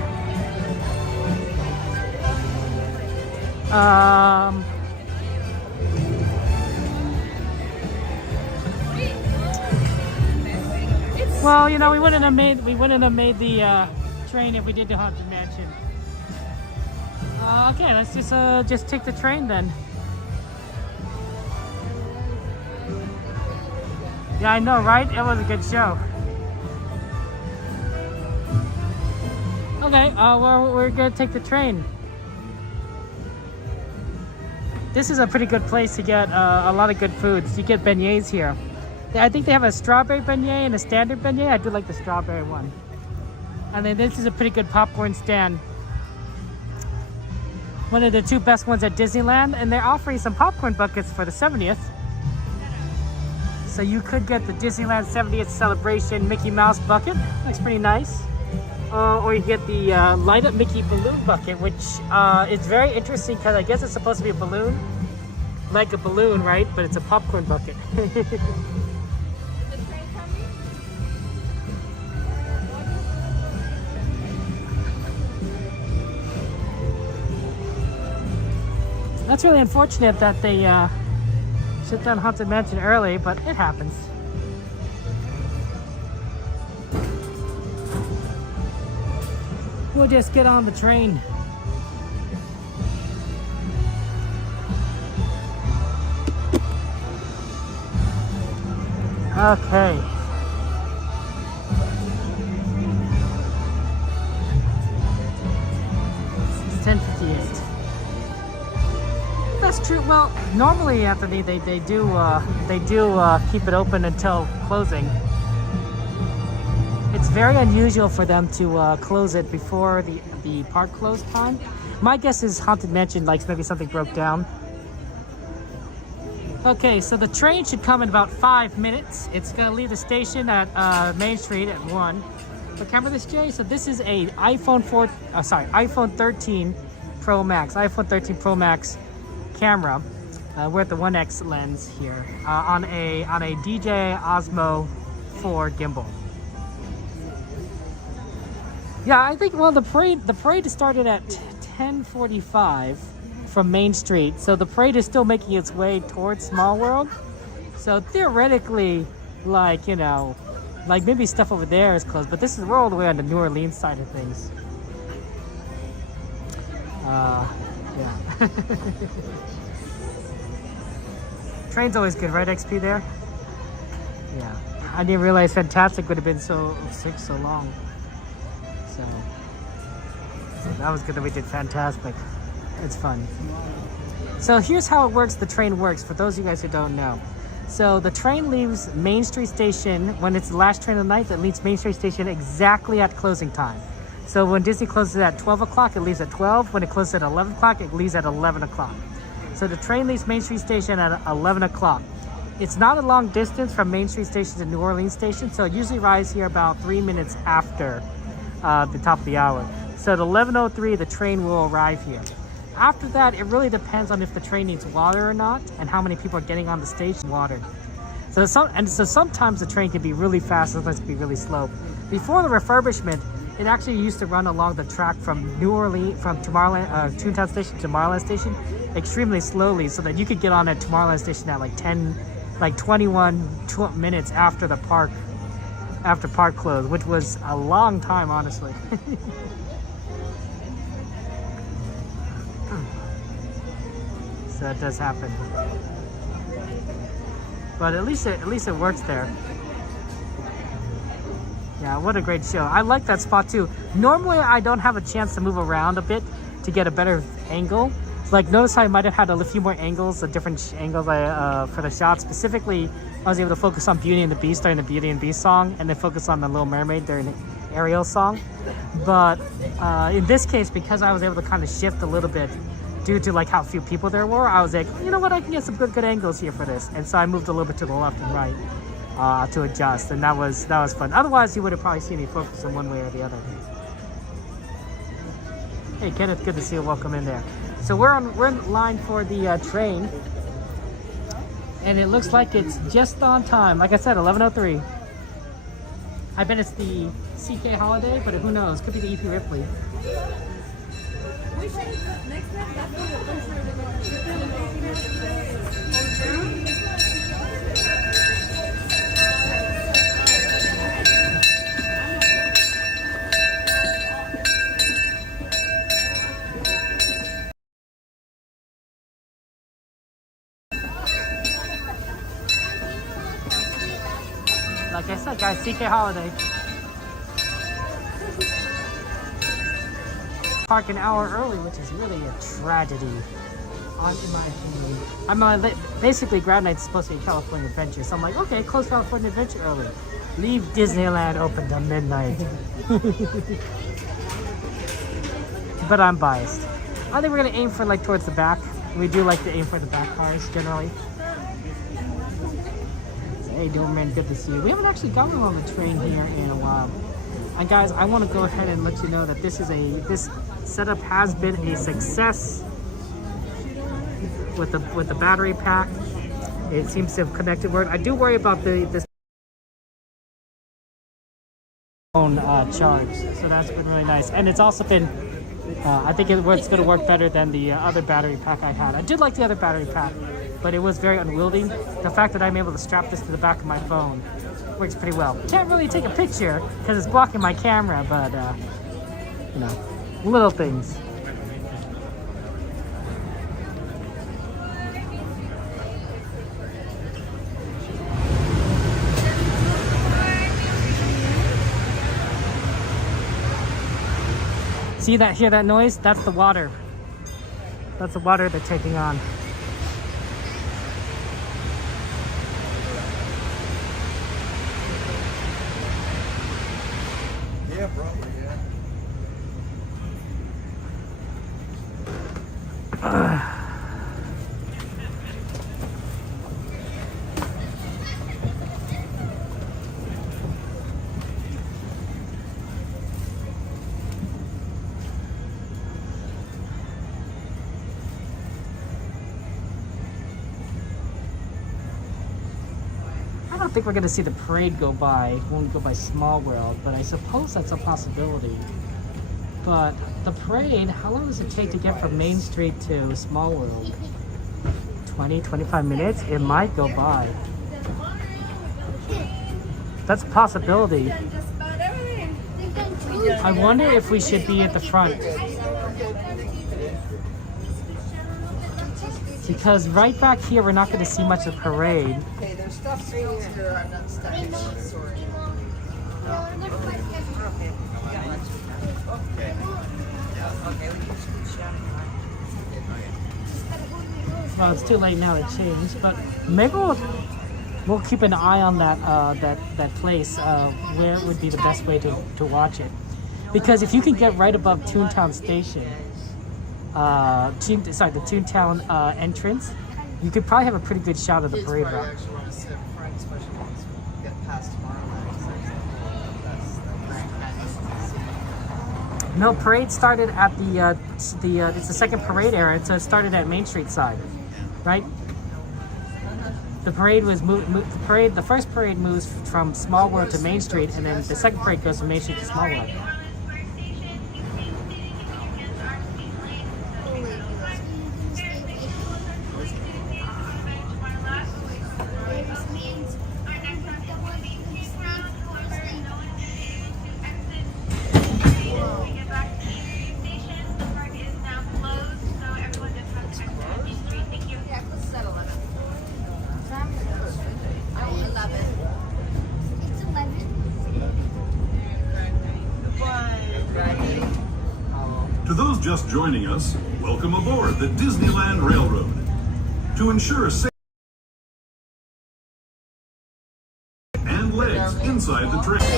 Well, you know, we wouldn't have made the train if we did the Haunted Mansion. Okay, let's just take the train then. Yeah, I know, right? It was a good show. Okay, we're gonna take the train. This is a pretty good place to get a lot of good foods. You get beignets here. I think they have a strawberry beignet and a standard beignet. I do like the strawberry one. And then this is a pretty good popcorn stand. One of the two best ones at Disneyland, and they're offering some popcorn buckets for the 70th. So you could get the Disneyland 70th celebration Mickey Mouse bucket. Looks pretty nice. Or you get the light up Mickey balloon bucket, which is very interesting because I guess it's supposed to be a balloon, like a balloon, right? But it's a popcorn bucket. That's really unfortunate that they shut down Haunted Mansion early, but it happens. We'll just get on the train. Okay. It's 10:58. That's true. Well, normally, Anthony, they do keep it open until closing. It's very unusual for them to close it before the park close time. My guess is Haunted Mansion, like maybe something broke down. Okay, so the train should come in about 5 minutes. It's gonna leave the station at Main Street at 1. But remember this, Jay? So this is a iPhone 13 Pro Max. iPhone 13 Pro Max camera. We're at the 1X lens here on a DJI Osmo 4 gimbal. Yeah, I think, well, the parade started at 10:45 from Main Street, so the parade is still making its way towards Small World. So theoretically, like, you know, like maybe stuff over there is closed, but we're all the way on the New Orleans side of things. Yeah. Train's always good, right, XP there? Yeah. I didn't realize Fantasmic would have been so long. So that was good that we did Fantasmic. It's fun. So here's how it works, the train works, for those of you guys who don't know. So the train leaves Main Street Station, when it's the last train of the night, that leaves Main Street Station exactly at closing time. So when Disney closes at 12 o'clock, it leaves at 12. When it closes at 11 o'clock, it leaves at 11 o'clock. So the train leaves Main Street Station at 11 o'clock. It's not a long distance from Main Street Station to New Orleans Station, so it usually arrives here about 3 minutes after the top of the hour. So at 11:03, the train will arrive here. After that, it really depends on if the train needs water or not, and how many people are getting on the station. Water. So sometimes the train can be really fast, sometimes it can be really slow. Before the refurbishment, it actually used to run along the track from Toontown Station to Tomorrowland Station extremely slowly, so that you could get on at Tomorrowland Station at like 21 minutes after park closed, which was a long time, honestly. So it does happen, but at least it works there. Yeah, what a great show. I like that spot too. Normally I don't have a chance to move around a bit to get a better angle. Like, notice how I might have had a few more angles, different angles for the shot. Specifically, I was able to focus on Beauty and the Beast during the Beauty and the Beast song, and then focus on the Little Mermaid during the Ariel song. But in this case, because I was able to kind of shift a little bit due to like how few people there were, I was like, you know what, I can get some good angles here for this. And so I moved a little bit to the left and right to adjust, and that was fun. Otherwise, you would have probably seen me focus in one way or the other. Hey Kenneth, good to see you. Welcome in there. So we're in line for the train, and it looks like it's just on time. Like I said, 11:03. I bet it's the CK holiday, but who knows? Could be the EP Ripley. Like I said, guys, CK holiday. Park an hour early, which is really a tragedy, in my opinion. Basically, grad night's supposed to be California Adventure, so I'm like, okay, close California Adventure early. Leave Disneyland open till midnight. But I'm biased. I think we're gonna aim for like towards the back. We do like to aim for the back cars generally. Hey, Doberman, good to see you. We haven't actually gotten on the train here in a while. And guys, I want to go ahead and let you know that this setup has been a success. with the battery pack. It seems to have connected word. I do worry about this phone charge, so that's been really nice. And it's also been, I think it's going to work better than the other battery pack I had. I did like the other battery pack, but it was very unwieldy. The fact that I'm able to strap this to the back of my phone works pretty well. Can't really take a picture because it's blocking my camera, but you know, little things. See that? Hear that noise? That's the water. That's the water they're taking on. Yeah, probably, yeah. I don't think we're going to see the parade go by when we go by Small World, but I suppose that's a possibility. But the parade, how long does it take to get from Main Street to Small World? 20, 25 minutes? It might go by. That's a possibility. I wonder if we should be at the front. Because right back here, we're not going to see much of the parade. Okay, there's stuff here. I'm not studying. Sorry. Well, it's too late now to change, but maybe we'll keep an eye on that place where it would be the best way to watch it. Because if you can get right above Toontown Station, the Toontown entrance, you could probably have a pretty good shot of the parade route. No, parade started at it's the second parade area, so it started at Main Street side, right? The parade was the first parade moves from Small World to Main Street, and then the second parade goes from Main Street to Small World. To those just joining us, welcome aboard the Disneyland Railroad. To ensure safe and legs inside the train. And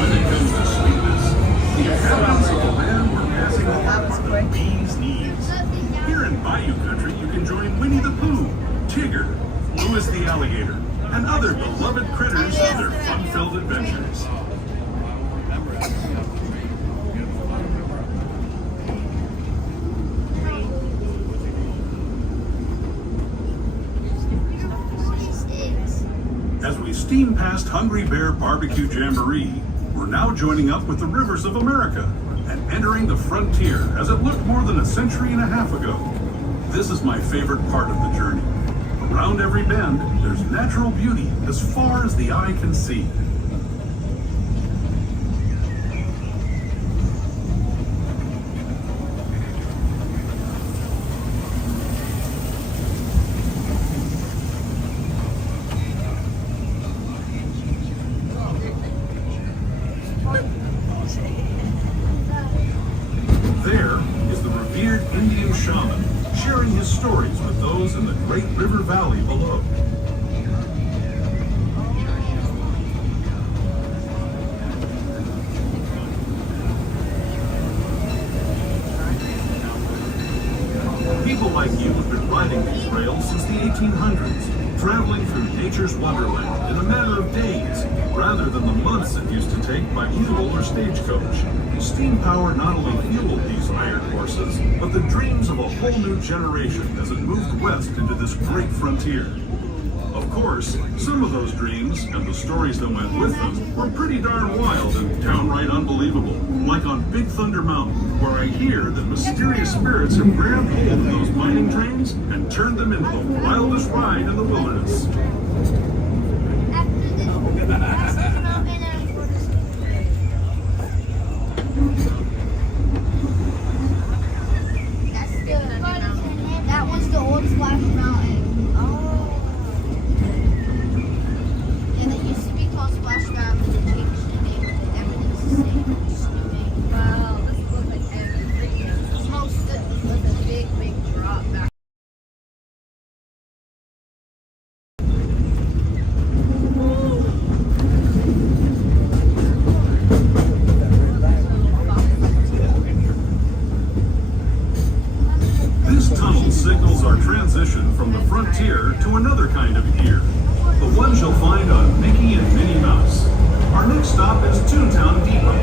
when it comes to sweetness, the inhabitants of the land were passing on the bee's knees. Here in Bayou Country, you can join Winnie the Pooh, Tigger, Louis the Alligator, and other beloved critters on their fun-filled adventures. As we steam past Hungry Bear Barbecue Jamboree, we're now joining up with the rivers of America and entering the frontier as it looked more than a century and a half ago. This is my favorite part of the journey. Around every bend, there's natural beauty as far as the eye can see. There is the revered Indian shaman, sharing his stories with those in the Great River Valley below. People like you have been riding constructing these rails since the 1800s, traveling through nature's wonderland in a matter of days, rather than the months it used to take by mule or stagecoach. Steam power not only fueled these iron horses, but the dreams of a whole new generation as it moved west into this great frontier. Of course, some of those dreams, and the stories that went with them, were pretty darn wild and downright unbelievable. Like on Big Thunder Mountain, where I hear that mysterious spirits have grabbed hold of those mining trains and turned them into the wildest ride in the wilderness. That one's the old Splash Mountain. Oh. Yeah, that used to be called Splash Mountain, but they changed the name. Everything's the same. Just new name. Wow, this looks like it. Most of it was a big drop back. This tunnel signals our transition from the frontier to another kind of ear, the ones you'll find on Mickey and Minnie Mouse. Our next stop is Toontown Depot,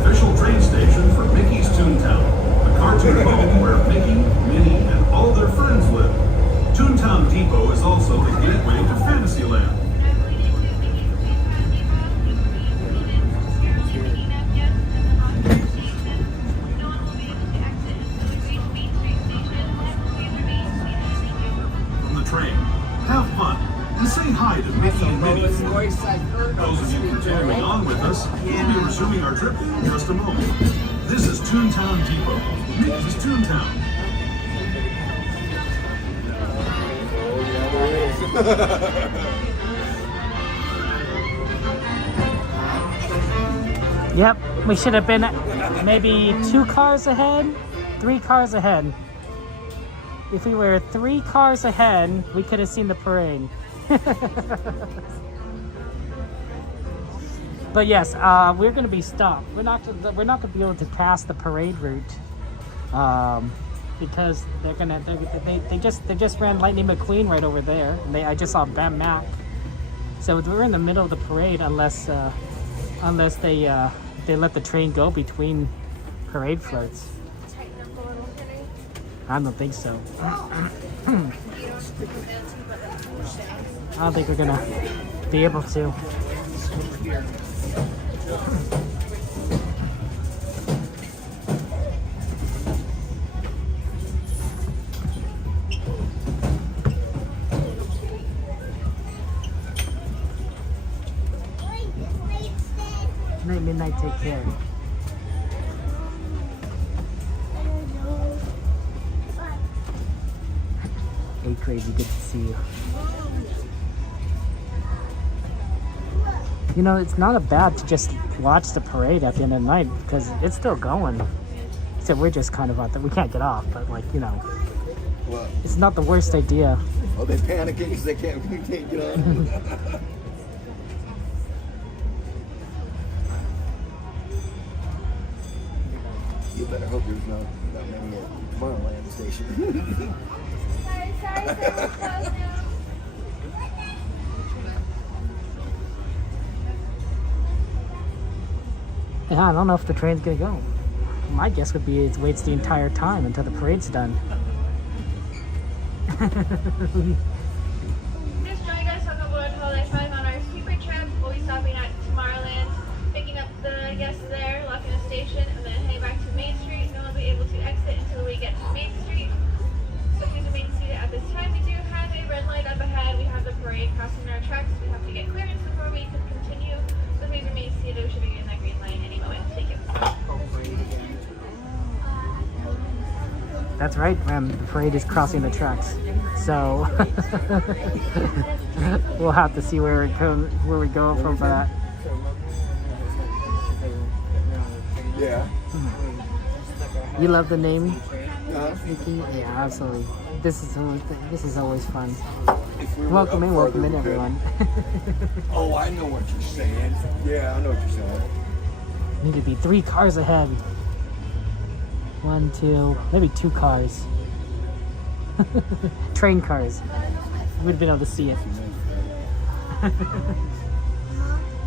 official train station for Mickey's Toontown, the cartoon home where Mickey, Minnie, and all their friends live. Toontown Depot is also the gateway to Fantasyland. Train. Have fun and say hi to Mickey and Minnie. Those of you continuing on with us, we'll be resuming our trip in just a moment. This is Toontown Depot, Mickey's Toontown. Yep, we should have been maybe 2 cars ahead, 3 cars ahead. If we were 3 cars ahead, we could have seen the parade. But yes, we're going to be stopped. We're not going to be able to pass the parade route because they just ran Lightning McQueen right over there. And I just saw Bam Mac. So we're in the middle of the parade unless they let the train go between parade floats. I don't think so. I don't think we're gonna be able to. Night, midnight, take care. Hey, Crazy, good to see you. You know, it's not bad to just watch the parade at the end of the night because it's still going. So we're just kind of out there. We can't get off, but like, you know, What? It's not the worst idea. Oh, they panicking because they can't get on. You better hope there's not many at Tomorrowland Station. Yeah, I don't know if the train's gonna go. My guess would be it waits the entire time until the parade's done. Just joining us on the World Holiday Fun on our super trip. We'll be stopping at Tomorrowland, picking up the guests there, locking the station, and then heading back to Main Street. No one will be able to exit until we get to Main Street. So please remain seated at this time. We do have a red light up ahead. We have the parade crossing our tracks. We have to get clearance before we can continue. So please remain seated. We should be getting that green light any moment. Thank you. That's right, the parade is crossing the tracks. So we'll have to see where we go from that. Yeah. You love the name? Mickey? Yeah, absolutely. This is always fun. Welcome in everyone. Oh, I know what you're saying. Yeah, I know what you're saying. Need to be 3 cars ahead. 1, 2, maybe 2 cars. Train cars. We would have been able to see it.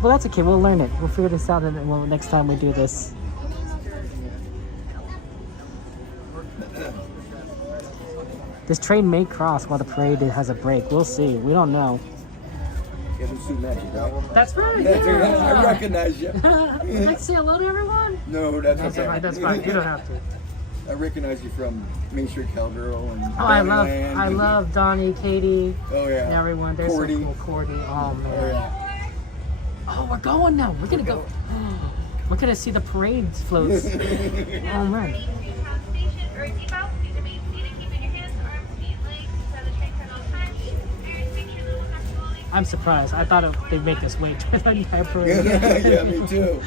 Well, that's okay. We'll learn it. We'll figure this out next time we do this. This train may cross while the parade has a break. We'll see. We don't know. That's right. I recognize you. Would you like to say hello to everyone? No, that's okay. Fine. That's fine. You don't have to. I recognize you from Main Street Cowgirl and I love Donnie, Katie, and everyone. They're Cordy. so cool. Cordy. Oh man. Oh, we're going now. We're gonna go. We're gonna see the parade floats. Oh man. I'm surprised. I thought they'd make us wait for the entire parade. Yeah, me too.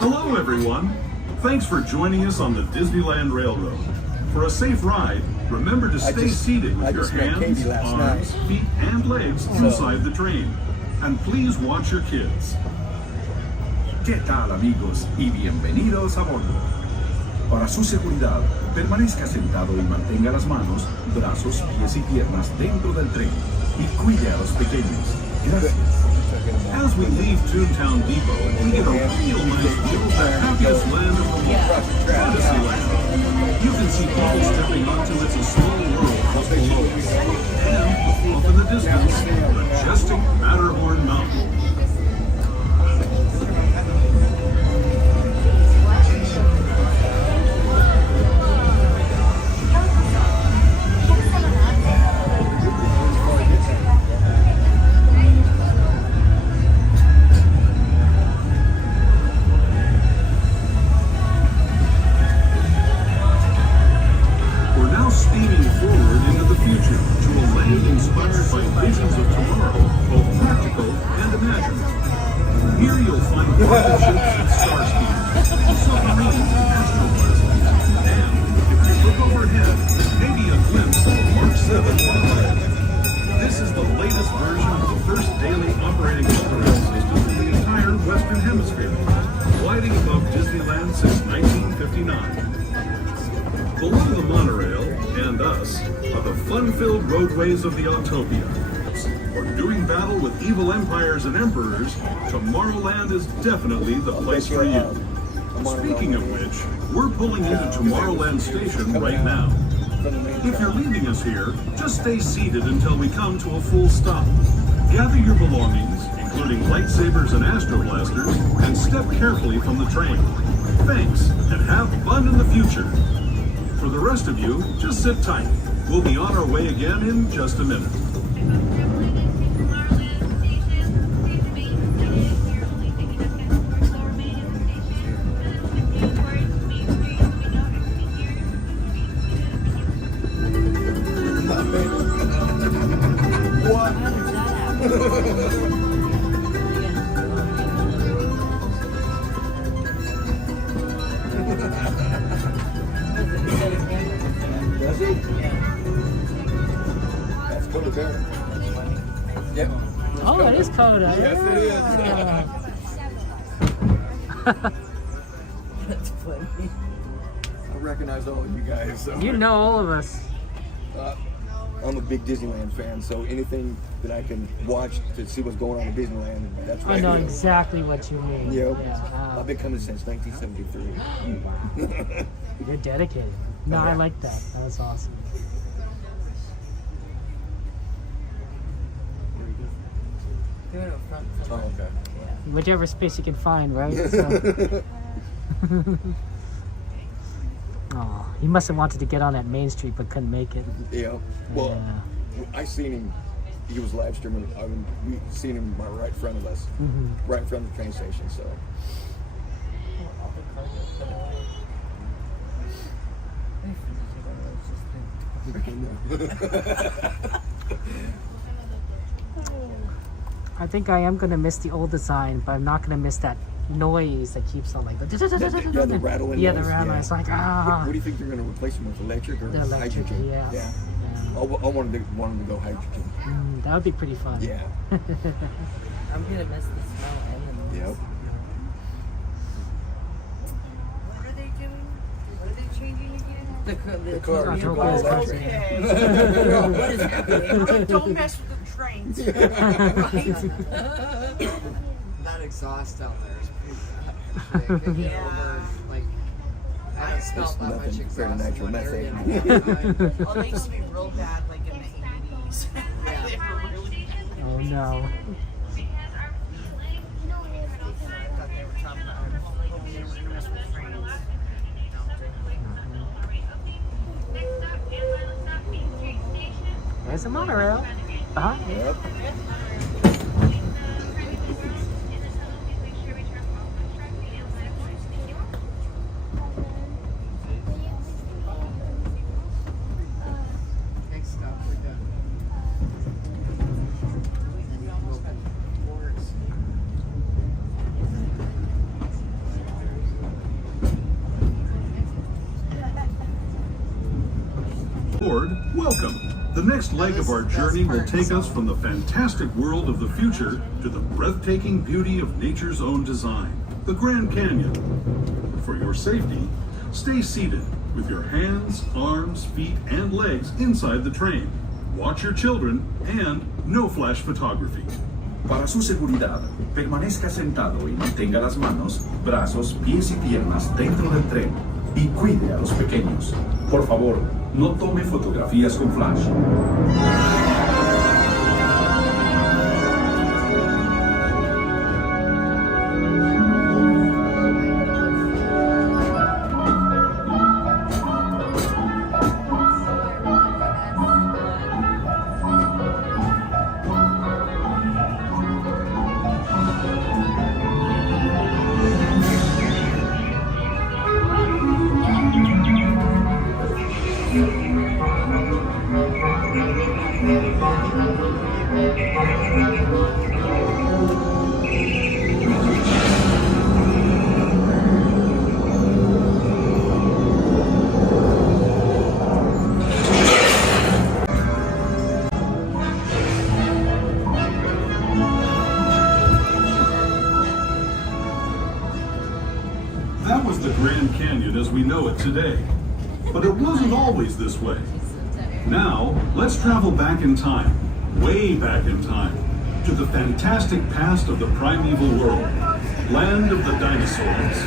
Hello, everyone. Thanks for joining us on the Disneyland Railroad. For a safe ride, remember to stay seated with your hands, arms, feet, and legs inside the train. And please watch your kids. ¿Qué tal, amigos? Y bienvenidos a bordo. Para su seguridad, permanezca sentado y mantenga las manos, brazos, pies y piernas dentro del tren. Y cuide a los pequeños. Gracias. As we leave Toontown Depot, we get a real nice view of the happiest land of the world, Fantasyland. You can see people stepping onto its small world just below us. And, off in the distance, majestic Matterhorn Mountain. Partnerships and Starspeed, Submarine and Astroblast, and if you look overhead, maybe a glimpse of Mark 7 Wondrous. This is the latest version of the first daily operating monorail system in the entire Western Hemisphere, gliding above Disneyland since 1959. Below the monorail and us are the fun-filled roadways of the Autopia. Or doing battle with evil empires and emperors, Tomorrowland is definitely the place for you. Speaking of which, we're pulling into Tomorrowland Station right now. If you're leaving us here, just stay seated until we come to a full stop. Gather your belongings, including lightsabers and astroblasters, and step carefully from the train. Thanks, and have fun in the future. For the rest of you, just sit tight. We'll be on our way again in just a minute. Does he? That's Coda Bear. Yep. Oh, that is Coda. Yes, it is. That's funny. I recognize all of you guys. So. You know all of us. I'm a big Disneyland fan, so anything that I can watch to see what's going on in Disneyland, that's what I know do. exactly what you mean. Yep. Yeah. I've been coming since 1973. You're dedicated. No, I like that. That was awesome. Oh, okay. Whichever space you can find, right? So. Oh, he must have wanted to get on at Main Street but couldn't make it. Yeah. Well, I seen him. He was live streaming. We seen him right in front of us, right in front of the train station. So. I think I am gonna miss the old design, but I'm not gonna miss that noise that keeps on like the the rattling. Yeah, noise, the rattling. It's like ah. What do you think they're gonna replace him with? Electric or hydrogen? Yeah. I wanted to go hydrogen. That would be pretty fun. Yeah. I'm gonna miss the smell and the music. Yep. What are they doing? What are they changing again? The car. Okay. What is happening? Don't mess with the trains. That exhaust down there is pretty bad. Actually, I can't get over, like, I haven't smelled that much exhaust in natural one area in a methane. long time. Oh, they used to be real bad, like in the 80s. They were really Oh no. I thought they were talking about hoping they were going to mess with trains. There's a monorail. Uh-huh. Yep. Next stop, we're done. Lord, welcome. The next leg of our journey will take us from the fantastic world of the future to the breathtaking beauty of nature's own design, the Grand Canyon. For your safety, stay seated with your hands, arms, feet, and legs inside the train. Watch your children and no flash photography. Para su seguridad, permanezca sentado y mantenga las manos, brazos, pies y piernas dentro del tren y cuide a los pequeños. Por favor, no tome fotografías con flash. That was the Grand Canyon as we know it today. But it wasn't always this way. Now, let's travel back in time, way back in time, to the fantastic past of the primeval world, land of the dinosaurs.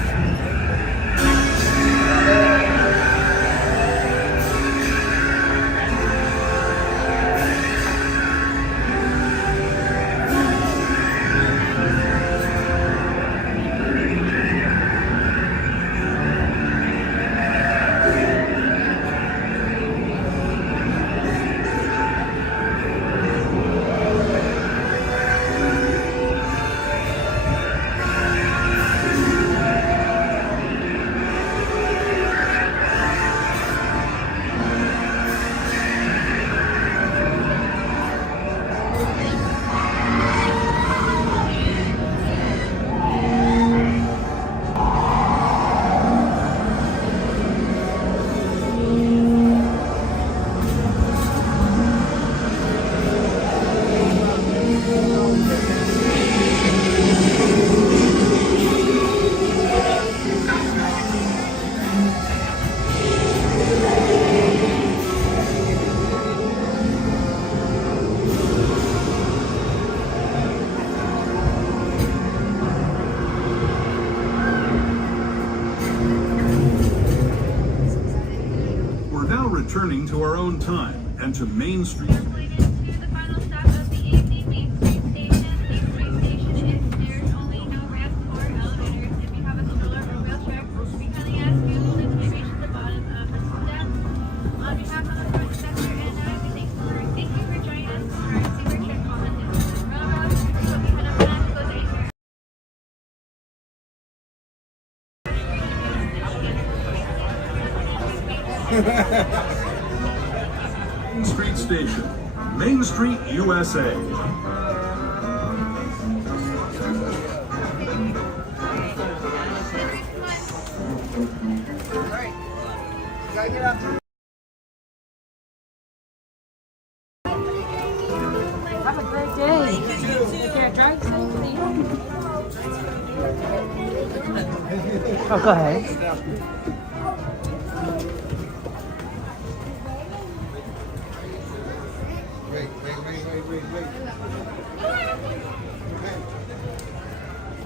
Returning to our own time and to Main Street. Main Street Station, Main Street, USA. Gotta get up. Have a great day. Take care. Drive safe. Oh, go ahead.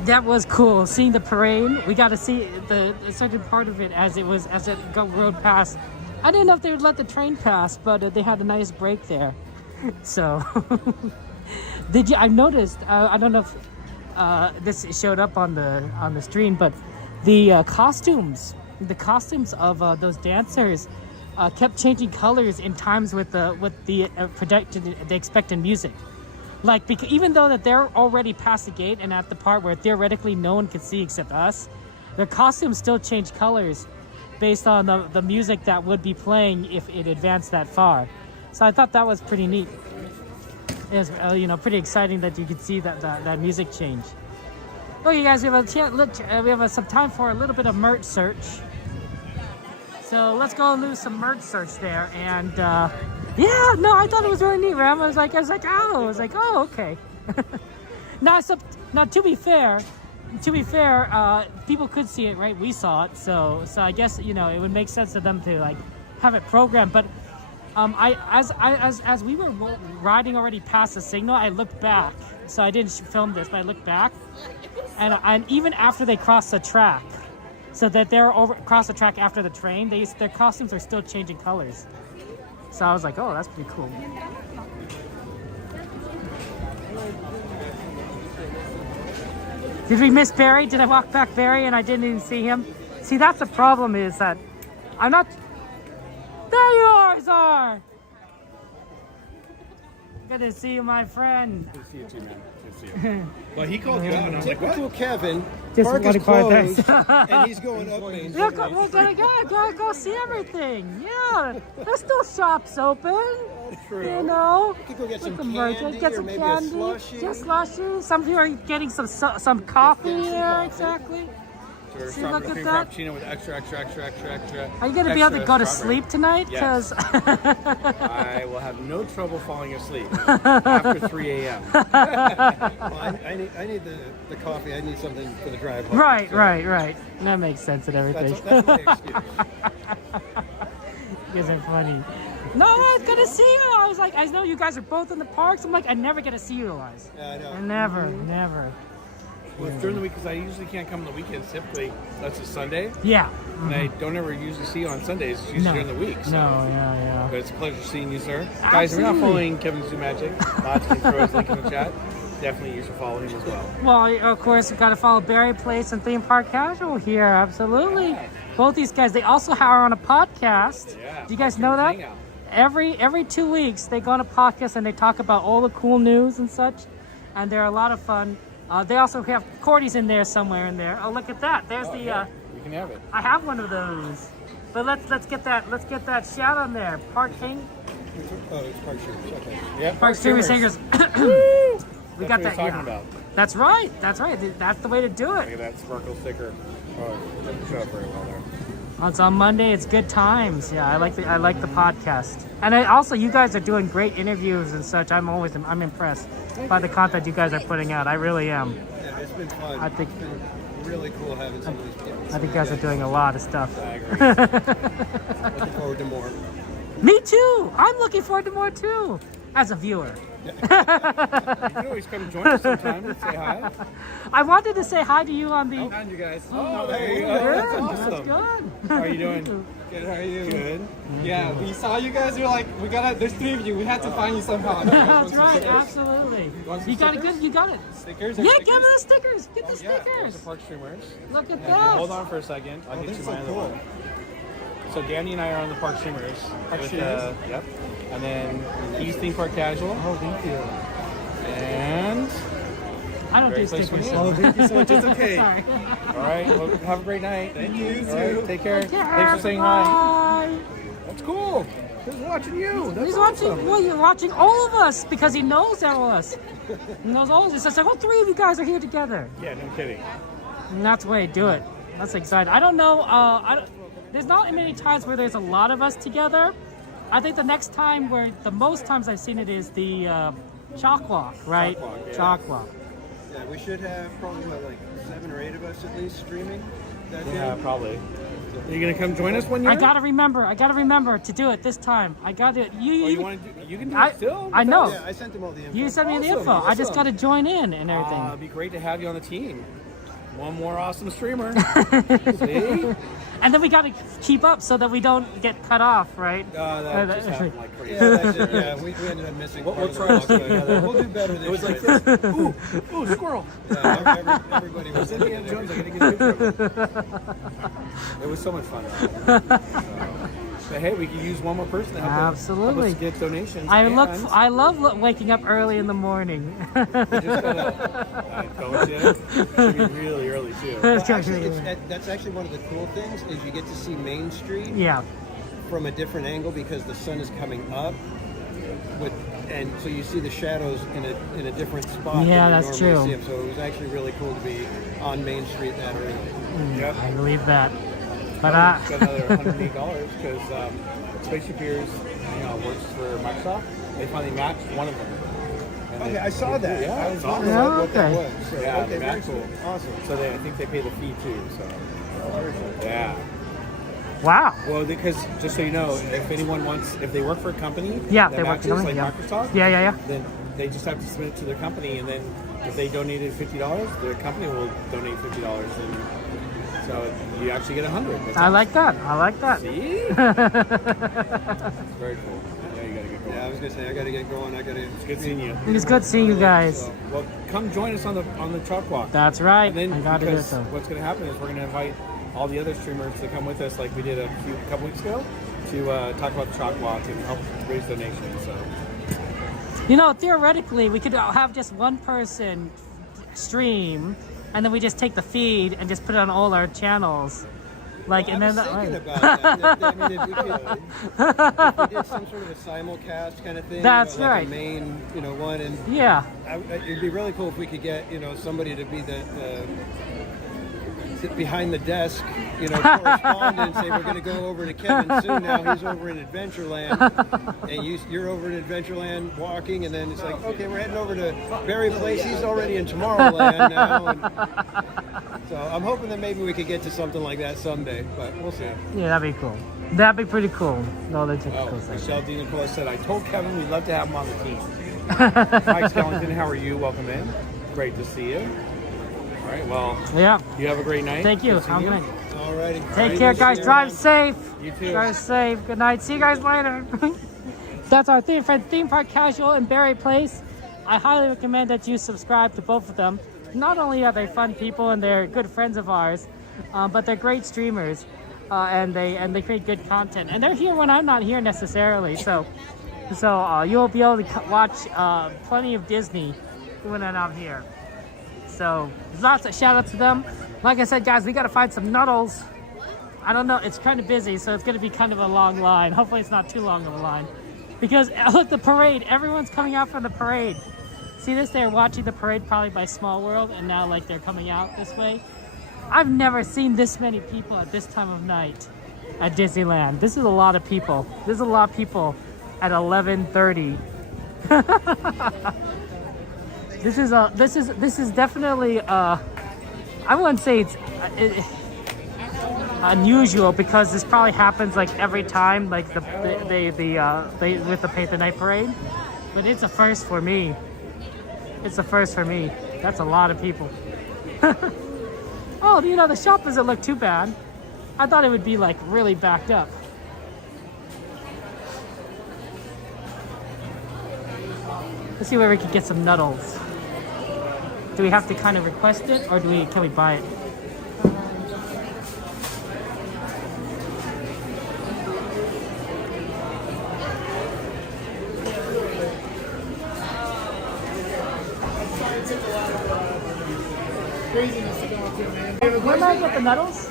That was cool. Seeing the parade, we got to see a certain part of it as it rode past. I didn't know if they would let the train pass, but they had a nice break there. So, I noticed. I don't know if this showed up on the stream, but the costumes of those dancers kept changing colors in times with the expected music. Like, because even though that they're already past the gate and at the part where theoretically no one could see except us, their costumes still change colors based on the music that would be playing if it advanced that far. So I thought that was pretty neat. It was, pretty exciting that you could see that music change. Okay, you guys, we have some time for a little bit of merch search. So let's go and do some merch search there. And yeah, no, I thought it was really neat, Ram. I was like, oh, okay. Now, to be fair, people could see it, right? We saw it, so I guess it would make sense to them to like have it programmed. But as we were riding already past the signal, I looked back. So I didn't film this, but I looked back, and even after they crossed the track, so that they're across the track after the train, their costumes are still changing colors. So I was like, oh, that's pretty cool. Did we miss Barry? Did I walk back Barry and I didn't even see him? See, that's the problem, is that I'm not... There you are, Czar! Good to see you, my friend. Good to see you too, man. Good to see you. Well, he called you out and I was like, what? Kevin. Just Park is closed, and and he's going up Main Street. Look, we're gonna go see everything. Yeah, there's still shops open. True. You know, You could go get some merchant, candy or maybe a slushie. Just slushy. Some people are getting some coffee. Yeah, exactly. So we're See, starting look with a at cream that. frappuccino with extra. Are you gonna be able to go to strawberry. sleep tonight? Yes. Because I will have no trouble falling asleep after 3 a.m. Well, I need the coffee. I need something for the drive home. Right. That makes sense and everything. That's my excuse. You guys are funny. No, it's good to see you. I was like, I know you guys are both in the parks. I'm like, I never get to see you guys. Yeah, I know. Never. Well, it's during the week because I usually can't come on the weekends. Typically, that's a Sunday. Yeah. And I don't ever usually see you on Sundays. It's usually during the week. So. Yeah. But it's a pleasure seeing you, sir. Absolutely. Guys, if you're not following Kevin Zoo Magic, lots can throw his link in the chat. Definitely you should follow him as well. Well, of course, we've got to follow Barry Place and Theme Park Casual here. Absolutely. Both these guys, they also are on a podcast. Yeah. Do you guys know that? Every 2 weeks, they go on a podcast and they talk about all the cool news and such. And they're a lot of fun. They also have Cordy's in there somewhere in there. Oh, look at that. There's the... You can have it. I have one of those. But let's get that shout on there. Park King. Oh, it's Park Streamers. Okay. Yeah, Park Streamers Singers. We got that. Talking about. That's right. That's the way to do Look it. at that sparkle sticker. Oh, it doesn't show up very well there. It's on Monday. It's good times. Yeah, I like the podcast. And also, you guys are doing great interviews and such. I'm impressed by the content you guys are putting out. I really am. Yeah, it's been fun. I think it's been really cool having some of these people. I think you guys are doing a lot of stuff. I agree. Looking forward to more. Me too. I'm looking forward to more too, as a viewer. You can always come join us sometime and say hi. I wanted to say hi to you on the. Hi, you guys. Oh, there you Good. go. That's awesome. That's good. How are you doing? Good, how are you? Good. Yeah, we saw you guys. We were like, there's 3 of you. We had to find you somehow. That's right, absolutely. You got it good. You got it. Stickers? Yeah, give me the stickers. Get the Those stickers. are Park Streamers. Look at And that. Hold on for a second. I'll get you my other one. So Danny and I are on the Park Streamers. Yep. And then he's Theme Park Casual. Oh, thank you. And I don't do stickers. Oh, thank you so much. It's okay. Sorry. all right, well, have a great night. Thank you. All right, take care. Take care. Thanks for saying hi. Bye. That's cool. He's watching you. That's He's awesome. watching. Well, you're watching all of us because he knows all of us. He knows all of us. It's like, all 3 of you guys are here together. Yeah, no kidding. And that's the way to do it. That's exciting. I don't know. There's not many times where there's a lot of us together. I think the next time the most times I've seen it is the Chalk Walk, right? Chalk Walk, yeah. Chalk Walk. Yeah, we should have probably like 7 or 8 of us at least streaming. that Yeah, day? probably. Are you gonna come join us one year? I gotta remember to do it this time. I gotta. You can do it still. I know. Yeah, I sent them all the info. You sent me the Awesome, info. I just awesome. gotta join in and everything. It'd be great to have you on the team. One more awesome streamer. See? And then we gotta keep up so that we don't get cut off, right? That just happened like crazy. Yeah, we ended up missing. We'll part of the try to walk, stay but together. We'll do better this It was like year. this. Ooh, squirrel. Yeah, everybody was Indiana Jones. I gotta get a picture of it. It was so much fun. But hey, we could use one more person to help Absolutely. us get donations. I love waking up early in the morning. Don't you? It should be really early too. Well, actually, that's actually one of the cool things is you get to see Main Street Yeah. from a different angle because the sun is coming up, and so you see the shadows in a different spot. Yeah, than you that's normally true. See them. So it was actually really cool to be on Main Street that early. Yep. I believe that. But Got another $108 because Spaceship Piers, works for Microsoft. They finally matched one of them. And Okay, they- I saw that. Yeah, I was it's wondering awesome. what that okay. was. So, Yeah, okay, they very matched cool. it. Awesome. So I think they pay the fee too. So yeah. wow. Well, because just so you know, if anyone wants, if they work for a company, Yeah, that they work for matches, a company, like yeah. Microsoft, Yeah. then they just have to submit it to their company, and then if they donated $50, their company will donate $50, and so you actually get 100. That's I like that. I like that. See? It's very cool. Yeah, you gotta get going. Yeah, I was gonna say I gotta get going. It's good seeing you. It was good seeing you guys. So, well, come join us on the chalk walk. That's right. And then I gotta do because so. what's gonna happen is we're gonna invite all the other streamers to come with us, like we did a couple weeks ago, to talk about the chalk walk and help raise donations. So. Theoretically, we could have just one person stream, and then we just take the feed and just put it on all our channels. Like, Well, and I then was that, thinking like- about that. I mean, if we did some sort of a simulcast kind of thing. That's like right. A main, one, and Yeah. it'd be really cool if we could get, somebody to be the behind the desk, correspondent. Say we're going to go over to Kevin soon. Now he's over in Adventureland, and you're over in Adventureland walking, and then it's like, okay, we're heading over to Barry Place. He's already in Tomorrowland now. And so I'm hoping that maybe we could get to something like that someday, but we'll see. Yeah, that'd be cool. That'd be pretty cool. No, that's a cool thing. Michelle D. Nicola said, I told Kevin we'd love to have him on the team. Hi, Skellington. How are you? Welcome in. Great to see you. All right, well, Yeah. you have a great night. Thank you. Good seeing Have a good you. night. All righty. Take care, guys. Drive safe. You too. Drive safe. Good night. See you guys later. That's our theme park casual in Barry Place. I highly recommend that you subscribe to both of them. Not only are they fun people and they're good friends of ours, but they're great streamers, and they create good content. And they're here when I'm not here necessarily. So you'll be able to watch plenty of Disney when I'm not here. So lots of shout out to them. Like I said, guys, we got to find some nuddles. I don't know. It's kind of busy, so it's going to be kind of a long line. Hopefully it's not too long of a line. Because look, the parade. Everyone's coming out for the parade. See this? They're watching the parade probably by Small World, and now like they're coming out this way. I've never seen this many people at this time of night at Disneyland. This is a lot of people. There's a lot of people at 11:30. This is definitely I wouldn't say it's unusual because this probably happens like every time, like they with the Paint the Night parade. But it's a first for me. It's a first for me. That's a lot of people. Oh, the shop doesn't look too bad. I thought it would be like really backed up. Let's see where we can get some nuddles. Do we have to kind of request it, or can we buy it? Where am I get the nuddles?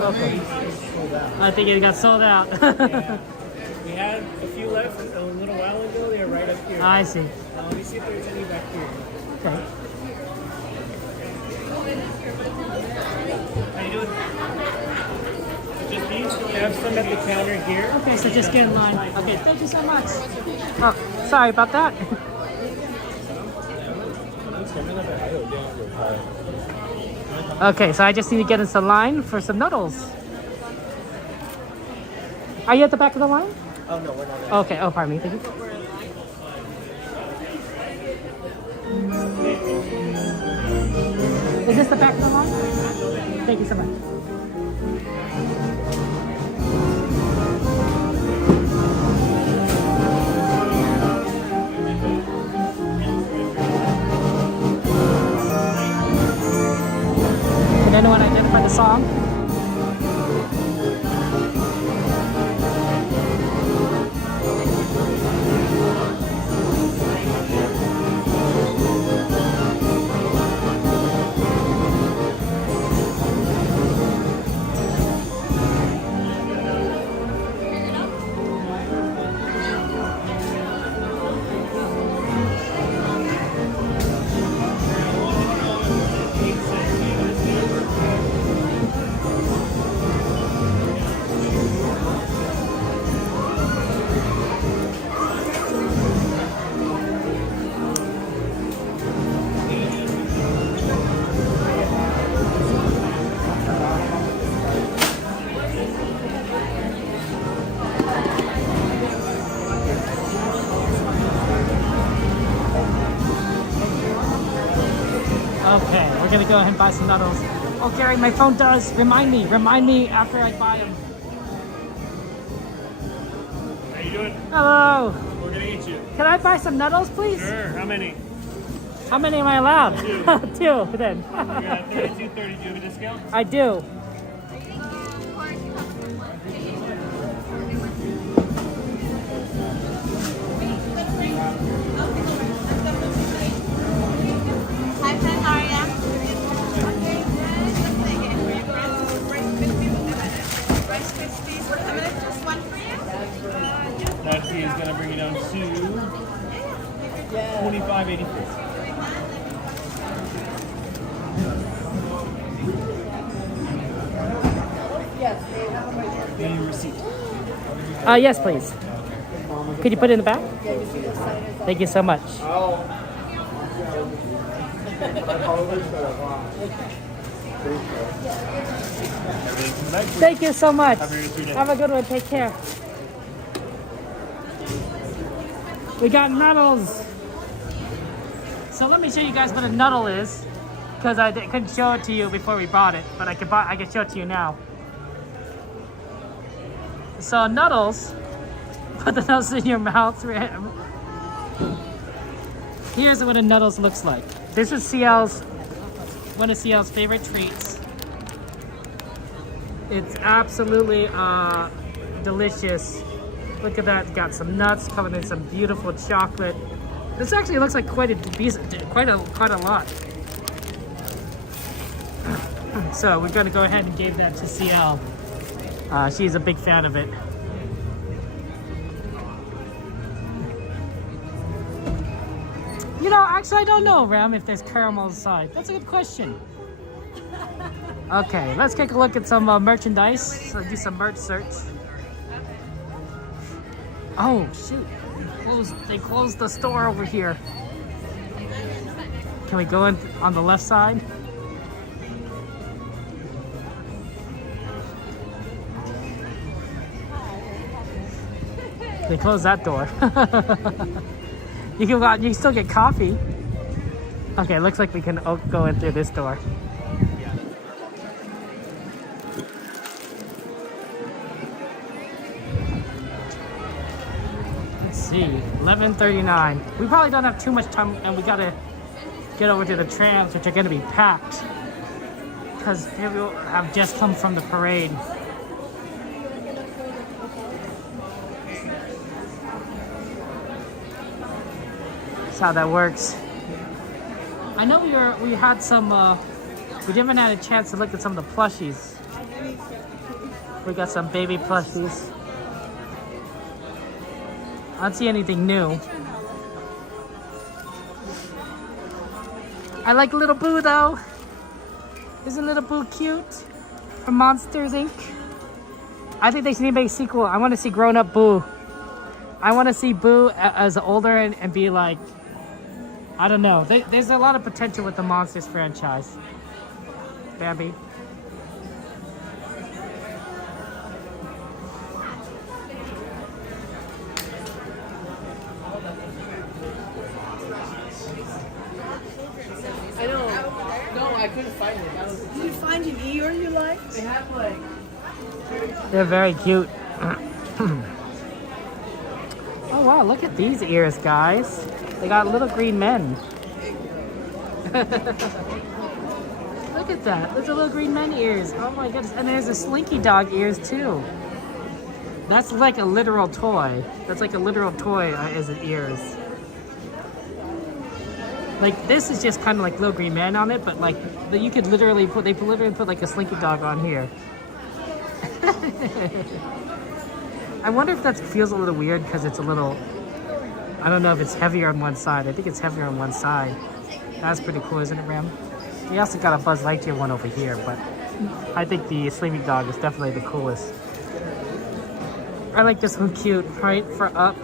Okay. I think it got sold out. Yeah. We had a few left a little while ago. They are right up here. I see. Let me see if there's any back here. Okay. How you doing? Just these. We have some at the counter here. Okay, so just get in line. Okay, thank you so much. Oh, sorry about that. Okay, so I just need to get into line for some noodles. Are you at the back of the line? Oh no, we're not. Okay, oh, pardon me. Thank you. Is this the back of the line? Thank you so much. Can anyone identify the song? Okay, we're gonna go ahead and buy some noodles. Oh, Gary, my phone does. Remind me after I buy them. How you doing? Hello. We're gonna eat you. Can I buy some noodles, please? Sure. How many? How many am I allowed? Two. Two, then. You're at 32.30. Do you have a discount? I do. Hi, Pen, how are ya? Rice Krispies, just one for you? That fee is gonna bring you down to $25.84. And your receipt. Yes, please. Could you put it in the back? Thank you so much. Thank you so much. Have a good one. Take care. We got noodles. So let me show you guys what a noodle is, because I couldn't show it to you before we bought it, but I can show it to you now. So noodles, put the noodles in your mouth. Here's what a noodles looks like. This is one of CL's favorite treats. It's absolutely delicious. Look at that, got some nuts covered in some beautiful chocolate. This actually looks like quite a lot. So we're gonna go ahead and give that to CL. She's a big fan of it. You know, actually I don't know, Ram, if there's caramel inside. That's a good question. Okay, let's take a look at some merchandise. So do some merch search. Oh shoot, they closed the store over here. Can we go in on the left side? They closed that door. You can go out, you can still get coffee. Okay, looks like we can go in through this door. Let's see, 11:39. We probably don't have too much time, and we gotta get over to the trams, which are gonna be packed, because people have just come from the parade. That's how that works. I know we had some, we haven't had a chance to look at some of the plushies. We got some baby plushies. I don't see anything new. I like Little Boo though. Isn't Little Boo cute? From Monsters Inc. I think they should make a sequel. I want to see grown up Boo. I want to see Boo as older and be like, I don't know. There's a lot of potential with the Monsters franchise. Bambi. I know. No, I couldn't find it. Did you find an ear you liked? They have like. They're very cute. Oh wow, look at these ears, guys. They got little green men. Look at that. There's a little green men ears. Oh my goodness. And there's a Slinky Dog ears too. That's like a literal toy. That's like a literal toy as an ears. Like this is just kind of like little green man on it, but like you could literally put, they literally put like a Slinky Dog on here. I wonder if that feels a little weird because it's a little, I don't know if it's heavier on one side. I think it's heavier on one side. That's pretty cool, isn't it, Ram? We also got a Buzz Lightyear one over here, but I think the Slinky Dog is definitely the coolest. I like this one cute, right? For Up.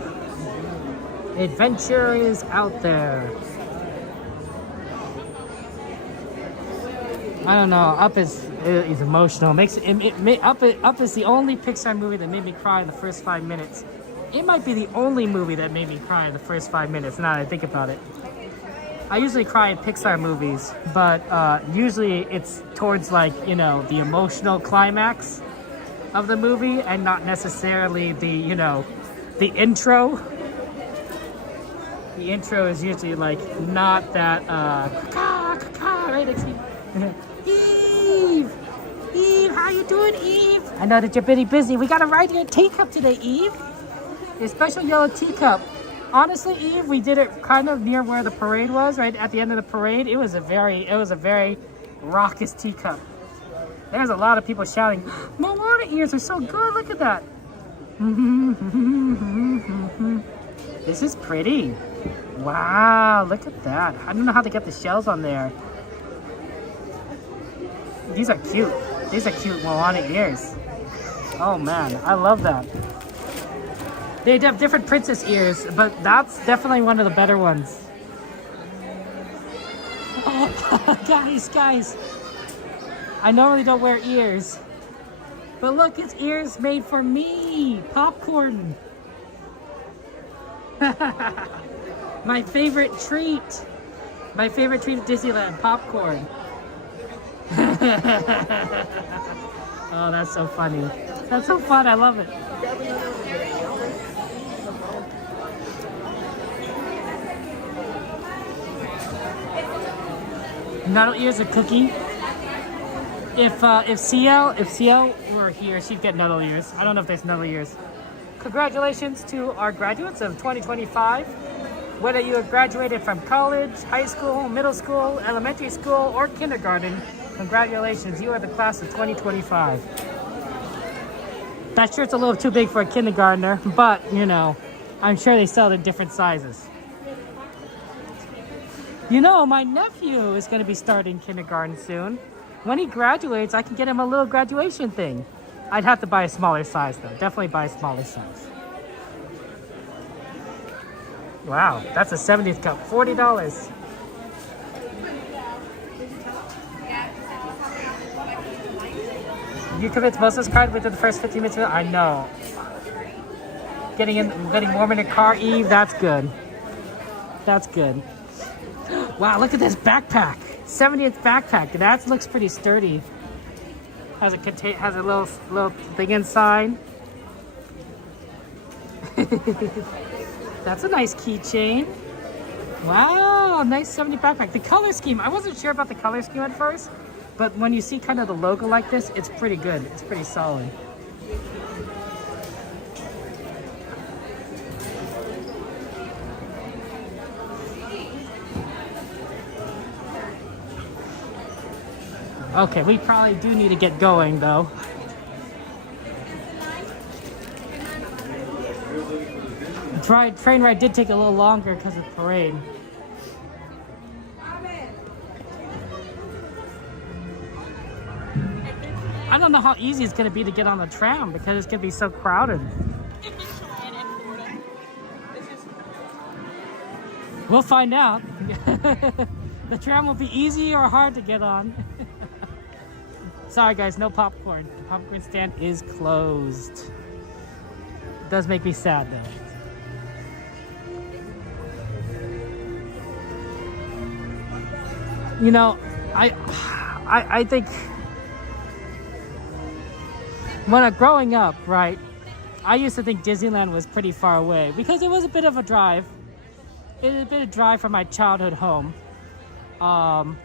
Adventure is out there. I don't know. Up is emotional. Up is the only Pixar movie that made me cry in the first 5 minutes. It might be the only movie that made me cry in the first 5 minutes. Now that I think about it, I usually cry in Pixar movies, but usually it's towards like the emotional climax of the movie, and not necessarily the the intro. The intro is usually like not that right? Eve, how you doing, Eve? I know that you're pretty busy. We got to ride your teacup today, Eve. Your special yellow teacup. Honestly, Eve, we did it kind of near where the parade was, right at the end of the parade. It was a very raucous teacup. There's a lot of people shouting, Moana ears are so good, look at that. This is pretty. Wow, look at that. I don't know how to get the shells on there. These are cute. These are cute Moana ears. Oh man, I love that. They have different princess ears, but that's definitely one of the better ones. Oh, guys. I normally don't wear ears, but look, it's ears made for me. Popcorn. My favorite treat. My favorite treat at Disneyland, popcorn. Oh, that's so funny. That's so fun. I love it. Noodle ears are cookie. If CL were here, she'd get noodle ears. I don't know if there's noodle ears. Congratulations to our graduates of 2025. Whether you have graduated from college, high school, middle school, elementary school, or kindergarten, congratulations, you are the class of 2025. That shirt's a little too big for a kindergartner, but, I'm sure they sell it in different sizes. My nephew is going to be starting kindergarten soon. When he graduates, I can get him a little graduation thing. I'd have to buy a smaller size, though. Definitely buy a smaller size. Wow, that's a 70th cup. $40. You convinced most of us cried within the first 15 minutes. I know. Getting warm in the car, Eve. That's good. That's good. Wow, look at this backpack. 70th backpack. That looks pretty sturdy. Has a little thing inside. That's a nice keychain. Wow, nice 70 backpack. The color scheme, I wasn't sure about the color scheme at first, but when you see kind of the logo like this, it's pretty good. It's pretty solid. Okay, we probably do need to get going though. The train ride did take a little longer because of the parade. I don't know how easy it's going to be to get on the tram because it's going to be so crowded. We'll find out. The tram will be easy or hard to get on. Sorry guys, no popcorn. The popcorn stand is closed. It does make me sad though. You know, I think when growing up, right, I used to think Disneyland was pretty far away because it was a bit of a drive. It was a bit of a drive from my childhood home. And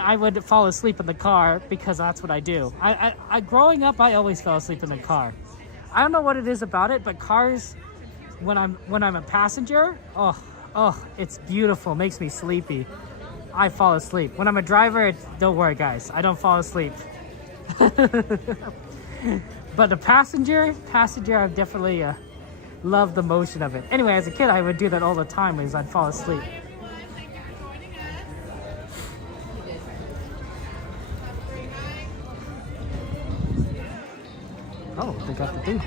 I would fall asleep in the car because that's what I do. I growing up, I always fell asleep in the car. I don't know what it is about it, but cars, when I'm a passenger, oh, it's beautiful. Makes me sleepy. I fall asleep. When I'm a driver, don't worry, guys. I don't fall asleep. But the passenger, I definitely love the motion of it. Anyway, as a kid, I would do that all the time because I'd fall asleep. Oh, they got the thing.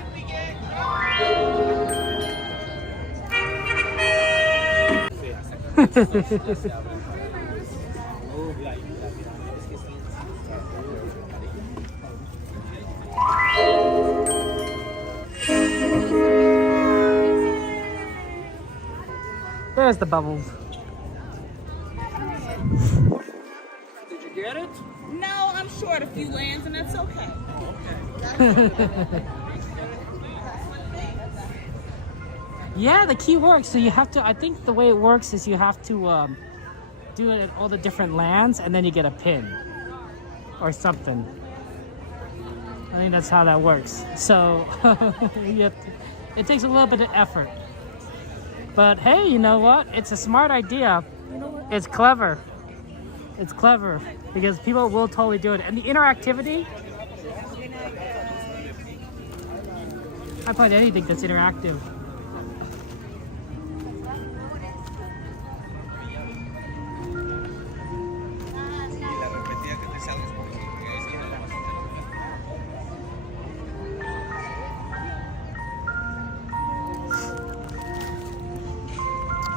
There's the bubbles. Did you get it? No, I'm short a few lands, and that's okay. Yeah, the key works. So you have to, I think the way it works is you have to do it at all the different lands and then you get a pin or something. I think that's how that works. So it takes a little bit of effort. But hey, you know what? It's a smart idea. It's clever. It's clever because people will totally do it. And the interactivity, I find anything that's interactive.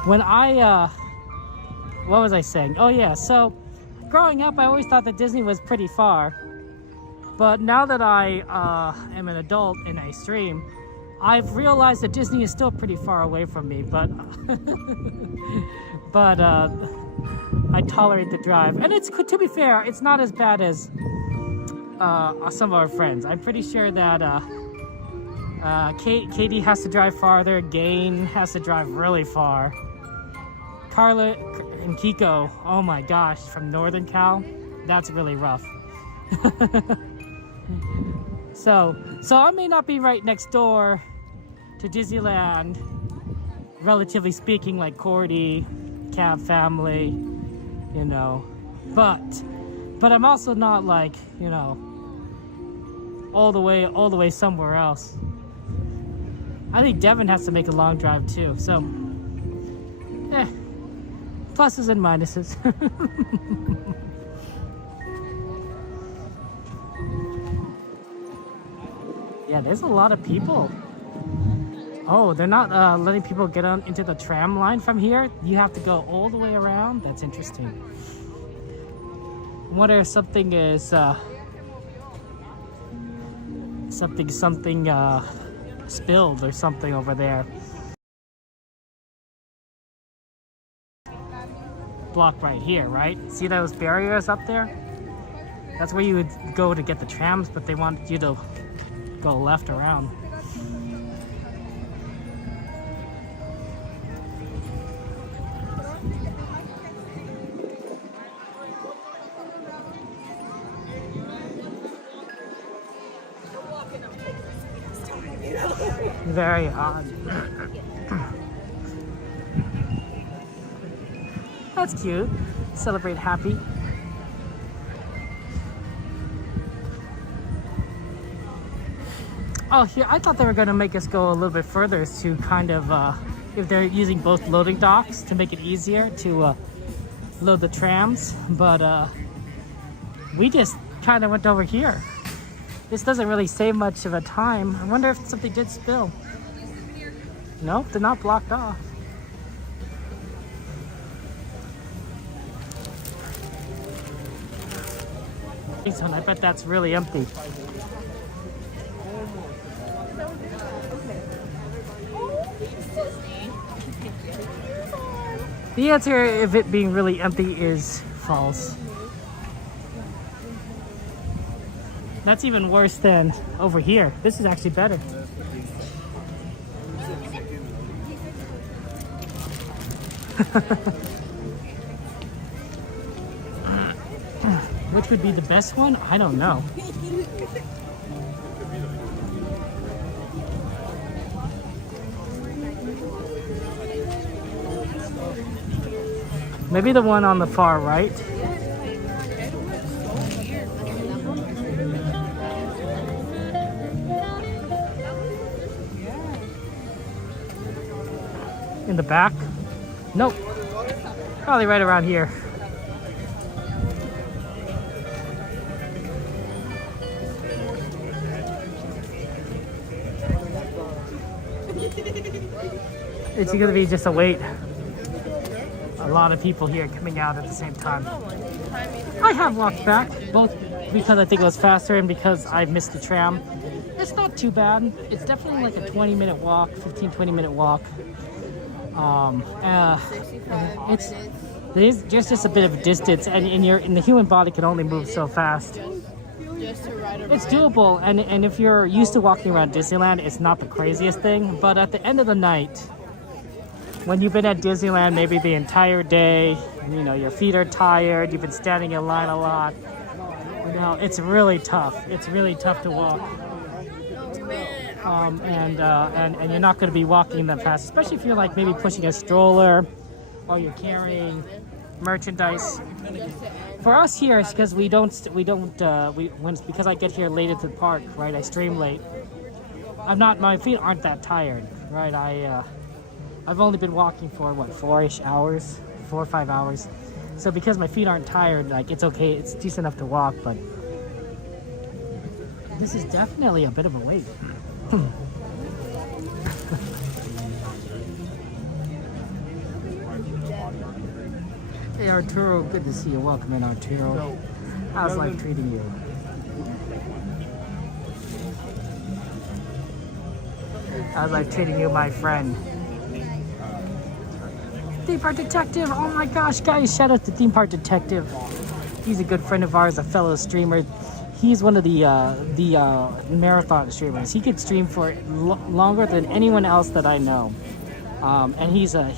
When what was I saying? Oh yeah, so growing up I always thought that Disney was pretty far. But now that I am an adult and I stream, I've realized that Disney is still pretty far away from me, but I tolerate the drive. And it's, to be fair, it's not as bad as some of our friends. I'm pretty sure that Katie has to drive farther, Gain has to drive really far. Carla and Kiko, oh my gosh, from Northern Cal, that's really rough. So I may not be right next door to Disneyland, relatively speaking, like Cordy, Cab Family, you know, but I'm also not like, you know, all the way somewhere else. I think Devin has to make a long drive too, so pluses and minuses. Yeah, there's a lot of people. Oh, they're not letting people get on into the tram line from here. You have to go all the way around. That's interesting. I wonder if something is something spilled or something over there. Block right here, right? See those barriers up there? That's where you would go to get the trams, but they wanted you to go left around. Very odd. That's cute. Celebrate happy. Oh, here, I thought they were going to make us go a little bit further to kind of, if they're using both loading docks to make it easier to load the trams, but we just kind of went over here. This doesn't really save much of a time. I wonder if something did spill. Nope, they're not blocked off. zone. I bet that's really empty. The answer, if it being really empty, is false. That's even worse than over here. This is actually better. Which would be the best one? I don't know. Maybe the one on the far right. In the back? Nope. Probably right around here. It's gonna be just a wait. A lot of people here coming out at the same time. I have walked back, both because I think it was faster and because I missed the tram. It's not too bad. It's definitely like a 20-minute walk, 15-20 minute walk. There's just a bit of a distance, and the human body can only move so fast. It's doable, and if you're used to walking around Disneyland, it's not the craziest thing. But at the end of the night, when you've been at Disneyland maybe the entire day, you know, your feet are tired, you've been standing in line a lot, you know, it's really tough. It's really tough to walk. And you're not going to be walking that fast, especially if you're like maybe pushing a stroller or you're carrying merchandise. For us here, it's because because I get here late at the park, right? I stream late. My feet aren't that tired, right? I've only been walking for what, 4 or 5 hours. So because my feet aren't tired, like it's okay, it's decent enough to walk, but this is definitely a bit of a wait. Hey Arturo, good to see you. Welcome in, Arturo. How's life treating you? How's life treating you, my friend? Theme Park Detective! Oh my gosh, guys, shout out to Theme Park Detective. He's a good friend of ours, a fellow streamer. He's one of the marathon streamers. He could stream for longer than anyone else that I know. And he's a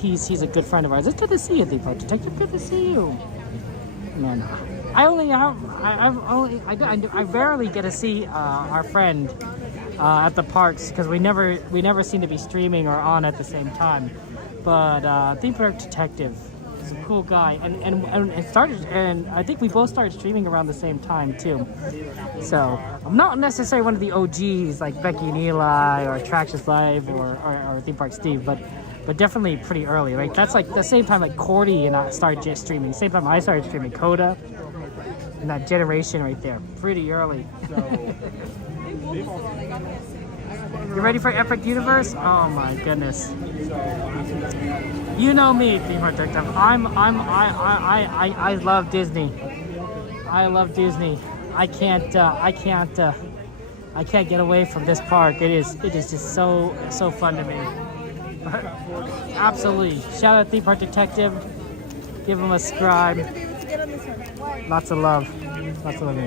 good friend of ours. It's good to see you, Theme Park Detective. Good to see you. Man, I rarely get to see our friend at the parks because we never seem to be streaming or on at the same time. But Theme Park Detective is a cool guy, and I think we both started streaming around the same time too. So I'm not necessarily one of the OGs like Becky and Eli or Attractions Live or Theme Park Steve, but definitely pretty early. Like that's like the same time like Cordy and I started just streaming. Same time I started streaming Coda, and that generation right there, pretty early. You ready for Epic Universe? Oh my goodness. You know me, Theme Park Detective. I love Disney. I love Disney. I can't get away from this park. It is just so fun to me. Absolutely. Shout out Theme Park Detective. Give him a subscribe. Lots of love. Lots of love.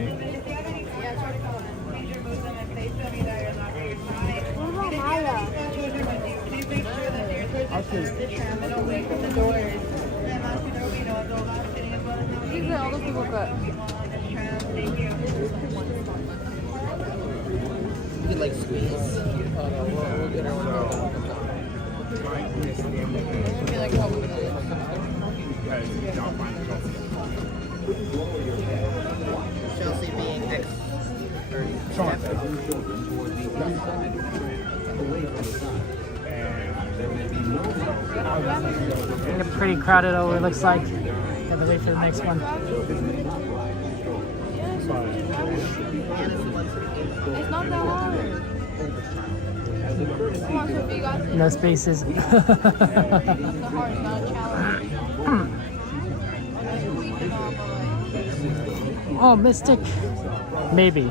These are all the people cut. You can like squeeze. We'll get her Chelsea being next. Getting pretty crowded over, it looks like. Got to wait for the next one. It's not that hard. Come on, Sophie, you got this. No spaces. It's not hard, not a challenge. Oh, Mystic. Maybe.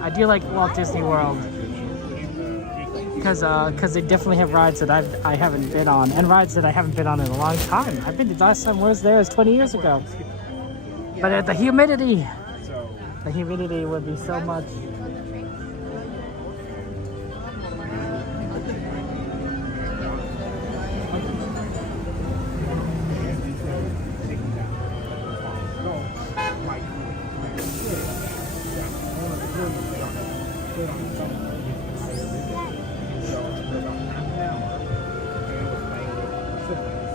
I do like Walt Disney World because they definitely have rides that I haven't been on, and rides that I haven't been on in a long time. I think the last time I was there was 20 years ago. But the humidity would be so much.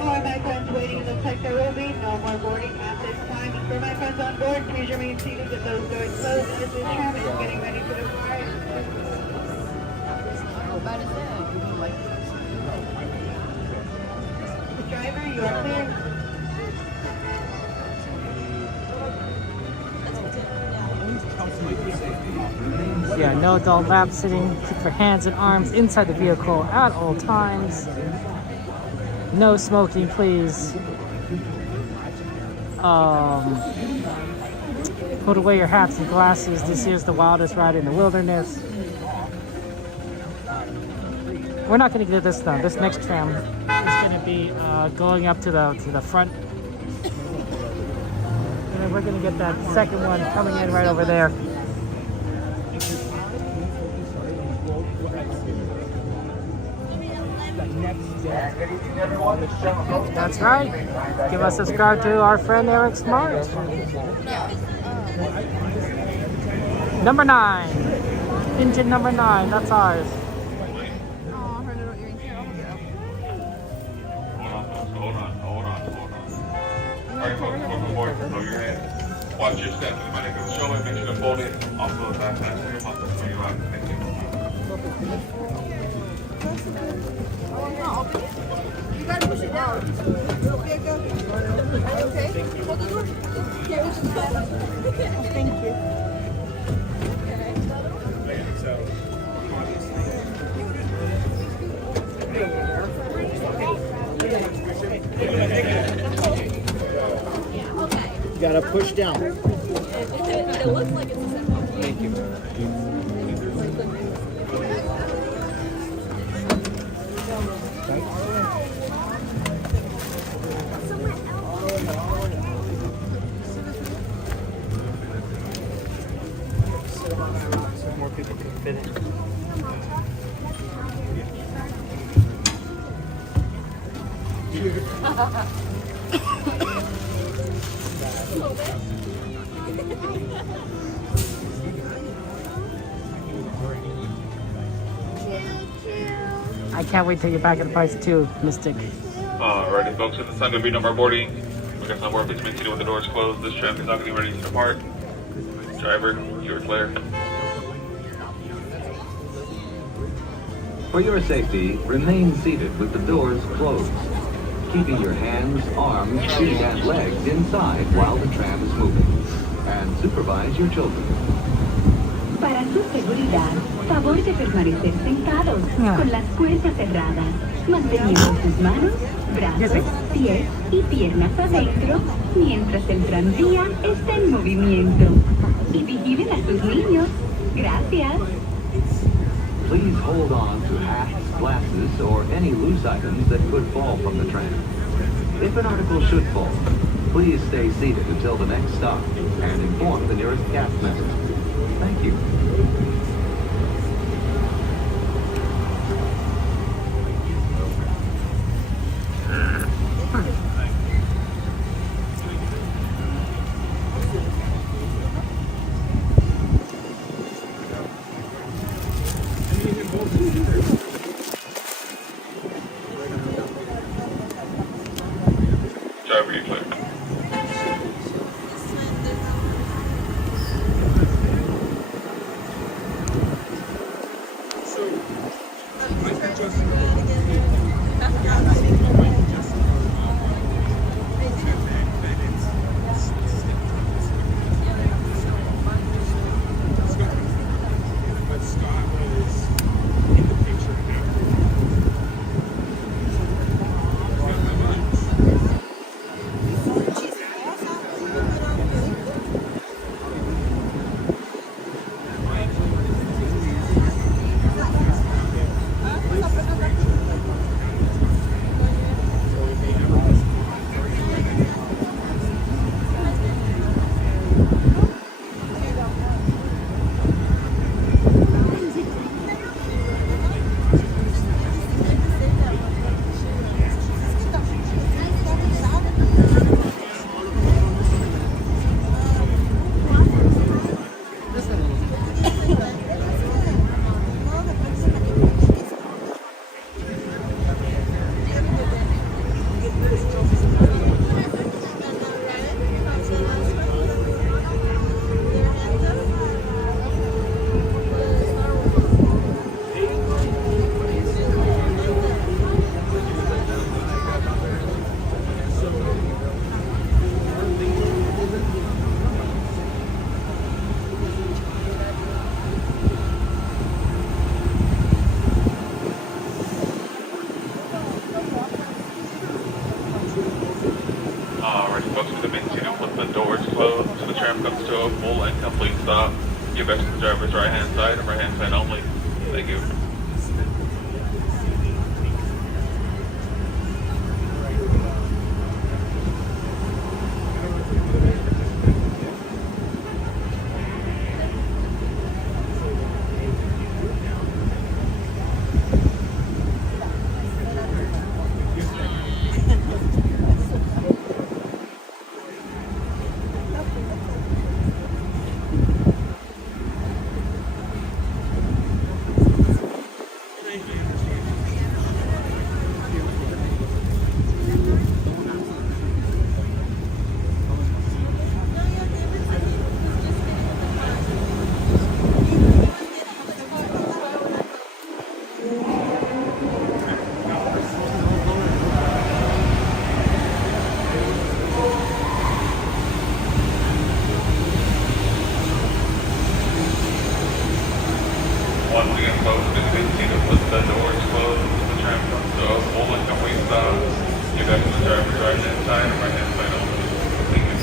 For my friends waiting, it looks like there will be no more boarding at this time. For my friends on board, please remain seated with those doors closed as this tram is getting ready to depart. Driver, you are clear. Yeah, no adult lap sitting. Keep your hands and arms inside the vehicle at all times. No smoking, please. Put away your hats and glasses. This is the wildest ride in the wilderness. We're not going to get this though. This next tram is going to be going up to the front. And then we're going to get that second one coming in right over there. That's right. Give us a subscribe to our friend Eric Smart. Number 9. Engine number 9. That's ours. Alright, folks, welcome aboard. Throw your hand. Watch your steps. My name is Showing. Make sure to fold it. Also, back side of your muscles when you're out. Thank you. You gotta push it down. Okay, go. Okay. Hold the door. Yeah, push it down. Thank you. You gotta push down. It looks like it's a set. Thank you. More people can fit in. I can't wait till you're back at the price too, Mystic. Alrighty, folks, it's not going to be no more boarding. We got some more please remain seated with the doors closed. This tram is not going to be ready to depart. Driver, you're clear. For your safety, remain seated with the doors closed, keeping your hands, arms, feet, and legs inside while the tram is moving. And supervise your children. Para su seguridad, favor de permanecer sentados con las puertas cerradas, manteniendo sus manos, brazos, pies y piernas adentro mientras el tranvía está en movimiento. Y vigilen a sus niños. Gracias. Please hold on to hats, glasses, or any loose items that could fall from the tram. If an article should fall, please stay seated until the next stop and inform the nearest cast member. Thank you. Driver, you're clear. Get back to the driver's right-hand side and right-hand side only. Thank you. Once again, folks, it's good to see that with the doors closed, the tram comes to us, hold like a waist down. Get back to the driver's right-hand side and right-hand side only. Thank you.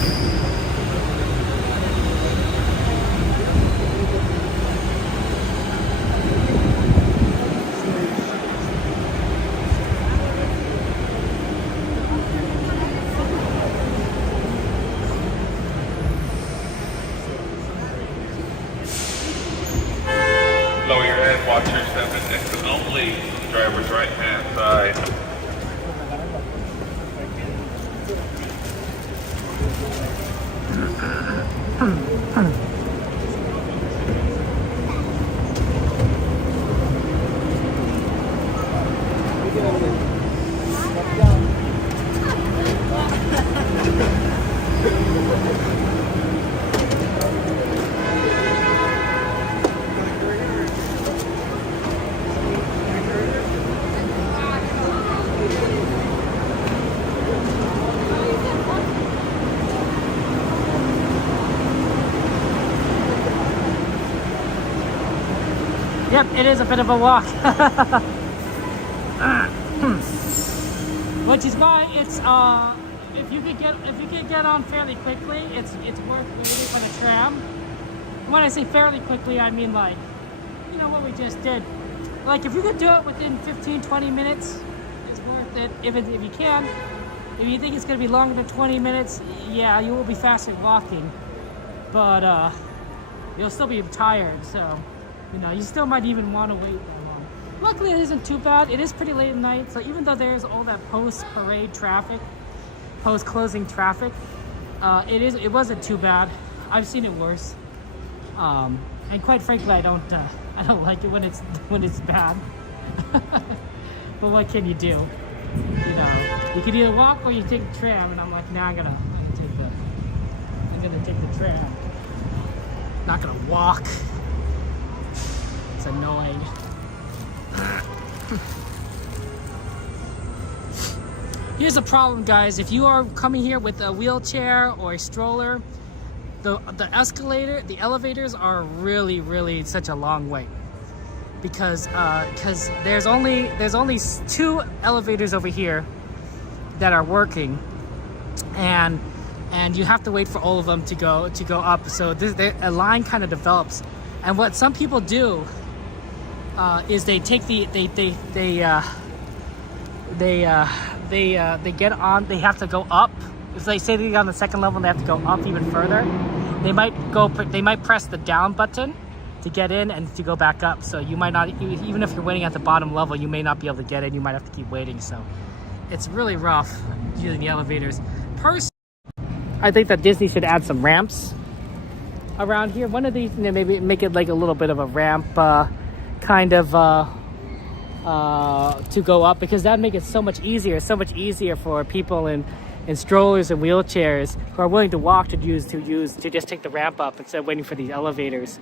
Lower your head, watch your step and exit only. Driver's right hand side. Yep, it is a bit of a walk. Which is why it's if you could get on fairly quickly, it's worth waiting for the tram. When I say fairly quickly, I mean like, you know what we just did. Like if you could do it within 15-20 minutes, it's worth it. If you can. If you think it's gonna be longer than 20 minutes, yeah, you will be faster walking. But you'll still be tired, so you know, you still might even want to wait that long. Luckily, it isn't too bad. It is pretty late at night, so even though there's all that post-parade traffic, post-closing traffic, it wasn't too bad. I've seen it worse, and quite frankly, I don't like it when it's bad. But what can you do? You know, you can either walk or you take the tram, and I'm like, nah, I'm gonna take the tram. Not gonna walk. It's annoying. Here's the problem, guys. If you are coming here with a wheelchair or a stroller, the escalator, the elevators are really such a long way. Because there's only 2 elevators over here that are working, and you have to wait for all of them to go up. So a line kind of develops, and what some people do is they take they get on. They have to go up. If they say they get on the second level, they have to go up even further. They might press the down button to get in and to go back up. So you might not, even if you're waiting at the bottom level, you may not be able to get in. You might have to keep waiting. So it's really rough using the elevators. Personally, I think that Disney should add some ramps around here. One of these, you know, maybe make it like a little bit of a ramp kind of to go up, because that'd make it so much easier for people in strollers and wheelchairs who are willing to walk to just take the ramp up instead of waiting for these elevators.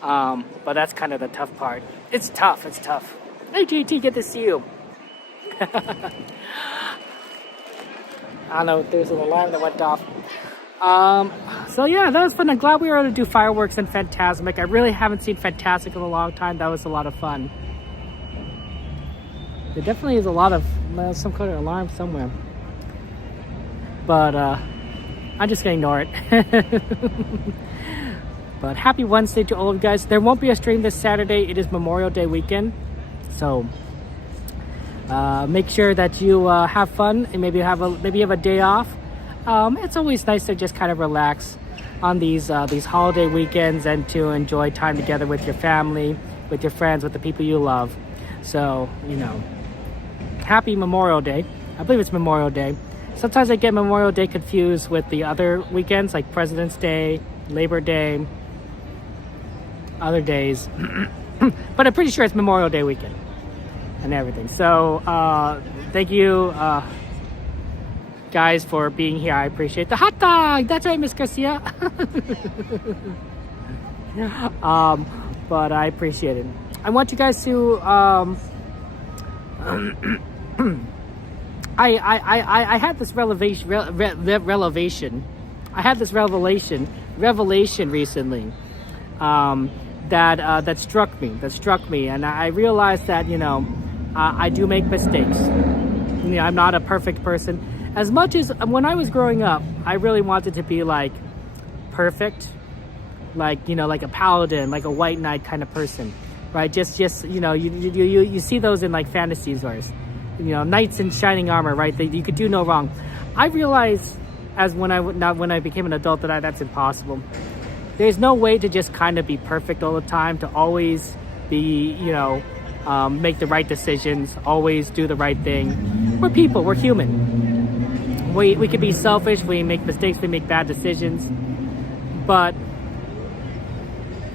But that's kind of the tough part. It's tough. Hey GT, good to see you. I don't know, there's an alarm that went off. So yeah, that was fun. I'm glad we were able to do fireworks in Fantasmic. I really haven't seen Fantasmic in a long time. That was a lot of fun. There definitely is a lot of some kind of alarm somewhere. But I'm just gonna ignore it. But happy Wednesday to all of you guys. There won't be a stream this Saturday. It is Memorial Day weekend. So make sure that you have fun and maybe you have a day off. It's always nice to just kind of relax on these holiday weekends and to enjoy time together with your family, with your friends, with the people you love. So, happy Memorial Day. I believe it's Memorial Day. Sometimes I get Memorial Day confused with the other weekends like President's Day, Labor Day, other days. But I'm pretty sure it's Memorial Day weekend and everything. So thank you guys for being here. I appreciate the hot dog. That's right, Miss Garcia. But I appreciate it. I want you guys to I had this revelation recently that struck me, and I realized that I do make mistakes. I'm not a perfect person. As much as when I was growing up, I really wanted to be like perfect, like a paladin, like a white knight kind of person, right? Just you see those in like fantasy stores. Knights in shining armor, right? You could do no wrong. I realized when I became an adult that that's impossible. There's no way to just kind of be perfect all the time, to always be, make the right decisions, always do the right thing. We're people, we're human. We could be selfish, we make mistakes, we make bad decisions. But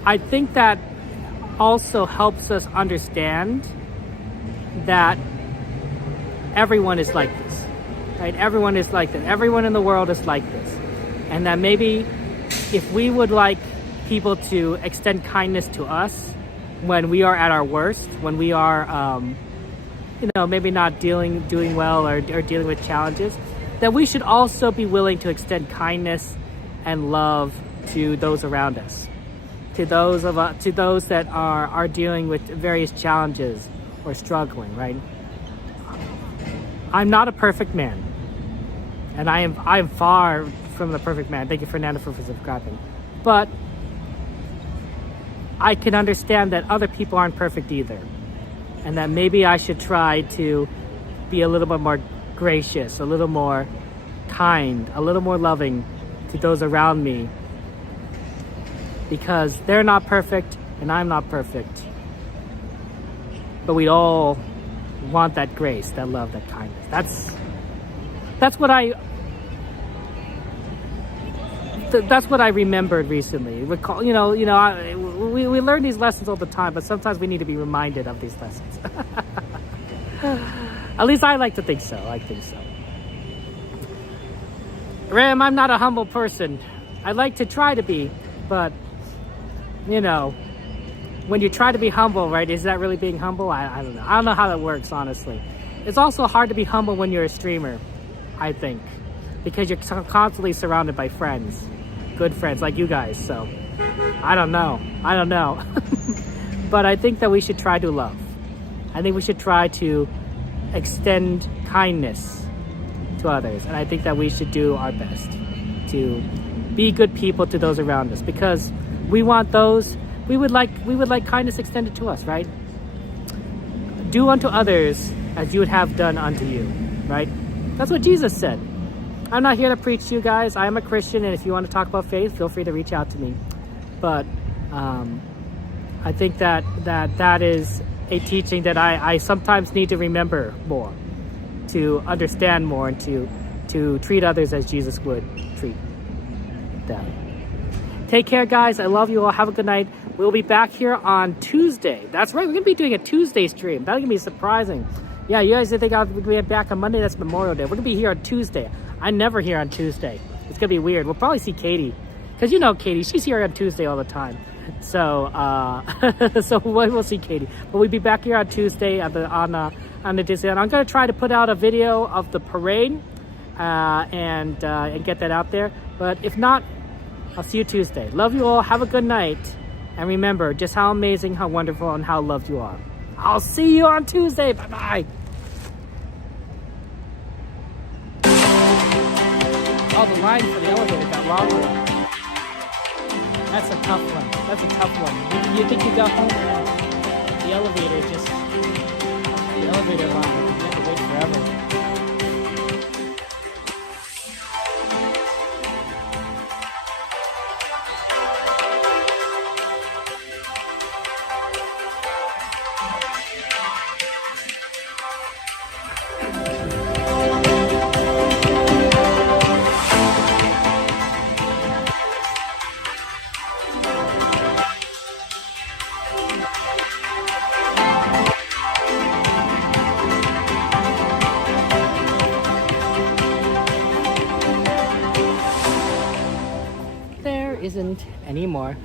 I think that also helps us understand that everyone is like this, right? Everyone is like this. Everyone in the world is like this. And that maybe if we would like people to extend kindness to us when we are at our worst, when we are, maybe not doing well or dealing with challenges, that we should also be willing to extend kindness and love to those around us, to those that are dealing with various challenges or struggling, right? I'm not a perfect man, and I am far from the perfect man. Thank you, Fernando, for subscribing. But I can understand that other people aren't perfect either, and that maybe I should try to be a little bit more gracious, a little more kind, a little more loving to those around me, because they're not perfect and I'm not perfect. But we all want that grace, that love, that kindness. That's what I remembered recently. Recall, we learn these lessons all the time, but sometimes we need to be reminded of these lessons. At least I like to think so. Ram, I'm not a humble person. I like to try to be, but when you try to be humble, right, is that really being humble? I don't know. I don't know how that works, honestly. It's also hard to be humble when you're a streamer, I think, because you're constantly surrounded by friends, good friends like you guys. So I don't know. But I think that we should try to love. I think we should try to extend kindness to others. And I think that we should do our best to be good people to those around us, because we want those. We would like kindness extended to us, right? Do unto others as you would have done unto you, right? That's what Jesus said. I'm not here to preach to you guys. I am a Christian, and if you want to talk about faith, feel free to reach out to me. But I think that is a teaching that I sometimes need to remember more, to understand more, and to treat others as Jesus would treat them. Take care, guys. I love you all. Have a good night. We'll be back here on Tuesday. That's right. We're going to be doing a Tuesday stream. That's going to be surprising. Yeah, you guys think I'll be back on Monday? That's Memorial Day. We're going to be here on Tuesday. I'm never here on Tuesday. It's going to be weird. We'll probably see Katie. Because Katie, she's here on Tuesday all the time. So we'll see Katie. But we'll be back here on Tuesday on the Disneyland. I'm going to try to put out a video of the parade and get that out there. But if not, I'll see you Tuesday. Love you all. Have a good night. And remember just how amazing, how wonderful, and how loved you are. I'll see you on Tuesday. Bye-bye. Oh, the line for the elevator got longer. That's a tough one. That's a tough one. You think you got home? The elevator just... The elevator line. You have to wait forever. Isn't anymore.